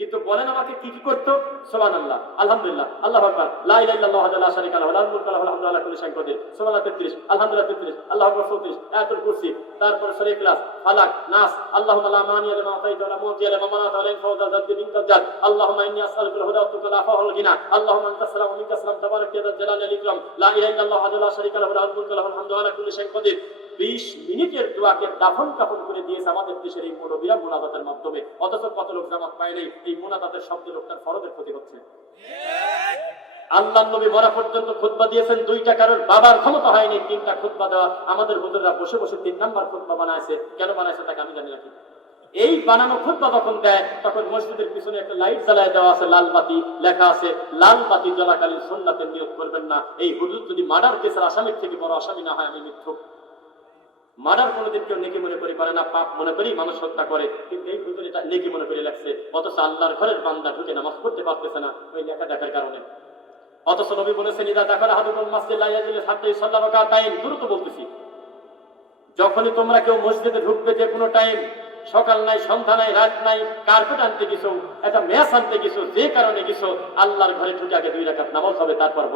কিন্তু বলেন আমাকে কি কি করতো? সুবহানাল্লাহ, আলহামদুলিল্লাহ, আল্লাহু আকবার, লা ইলাহা ইল্লাল্লাহু ওয়াহদাহু লা শারীকা লাহু, লাহুল মুলকু ওয়া লাহুল হামদু ওয়া লা কুল্লি শাইইন কাদির, সুবহানাল্লাহ 33, আলহামদুলিল্লাহ 33, আল্লাহু আকবার 34, আয়াতুল কুরসি, তারপর সূরা ইখলাস, ফালাক, নাস, আল্লাহুম্মা লা মানিয়া লিমা আতাইতা ওয়া লা মুতিয়া লিমা মানাতা ওয়া লা ইয়ানফা'ু যা যাদদি মিনকা জাদ, আল্লাহুম্মা ইন্নী আসআলুকাল হুদা ওয়া তুকাল আফা ওয়াল গিনা, আল্লাহুম্মা আনতাস সালামু ওয়া মিনকাস সালাম, তাবারাক ইয়া যাল জালালি ওয়াল ইকরাম, লা ইলাহা ইল্লাল্লাহু ওয়াহদাহু লা শারীকা লাহু, লাহুল মুলকু ওয়া লাহুল হামদু ওয়া লা কুল্লি শাইইন কাদির। 20 মিনিটের দোয়াকে দাফন কাফন করে দিয়েছে আমাদের দেশের এই মুরব্বিরা মুনাজাতের মাধ্যমে। অথচ কত লোক জামাত পায় নাই, এই মুনাজাতের শব্দে লোকটার ফরজের ক্ষতি হচ্ছে। আল্লাহর নবী মরা পর্যন্ত খুতবা দিয়েছেন 2টা, কারোর বাবার ক্ষমতা হয়নি 3টা খুতবা দেওয়া। আমাদের হুজুররা বসে বসে 3 নাম্বার খুতবা বানাইছে। কেন বানাইছে তাকে আমি জানি না। এই বানানো খুতবা যখন দেয় তখন মসজিদের পিছনে একটা লাইট জ্বালায় দেওয়া আছে, লাল বাতি, লেখা আছে লাল বাতি জ্বলাকালীন সুন্নাতের নিয়ত করবেন না। এই হুজুর যদি মার্ডার কেসের আসামির থেকে বড় আসামি না হয়, আমি মিথ্যুক। মার্ডার কোনোদিন কেউ নেকি মনে করে না, পাপ মনে করি মানুষ হত্যা করে, কিন্তু এই হুজুর এটা নেকি মনে করে লাগছে। অথচ আল্লাহর ঘরের বান্দা ঢুকে নামাজ পড়তে পারতেছে না ওই লেখা দেখার কারণে। অথচ নবী বলেছেন, ইদা দাখালা আহাদুকুম মাসজিদ লা ইয়াজলিস হাত্তা ইউসাল্লি রাকাতাইন, দ্রুত বলতেছি, যখনই তোমরা কেউ মসজিদে ঢুকবে, যে কোনো টাইম, সকাল নাই, সন্ধ্যা নাই, রাত নাই, কার্পেট আনতে গেছো, একটা ম্যাচ আনতে গেছো, যে কারণে গেছো, আল্লাহর ঘরে ঢুকে আগে 2 রাকাত নামাজ হবে, তারপর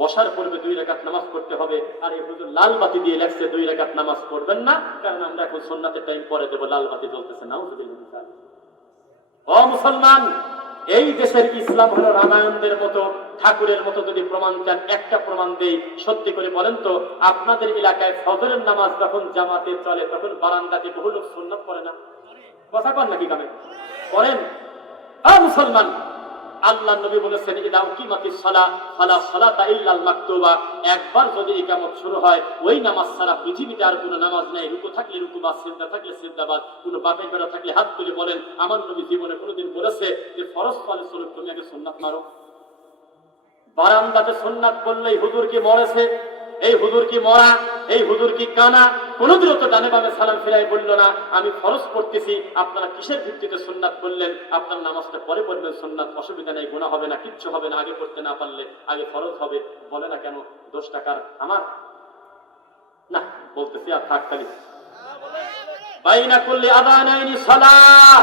বসার পূর্বে 2 রাকাত নামাজ পড়তে হবে। আর এই হুজুর লাল বাতি দিয়ে লেখছে 2 রাকাত নামাজ পড়বেন না, কারণ আমরা এখন সুন্নাতের টাইম পরে দেবো, লাল বাতি জ্বলতেছে। নাউযুবিল্লাহ। ও মুসলমান, এই দেশের ইসলাম হলো রামায়ণদের মতো, ঠাকুরের মতো। যদি প্রমাণ চান, একটা প্রমাণ দেই, সত্যি করে বলেন তো, আপনাদের এলাকায় ফজরের নামাজ যখন জামাতে চলে তখন বারান্দাতে বহু লোক সুন্নাত পড়ে না? কথা কন নাকি কামে পড়েন? ও মুসলমান, আল্লাহ নবী বলেছেন, ইদা উকিমাতিস সালাহ ফালা সালাতা ইল্লাল মাকতুবা, একবার যদি ইকামত শুরু হয়, ওই নামাজ ছাড়া পৃথিবীতে আর কোনো নামাজ নাই। রুকু থাকলে রুকুবাদ, সিজদা থাকলে সিজদাবাদ। কোনো বাপের বেটা থাকলে হাত তুলে বলেন, আমার নবী জীবনে কোনোদিন বলেছে যে ফরজ সালাত সুন্নাত, তুমি আগে সুন্নাত মারো? বারান্দাতে সুন্নাত পড়লেই হুজুর কি মরেছে, এই হুজুর কি মরা, এই হুজুর কি কানা? কোনদিনও তো ডানে বামে সালাম ফিরাই বললো না, আমি ফরজ পড়তেছি, আপনারা কিসের ভিত্তিতে সুন্নাত পড়লেন? আপনার নামাজটা পরে পড়বেন, সুন্নাত, অসুবিধা নেই, গুনাহ হবে না, কিচ্ছু হবে না। আগে পড়তে না পারলে আগে ফরজ হবে, বলে না কেন? 10 টাকার আমার না, বলতেছি আর থাক খালি। বাইনা কুল্লি আযানাইনি সালাহ।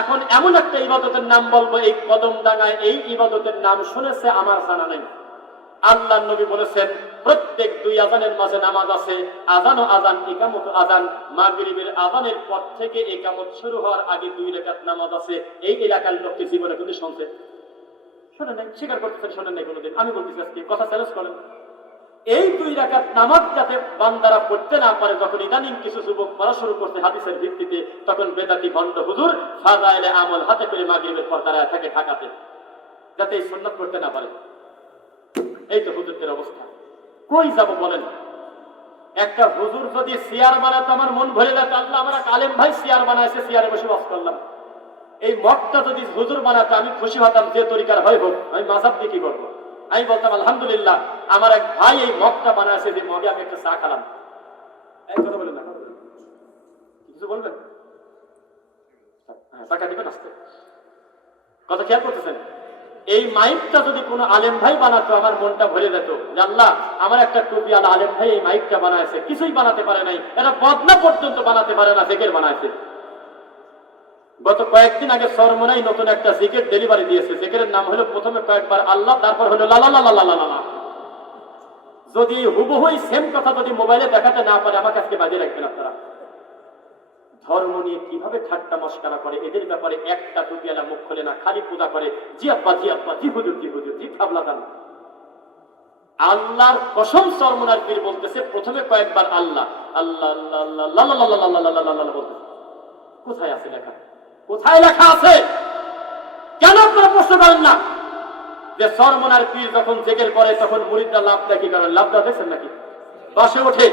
এখন এমন একটা ইবাদতের নাম বলবো, এই কদম ডাঙায় এই ইবাদতের নাম শুনেছে আমার জানা নাই। আল্লাহর নবী বলেছেন, প্রত্যেক 2 আযানের মাঝে নামাজ আছে। আযান ও আযান, ইকামত ও আযান। মাগরিবের আযানের পর থেকে ইকামত শুরু হওয়ার আগে 2 রাকাত নামাজ আছে। এই এলাকার লোককে জীবনে কিন্তু শুনছে? শুনে নাই, স্বীকার করতেছেন শুনেন নাই কোনোদিন। আমি বলতেছি আজকে কথা চ্যালেঞ্জ করেন। এই 2 রাকাত নামাজ যাতে বান্দারা পড়তে না পারে, যখন ইদানিং কিছু যুবক পড়া শুরু করছে হাদিসের ভিত্তিতে, তখন বেদাতি ভণ্ড হুজুর ফাযাইলে আমল হাতে করে মাগরিবের পর দাঁড়ায় থাকে ঢাকাতে, যাতে এই সুন্নাত পড়তে না পারে। এই তো হুজুরদের অবস্থা। কই যাব বলেন? একটা হুজুর যদি চেয়ার বানাতো আমার মন ভরে যেত। আল্লাহ, আমার এক আলেম ভাই চেয়ার বানাইছে, চেয়ারে বসে ওয়াজ করলাম। এই মগটা যদি হুজুর বানাতো আমি খুশি হতাম, যে তরিকার হয় হোক। আমি মাযহাব দিয়ে কি করবো? আমি বলতাম আলহামদুলিল্লাহ, আমার এক ভাই এই মগটা বানাইছে, যে মগে আমি একটা চা খেলাম। এই কথা বলেন না, কিছু বলবেন? হ্যাঁ, টাকা দিবেন আসতে। কথা খেয়াল করতেছেন? এই মাইকটা যদি কোনো আলেম ভাই বানাতো, আমার মনটা ভরে যেত যে আল্লাহ, আমার একটা টুপি আলা আলেম ভাই এই মাইকটা বানাইছে, কিছুই বানাতে পারে নাই, এটা বদনা পর্যন্ত বানাতে পারে না, জিকির বানাইছে। গত কয়েকদিন আগে সরমনাই নতুন একটা জিকির ডেলিভারি দিয়েছে। জিকিরের নাম হলো প্রথমে কয়েকবার আল্লাহ, তারপর হলো লা লা লা লা লা লা। যদি হুবহু সেম কথা যদি মোবাইলে দেখাতে না পারে, আমাকে আজকে বাজিয়ে রাখবেন আপনারা। ধর্ম নিয়ে কিভাবে ঠাট্টা মস্করা করে, এদের ব্যাপারে একটা টুপিয়ালা মুখ খোলে না, খালি পূজা করে জি আব্বা, জি আব্বা, জি হুজুর, জি হুজুর, জি খাবলা দান। আল্লাহর কসম, সরমনার পীর বলতেছে প্রথমে কয়েকবার আল্লাহ আল্লাহ আল্লাহ আল্লাহ আল্লাহ বলতেছে। কোথায় আছে লেখা? কোথায় লেখা আছে? কেন আপনারা প্রশ্ন করেন না যে সরমনার পীর যখন জিকির করে তখন মুরিদরা লাভ দেখি? কারণ লাভটা দেখছেন নাকি? বাসে ওঠে,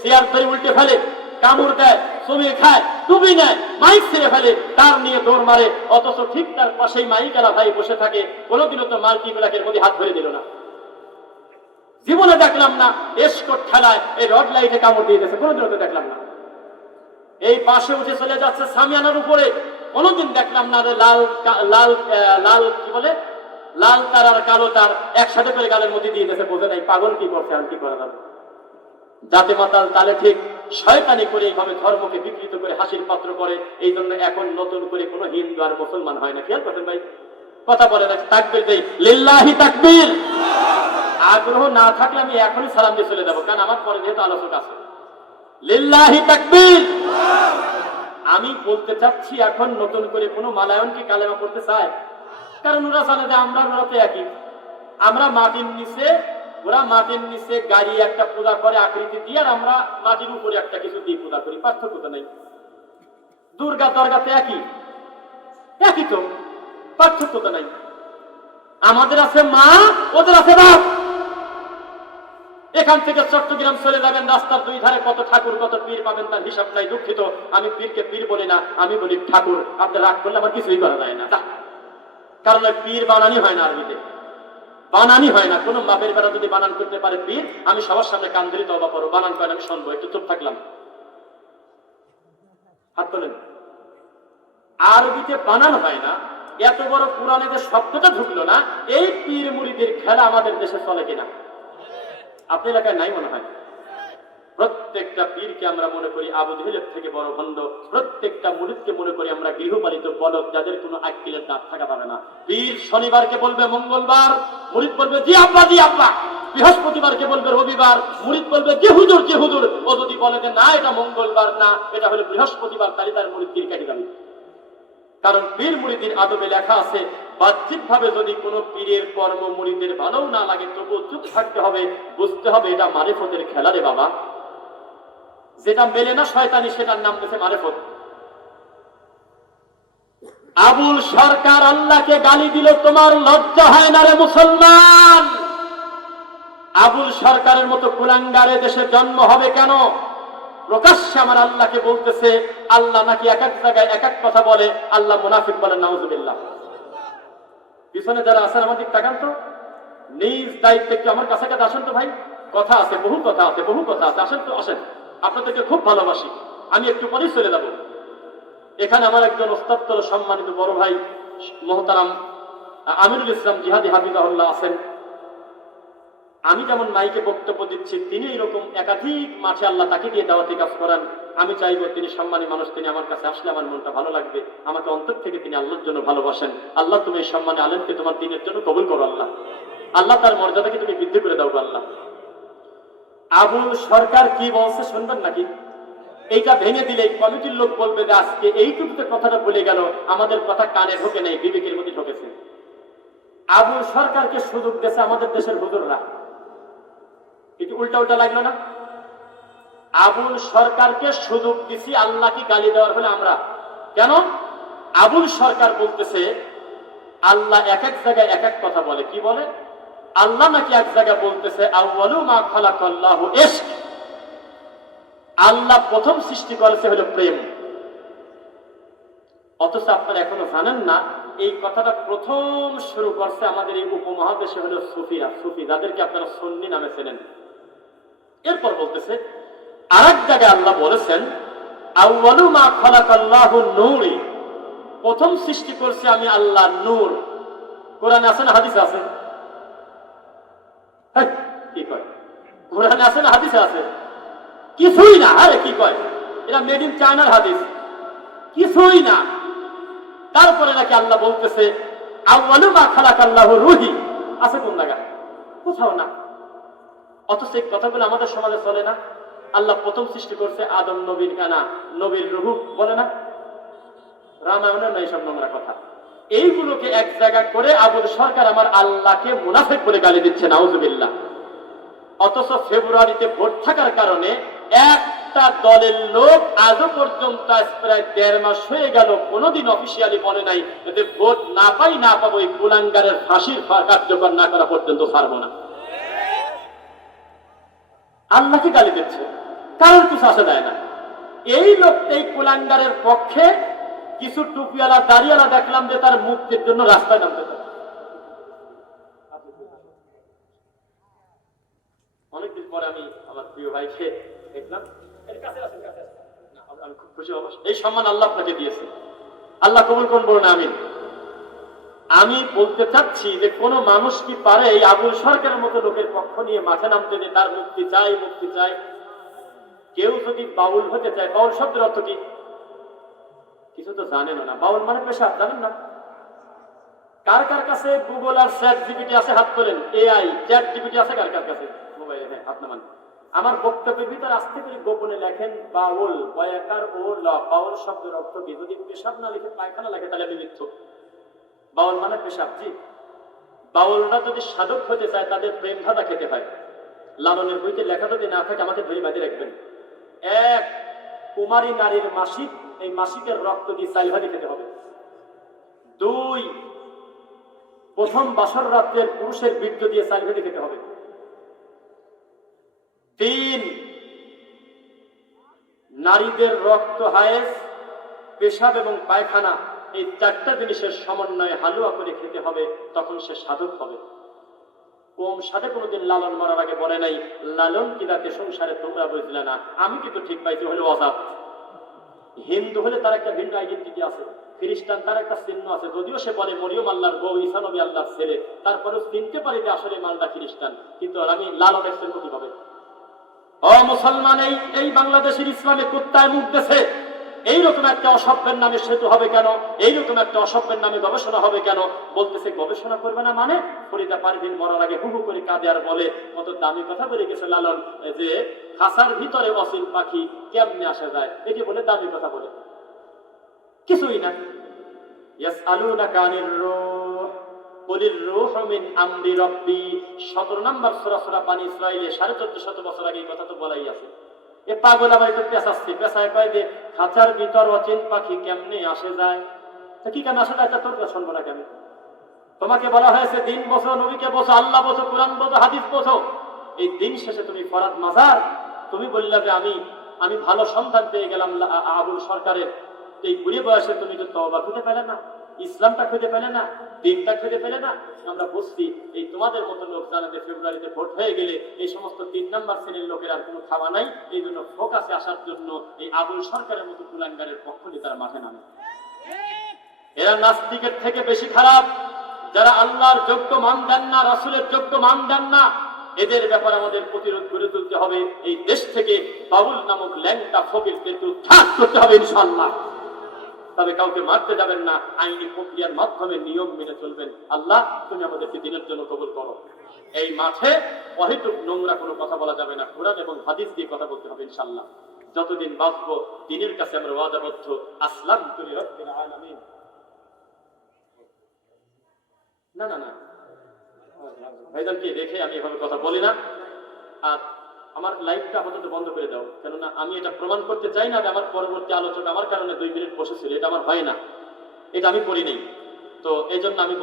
চেয়ার ধরে উল্টে ফেলে, কামড় দেয়, চুমিয়ে খায়, টুপি নেয়, মাইক ছেড়ে ফেলে, তার নিয়ে দৌড় মারে, অথচ ঠিক তার পাশেই মাইকেরা ভাই বসে থাকে। কোনোদিনও তো মাল্টিপ্লাকের মধ্যে হাত ধরে দিল না। জীবনে দেখলাম না এসকোট খেলায় এই রড লাইটে কামড় দিয়ে দিয়েছে, কোনোদিনও তো দেখলাম না। এই পাশে উঠে চলে যাচ্ছে সামিয়ানার উপরে, কোনোদিন দেখলাম না যে লাল লাল লাল কি বলে লাল তার আর কালো তার একসাথে করে গালের মধ্যে দিয়ে দিয়েছে। বোঝে নাই পাগল কি করছে আর কি করা যাবে। জাতে মাতাল তালে ঠিক শয়তানি করে এইভাবে ধর্মকে বিকৃত করে হাসির পাত্র করে। এই জন্য এখন নতুন করে কোনো হিন্দু আর মুসলমান হয় না। খেয়াল করতেন ভাই, কথা বলে না, তাকবীর দেই, লিল্লাহি তাকবীর। আগ্রহ না থাকলে আমি এখনই সালাম দিয়ে চলে যাবো, কারণ আমার পরে যেহেতু আলোচক আছে। লিল্লাহি তাকবীর। আমি বলতে চাচ্ছি এখন নতুন করে কোনো মালায়ন কি কালেমা পড়তে চায়? কারণ ওরা জানে যে আমরা ওরা তো একই। আমরা মাটির নিচে, ওরা মাটির নিচে গাড়ি একটা পূজা করে আকৃতি দিয়ে, আর আমরা মাটির উপরে একটা কিছু দিয়ে পূজা করি। পার্থক্য তো নেই। দুর্গা দরগাতে একই, একই তো, পার্থক্য তো নাই। আমাদের আছে মা, ওদের আছে বাপ। এখান থেকে চট্টগ্রাম চলে যাবেন, রাস্তার দুই ধারে কত ঠাকুর কত পীর পাবেন, তার হিসাব নাই। দুঃখিত, আমি পীরকে পীর বলি না, আমি বলি ঠাকুর। আপনি রাগ করলে আমার কিছুই করা যায় না, কারণ পীর বানানি হয় না, আরবিতে বানানি হয় না। কোন বাপের বেড়া যদি বানান করতে পারে পীর, আমি সবার সামনে কান ধরি, তওবা করো, বানান করেন আমি শুনবো, একটু চুপ থাকলাম। হাত তোলেন। আরবিতে বানান হয় না। এত বড় কোরআনে যে শব্দটা ঢুকলো না, এই পীর মুরিদের খেলা আমাদের দেশে চলে কিনা? আপনি এলাকায় নাই মনে হয়। প্রত্যেকটা পীরকে আমরা মনে করি আবু জেহেলের থেকে বড় ভণ্ড। প্রত্যেকটা মুরিদকে মনে করি আমরা গৃহপালিত বলদ, যাদের কোনো আক্কেলের দাঁত থাকা পাবে না। পীর শনিবারকে বলবে মঙ্গলবার, মুরিদ বলবে জি আব্বা জি আব্বা। বৃহস্পতিবারকে বলবে রবিবার, মুরিদ বলবে জি হুজুর জি হুজুর। ও যদি বলে যে না এটা মঙ্গলবার না, এটা হলো বৃহস্পতিবার, তাহলে তার মুরিদ পীর কেটে যাবে। কারণ পীর মুরিদের আদবে লেখা আছে, বাহ্যিক ভাবে যদি কোনো পীরের কর্ম মুরিদের ভালো না লাগে, তবুও চুপ থাকতে হবে, বুঝতে হবে এটা মারিফতের খেলা রে বাবা। যেটা মেলে না শয়তানি, সেটার নাম দিয়েছে মারিফত। আবুল সরকার আল্লাহকে গালি দিল, তোমার লজ্জা হয় না রে মুসলমান? আবুল সরকারের মতো কুলাঙ্গারে দেশে জন্ম হবে কেন? প্রকাশ্যে আমার আল্লাহকে বলতেছে, আল্লাহ নাকি এক এক জায়গায় এক এক কথা বলে। আল্লাহ মুনাফিক বলেন, নাউজুবিল্লাহ। পিছনে যারা আছেন আমার দিক তাকান তো, নিজ দায়িত্বে একটু আমার কাছে কাছে আসেন তো ভাই। কথা আছে, বহু কথা আছে, বহু কথা আছে, আসেন তো আসেন। আপনাদেরকে খুব ভালোবাসি, আমি একটু পরেই চলে যাব। এখানে আমার একজন ওস্তাদ সম্মানিত বড় ভাই মোহতারাম আমিরুল ইসলাম জিহাদি হাফিজাহুল্লাহ আছেন। আমি যেমন মাইকে বক্তব্য দিচ্ছি, তিনি এরকম একাধিক মাঠে আল্লাহ তাকে দিয়ে দাওয়াতি কাজ করান। আমি চাইবো তিনি সম্মানী মানুষ, তিনি আমার কাছে আসলে আমার মনটা ভালো লাগবে। আমাকে অন্তর থেকে তিনি আল্লাহর জন্য ভালোবাসেন। আল্লাহ তুমি এই সম্মানী আলেমকে তোমার দিনের জন্য কবুল করো আল্লাহ। আল্লাহ তার মর্যাদাকে তুমি বৃদ্ধি করে দাও আল্লাহ। আবুল সরকার কি বলছে শুনবেন নাকি? এইটা ভেঙে দিলে কমিটির লোক বলবে যে আজকে এইটুকুতে কথাটা বলে গেল, আমাদের কথা কানে ঢোকে নাই, বিবেকের মধ্যে ঢোকেছে। আবুল সরকারকে সুযোগ দিয়েছে আমাদের দেশের হুজুররা। একটু উল্টা উল্টা লাগলো না? আবুল সরকারকে সুযোগ দিছি আল্লাহকে গালি দেওয়ার হলে আমরা কেন? আবুল সরকার বলতেছে আল্লাহ এক এক জায়গায় এক এক কথা বলে। কি বলে? আল্লাহ নাকি এক জায়গায় বলতেছে আউয়ালু মা খালাকাল্লাহু ইশক, আল্লাহ প্রথম সৃষ্টি করেছে হলো প্রেম। অথচ আপনারা এখনো জানেন না, এই কথাটা প্রথম শুরু করছে আমাদের এই উপমহাদেশে হলো সুফিরা, সুফি, যাদেরকে আপনারা সুন্নি নামে চেনেন। এরপর বলতেছে আরেক জায়গায় আল্লাহ বলেছেন আউয়ালু মা খালাকাল্লাহু নূরি, প্রথম সৃষ্টি করছে আমি আল্লাহ নূর। কোরআনে আছে না হাদিসে আছে? কি কয়? কোরআনে আছে না হাদিসে আছে? কিছুই না। আরে কি কয়? এটা মেড ইন চায়নার হাদিস, কিছুই না। তারপরে নাকি আল্লাহ বলতেছে আউয়ালু মা খালাকাল্লাহু রূহি, আছে কোন জায়গায়? কোথাও না। অথচ এই কথাগুলো আমাদের সমাজে চলে না। আল্লাহ প্রথম সৃষ্টি করছে আদম নবীর কানা, নবীর রূহ বলে না? রামায়ণের নাই সব নোংরা কথা। এইগুলোকে এক জায়গা করে আবুল সরকার আমার আল্লাহকে মুনাফিক বলে গালি দিচ্ছে, নাউজুবিল্লাহ। অথচ ফেব্রুয়ারিতে ভোট থাকার কারণে একটা দলের লোক আজও পর্যন্ত প্রায় 1.5 মাস হয়ে গেল কোনোদিন অফিসিয়ালি বলে নাই যে ভোট না পাই না পাবো, এই কুলাঙ্গারের ফাঁসির কার্যকর না করা পর্যন্ত ছাড়বো না। আল্লাহকে গালি দিচ্ছে, কারণ কিছু আসে যায় না। এই লোক, এই কুলাঙ্গারের পক্ষে কিছু টুপিওয়ালা দাড়িওয়ালা দেখলাম যে তার মুক্তির জন্য রাস্তায় নামতে পারে। অনেকদিন পরে আমি আমার প্রিয় ভাইকে দেখলাম, আমি খুব খুশি হব। এই সম্মান আল্লাহ আপনাকে দিয়েছে, আল্লাহ কবুল করুন, বলুন আমিন। আমি বলতে চাচ্ছি যে কোন মানুষ কি পারে এই আবুল সরকারের মতো লোকের পক্ষ নিয়ে মাঠে নামতে, যে তার মুক্তি চাই, মুক্তি চাই? কেউ যদি বাউল হতে চায়, বাউল শব্দের অর্থ কি? কিছু তো জানেন না। বাউল মানে পেশা, জানেন না? কার কার কাছে গুগল আর চ্যাট জিপিটি আছে? হাত তোলেন। এআই চ্যাট জিপিটি আছে কার কার কাছে মোবাইলে? হ্যাঁ, হাত নামান। আমার বক্তব্যের ভিতরে আস্তে করে গোপনে লেখেন বাউল, বয়াকার ও ল। বাউল শব্দের অর্থ কি? যদি পেশাব না লিখে পায়খানা লেখে তাহলে আমি মিথ্যুক। বাউল মানে পেশাব। জি, বাউলরা যদি সাধক হতে চায় তাদের প্রেম ভাতা খেতে হয়। লালনের বইতে লেখা যদি না থাকে আমাকে ধরে বাঁধে রাখবেন। এক, কুমারী নারীর মাসিক, এই মাসিকের রক্ত দিয়ে চাল ভাজি খেতে হবে। দুই, প্রথম বাসর রাত্রের পুরুষের বীর্য দিয়ে চাল ভাজি খেতে হবে। তিন, নারীদের রক্ত, হায়েস, পেশাব এবং পায়খানা, এই চারটা জিনিসের সমন্বয়ে হালুয়া করে খেতে হবে, তখন সে সাধক হবে। কম সাথে কোনোদিন লালন মরার আগে বলে নাই, লালন কিলাতে সংসারে তোমরা বুঝলে না, আমি কিন্তু ঠিক পাইছি হলে অজাত। হিন্দু হলে তার একটা ভিন্ন আইডেন্টিটি আছে, খ্রিস্টান তার একটা চিহ্ন আছে, যদিও সে বলে মরিয়ম আল্লাহর বউ, ঈসা নবী আল্লাহর ছেলে, তারপরেও চিনতে পারি যে আসলে মালদা খ্রিস্টান। কিন্তু আমি লালনের চিহ্ন কিভাবে? ও মুসলমান, এই বাংলাদেশের ইসলামে কুত্তায় মুখ দেশে এইরকম একটা অসভ্যের নামে সেতু হবে কেন? এইরকম একটা অসভ্যের নামে গবেষণা হবে কেন? বলতেছে গবেষণা করবে না মানে? ফরিদা পারভিন মরার আগে হু হু করে কাঁদে আর বলে কত দামি কথা বলে গেছে লালন, যে খাসার ভিতরে অসীম পাখি কেমনে আসা যায়, এটি বলে দামি কথা বলে কিছুই না। ইয়াসআলুনাকা আনির রূহ কুলির রূহু মিন আমরি রাব্বি, 17 নম্বর সূরা সূরা বানী ইসরাঈলে 1450 বছর আগে এই কথা তো বলাই আছে। এ পাগল আবার তো পেঁচাচ্ছে, পেঁচায় কয় যে খাঁচার ভিতর অচিন পাখি কেমনে আসে যায়। তা কি কেন আসে যায় তা তোর শুনবো না কেন? তোমাকে বলা হয়েছে দিন বোঝো, নবীকে বোঝো, আল্লাহ বোঝো, কোরআন বোঝো, হাদিস বোঝো। এই দিন শেষে তুমি ফরাদ মাজার, তুমি বললে যে আমি ভালো সন্ধান পেয়ে গেলাম আবুল সরকারের। এই বুড়ি বয়সে তুমি তো তওবা খুঁজে পেলে না, ইসলামটা খুঁজে পেলে না, দিনটা খুঁজে পেলে না। আমরা বুঝছি এই তোমাদের মতো লোক জানে যে ফেব্রুয়ারিতে ভোট হয়ে গেলে এই সমস্ত 3 নাম্বার শ্রেণীর লোকের আর কোনো খাওয়া নাই। এই জন্য ফোকাসে আসার জন্য এই আবুল সরকারের মতো কুলাঙ্গারের পক্ষ নিয়ে তারা মাঠে নামে। এরা নাস্তিকের থেকে বেশি খারাপ, যারা আল্লাহর যোগ্য মান দেন না, রাসূলের যোগ্য মান দেন না। এদের ব্যাপারে আমাদের প্রতিরোধ করে তুলতে হবে। এই দেশ থেকে বাবুল নামক ল্যাংটা ফকিরদেরকে উৎখাত করতে হবে ইনশাআল্লাহ। তবে কাউকে মারতে যাবেন না, আইনি প্রক্রিয়ার মাধ্যমে নিয়ম মেনে চলবেন। আল্লাহ তুমি আমাদেরকে দিনের জন্য কবুল করো। এই মাঠে অহেতুক নোংরা কোনো কথা বলা যাবে না, কোরআন এবং হাদিস দিয়ে কথা বলতে হবে ইনশাআল্লাহ। যতদিন বাঁচবো দিনের কাছে আমরা ওয়াদাবদ্ধ। আসলামতু লিরাব্বিল আলামিন। না না না ভাইজানকে রেখে আমি এভাবে কথা বলি না। আর আমার লাইভটা আপাতত বন্ধ করে দাও, কেননা আমি এটা প্রমাণ করতে চাই না যে আমার পরবর্তী আলোচক আমার কারণে 2 মিনিট বসেছিল। এটা আমার হয় না, এটা আমি করি নাই। তো এই জন্য আমি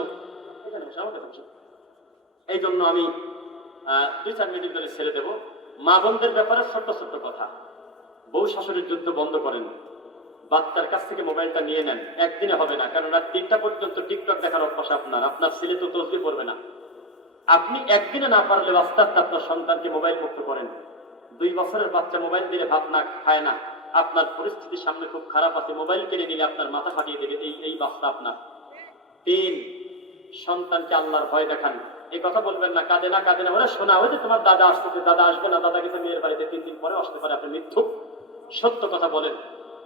এই জন্য আমি 2-4 মিনিট ধরে ছেড়ে দেবো। মা বোনদের ব্যাপারে ছোট্ট ছোট্ট কথা। বউ শাশুড়ির যুদ্ধ বন্ধ করেন, বাচ্চার কাছ থেকে মোবাইলটা নিয়ে নেন। একদিনে হবে না, কারণ রাত 3টা পর্যন্ত টিকটক দেখার অভ্যাস আপনার ছেলে তো তসবিহ পড়বে না। আপনি একদিনে না পারলে আস্তে আস্তে আপনার সন্তানকে মোবাইল মুক্ত করেন। 2 বছরের বাচ্চা মোবাইল দিলে ভাত না খায় না, আপনার পরিস্থিতি সামনে খুব খারাপ আছে, মোবাইল কিনে নিলে আপনার মাথা ফাটিয়ে দেবে এই বাচ্চা আপনার। 3, সন্তানকে আল্লাহর ভয় দেখান। এই কথা বলবেন না কাঁদে না কাঁদে না, ওরা শোনা ওই যে তোমার দাদা আসতেছে, দাদা আসবে না, দাদা গেছে মেয়ের বাড়িতে, 3 দিন পরে আসতে পারে, আপনি মিথ্যুক। সত্য কথা বলেন,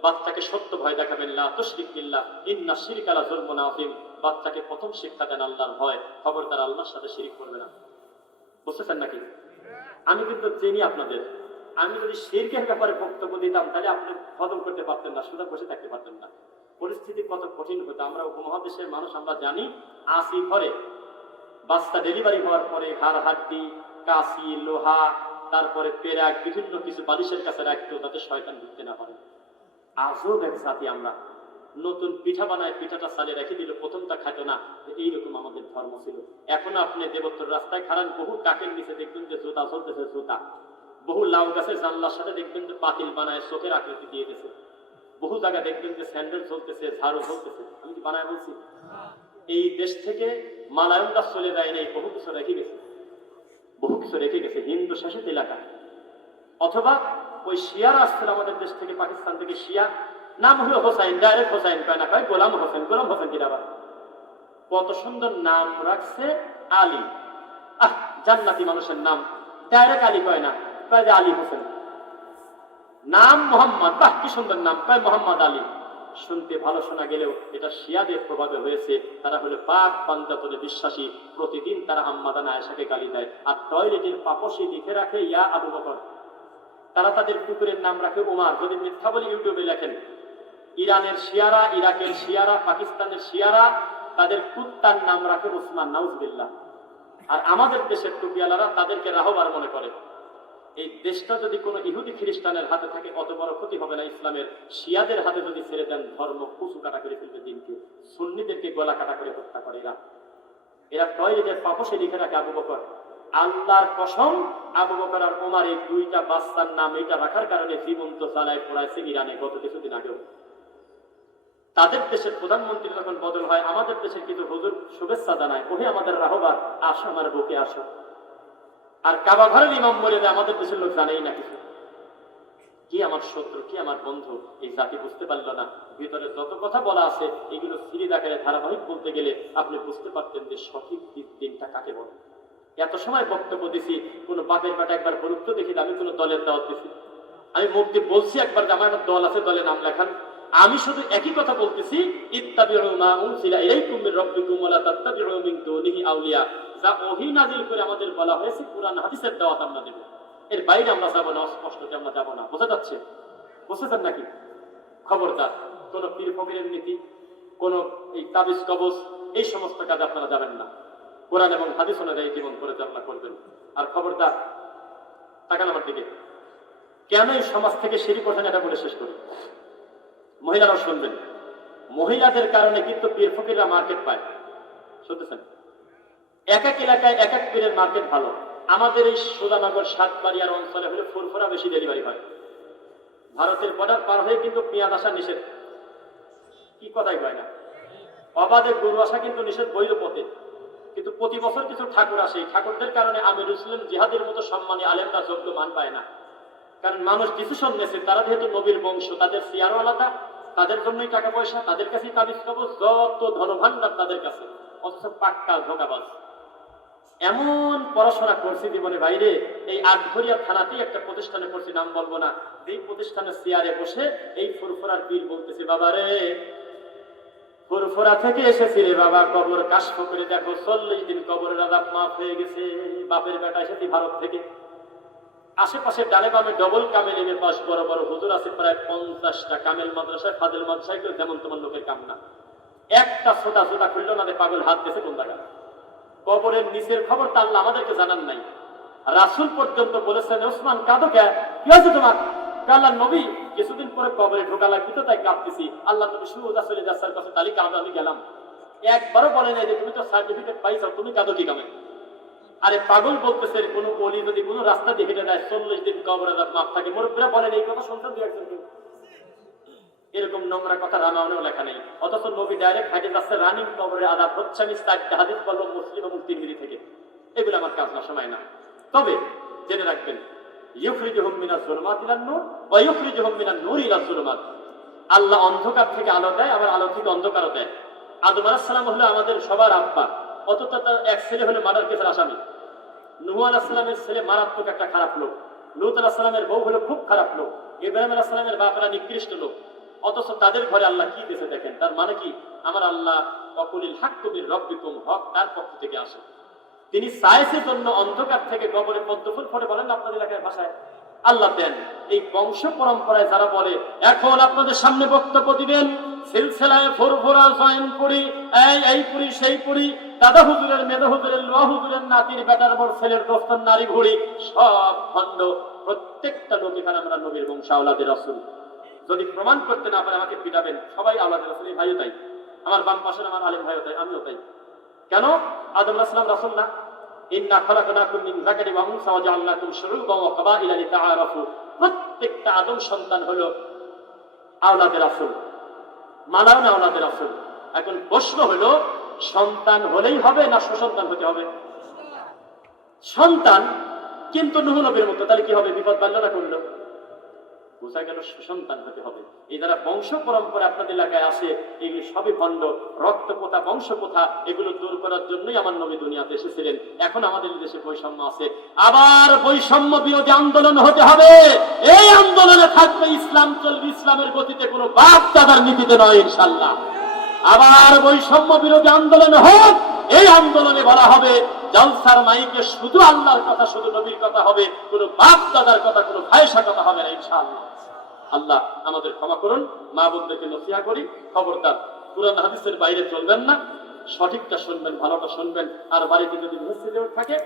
বাচ্চাকে সত্য ভয় দেখাবেন। লা তুশরিক বিল্লাহ ইন্না শিরকা লাযুলমুন আযীম। বাচ্চাকে প্রথম শিক্ষা দেন আল্লাহর ভয়, খবরদার আল্লাহর সাথে শিরিক করবে না। বুঝতেছেন নাকি? আমি কিন্তু চিনি আপনাদের, আমি যদি শিরকের ব্যাপারে বক্তব্য দিতাম তাহলে আপনি হজম করতে পারতেন না, সুদা বসে থাকতে পারতেন না। পরিস্থিতি কত কঠিন হতো আমরা উপমহাদেশের মানুষ, আমরা জানি। আসি ঘরে বাচ্চা ডেলিভারি হওয়ার পরে হাড় হাড্ডি, কাশি, লোহা, তারপরে পেরাক, বিভিন্ন কিছু বালিশের কাছে রাখতো যাতে শয়তান ঢুকতে না পারে। আজও এক জাতি আমরা নতুন পিঠা বানায়, পিঠাটা সালে রেখে দিল, প্রথমটা খাইতো না। এইরকম আমাদের ধর্ম ছিল। এখন আপনি দেবত্তর রাস্তায় খারান, বহু কাকের নিচে দেখবেন যে জুতা চলতেছে, জুতা বহু লাউ গাছের জানলার সাথে দেখবেন যে পাতিল বানায় চোখের আকৃতি দিয়ে গেছে। বহু জায়গায় দেখবেন যে স্যান্ডেল চলতেছে, ঝাড়ু চলতেছে। আমি কি বানায় বলছি? এই দেশ থেকে মালায়ন গাছ চলে যায় নেই, বহু কিছু রেখে গেছে, বহু কিছু রেখে গেছে হিন্দু শাসিত এলাকায়। অথবা ওই শিয়ারা আসছিল আমাদের দেশ থেকে, পাকিস্তান থেকে শিয়া, নাম হলো হোসাইন, ডাইরেক্ট হোসাইন কয় না, কয় গোলাম হোসেন। গোলাম হোসেন কি আবার কত সুন্দর নাম রাখছে, আলী। জান্নাতি মানুষের নাম, ডাইরেক্ট আলী কয় না, কয় যে আলী হোসেন। নাম মোহাম্মদ, বাহ কি সুন্দর নাম, কয় মোহাম্মদ আলী। শুনতে ভালো শোনা গেলেও এটা শিয়াদের প্রভাবে হয়েছে। তারা হলো পাক পাঞ্জাতনে বিশ্বাসী, প্রতিদিন তারা আম্মাদান আয়েশাকে গালি দেয়, আর টয়লেটের পাপসে লিখে রাখে ইয়া আবু বকর। তারা তাদের কুকুরের নাম রাখে উমার। যদি মিথ্যা বলে ইউটিউবে লেখেন, ইরানের শিয়ারা, ইরাকের শিয়ারা, পাকিস্তানের শিয়ারা তাদের কুত্তার নাম রাখে উসমান, নাউজুবিল্লাহ। আর আমাদের দেশের টুপিয়ালারা তাদেরকে রাহবার মনে করে। এই দেশটা যদি কোনো ইহুদি খ্রিস্টানের হাতে থাকে অত বড় ক্ষতি হবে না ইসলামের। শিয়াদের হাতে যদি ছেড়ে দেন, ধর্ম কুচু কাটা করে ফেলবে দিনকে। সুন্নিদেরকে গলা কাটা করে হত্যা করে এরা। এরা টয়লেটের পাপসে লিখে রাখে আবু বকর। আল্লাহর কসম, আবু বকর আর ওমর এই দুইটা বাচ্চার নাম এটা রাখার কারণে জীবন্ত জ্বালায় পড়াইছে ইরানে গত কিছুদিন আগেও। তাদের দেশের প্রধানমন্ত্রী যখন বদল হয়, আমাদের দেশের কিছু হুজুর শুভেচ্ছা জানায়, ওহে আমাদের রাহবার, আসো আমার বুকে আসো। আর কাবা ঘরের ইমাম মরে যায়, আমাদের দেশের লোক জানেই না কিছু। কি আমার শত্রু, কি আমার বন্ধু, এই জাতি বুঝতে পারল না। ভিতরে যত কথা বলা আছে এগুলো সিরিজ আকারে ধারাবাহিক বলতে গেলে আপনি বুঝতে পারতেন যে সঠিক দিনটা কাকে বলে। এত সময় বক্তব্য দিছি, কোন বাপের বেটা একবার গুরুত্ব দেখি, আমি কোন দলের দাওয়াত দিছি? আমি মুক্তি বলছি একবার যে আমার একটা দল আছে, দলে নাম লেখান। আমি শুধু একই কথা বলতেছি, ইত্তাবিউ মা উনজিলা ইলাইকুম মির রাব্বিকুম ওয়া লা তাত্তাবিউ মিন দুনিহি আউলিয়া। যা ওহী নাযিল করে আমাদের বলা হয়েছে, কুরআন হাদিসের দাওয়াত আমরা দেব, এর বাইরে আমরা যাব না, অস্পষ্টতে আমরা যাব না। বোঝা যাচ্ছে? বুঝতেছেন নাকি? খবরদার, কোন পীর ফকিরের নীতি, কোন এই তাবিজ কবজ, এই সমস্ত কাজ আপনারা যাবেন না। কোরআন এবং হাদিস অনুযায়ী জীবন পরিচালনা করবেন। আর খবরদার, তাকান আমার দিকে, কেন এই সমাজ থেকে শিরক ওঠে না এটা বলে শেষ করি। মহিলারাও শুনবেন, মহিলাদের কারণে কিন্তু পীর ফকিররা মার্কেট পায়। শুনতেছেন? এক এক এলাকায় এক এক পীরের মার্কেট ভালো। আমাদের এই সুধানগর সাতবাড়িয়ার অঞ্চলে হলে ফুরফুরা বেশি ডেলিভারি হয়। ভারতের বর্ডার পার হয়ে কিন্তু পেঁয়াজ আসা নিষেধ, কি কথাই কয় না। অবাধে গরু আসা কিন্তু নিষেধ বৈধ পথে। কিন্তু প্রতি বছর কিছু ঠাকুর আসে, ঠাকুরদের কারণে আমির ইসলাম জিহাদের মতো সম্মানী আলেমরা যোগ্য মান পায় না। কারণ মানুষ ডিসিশন নিয়েছে, তারা যেহেতু নবীর বংশ, তাদের সিয়ারও আলাদা, তাদের জন্যই টাকা পয়সা, তাদের কাছেই তাবিজ কবজ, যত ধনভাণ্ডার তাদের কাছে, অথচ পাক্কা ধোঁকাবাজ। এমন পড়াশোনা করছি জীবনে বাইরে, এই আটঘরিয়া থানাতেই একটা প্রতিষ্ঠানে পড়ছি, নাম বলবো না। এই প্রতিষ্ঠানের চেয়ারে বসে এই ফুরফুরার পীর বলতেছে, বাবা রে, ফুরফুরা থেকে এসেছি রে বাবা, কবর কাশফ করে দেখো 40 দিন কবরের আযাব মাফ হয়ে গেছে। বাপের বেটা এসেছি ভারত থেকে। আশেপাশে ডানে বামে ডবল কামেল এমে পাশ বড় বড় হুজুর আছে প্রায় 50টা। কামেল মাদ্রাসায়, ফাদেল মাদ্রাসায় কেউ যেমন তোমার লোকের কাম না। একটা ছোটা ছোটা খুলল না, পাগল হাত দিয়েছে কোন জায়গায়। কবরের নিচের খবর তা আল্লাহ আমাদেরকে জানান নাই। রাসূল পর্যন্ত বলেছেন, ওসমান কাঁদো কে, কি হয়েছে তোমার? আল্লাহ নবী, কিছুদিন পরে কবরে ঢোকা লাগবে তো তাই কাঁদতেছি। আল্লাহ নবী সুজা চলে যাচ্ছেন কাছে, তালি কাঁদো, আমি গেলাম। একবারও বলে নাই যে তুমি তো সার্টিফিকেট পাইছো, তুমি কাঁদো কি কামে? আরে পাগল বলতেছে, কোন অলি যদি কোন রাস্তা দিয়ে হেঁটে দেয় 40 দিন কবরে মাপ থাকে। মুরব্বীরা বলেন এই কথা শুনতে দু একজন কেউ। এরকম নোংরা কথা রামায়ণেও লেখা নেই, অথচ নবী ডাইরেক্ট হাঁটে যাচ্ছে রানিং কবরের আযাব হচ্ছে। আমি 4টা হাদিস বলবো মুসলিম এবং তিরমিজি থেকে, এগুলো আমার কাজ না, সময় না। তবে জেনে রাখবেন, ইউখরিজুহুম মিনাজ যুলুমাতি ইলান নূর ওয়া ইউখরিজুহুম মিনান নূরি ইলাজ যুলুমাত। আল্লাহ অন্ধকার থেকে আলো দেয়, আবার আলো থেকে অন্ধকারও দেয়। আদম আলাইহিস সালাম হলো আমাদের সবার আব্বা, অথচ তার এক ছেলে হলো মার্ডার কেসের আসামি। নূহ আলাইহিস সালামের ছেলে মারাত্মক একটা খারাপ লোক। লূত আলাইহিস সালামের বউ হলো খুব খারাপ লোক। ইব্রাহিম আলাইহিস সালামের বাপরা নিকৃষ্ট লোক। অথচ তাদের ঘরে আল্লাহ কি দিয়েছে দেখেন। তার মানে কি, আমার আল্লাহ ওয়াকুলিল হাক্কু মির রাব্বিকুম, হক তার পক্ষ থেকে আসে। তিনি সায়েন্সের জন্য অন্ধকার থেকে কবরে পদ্মফুল ফোটে, বলেন আপনাদের এলাকার ভাষায় আল্লাহ দেন। এই বংশ পরম্পরায় যারা বলে এখন আপনাদের সামনে বক্তব্য দিবেন, সিলসিলায় ফুরফুরা জয়েন করি, এই পুরি সেই পুরি, দাদা হুজুরের, মেদা হুজুরের, লোয়া হুজুরের নাতির, বেটার বড় ছেলের দোস্তর, নারী ভুড়ি, সব খন্ড। প্রত্যেকটা লোক এখানে আমরা নবীর বংশ, আওলাদের রাসূল। যদি প্রমাণ করতে না পারে আমাকে পিটাবেন। সবাই আওলাদের রাসূল। এই ভাইও তাই, আমার বাম পাশের আমার আলেম ভাইও তাই, আমিও তাই। কেন? আদম আলাইহিস সালাম রাসূল না? ইন্না খালাকনাকুম মিন যাকারি ওয়া উনসা ওয়া জাআলনাকুম শুউবান ওয়া ক্বাবাইলা লিতাআরাফু। প্রত্যেকটা আদম সন্তান হলো আওলাদে রাসূল, মানাও না আওলাদে রাসূল। এখন প্রশ্ন হলো, সন্তান হলেই হবে না সুসন্তান হতে হবে? সন্তান, কিন্তু নূহ নবীর মতো, তাহলে কি হবে? বিপদ বাড়লো না করলো? বোঝা গেল সুসন্তান হতে হবে। এই যারা বংশ পরম্পরা আপনাদের এলাকায় আছে, এগুলি সবই ভণ্ড, রক্ত প্রথা, বংশ প্রথা, এগুলো দূর করার জন্যই আমার নবী দুনিয়াতে এসেছিলেন। এখন আমাদের দেশে বৈষম্য আছে, আবার বৈষম্য বিরোধী আন্দোলন হতে হবে। এই আন্দোলনে থাকবে ইসলাম, চলবে ইসলামের গতিতে, কোনো বাপ দাদার নীতিতে নয় ইনশাআল্লাহ। আবার বৈষম্য বিরোধী আন্দোলন হোক, এই আন্দোলনে বলা হবে জলসার মাইকে শুধু আল্লাহর কথা, শুধু নবীর কথা হবে, কোনো বাপ দাদার কথা, কোনো ভাইসা কথা হবে না ইনশাআল্লাহ। আল্লাহ আমাদের ক্ষমা করুন। মা বোনদেরকে নসিহা করি, খবরদার কুরআন হাদিসের বাইরে চলবেন না, সঠিকটা শুনবেন, ভালোটা শুনবেন। আর বাড়িতে যদি মসজিদে থাকে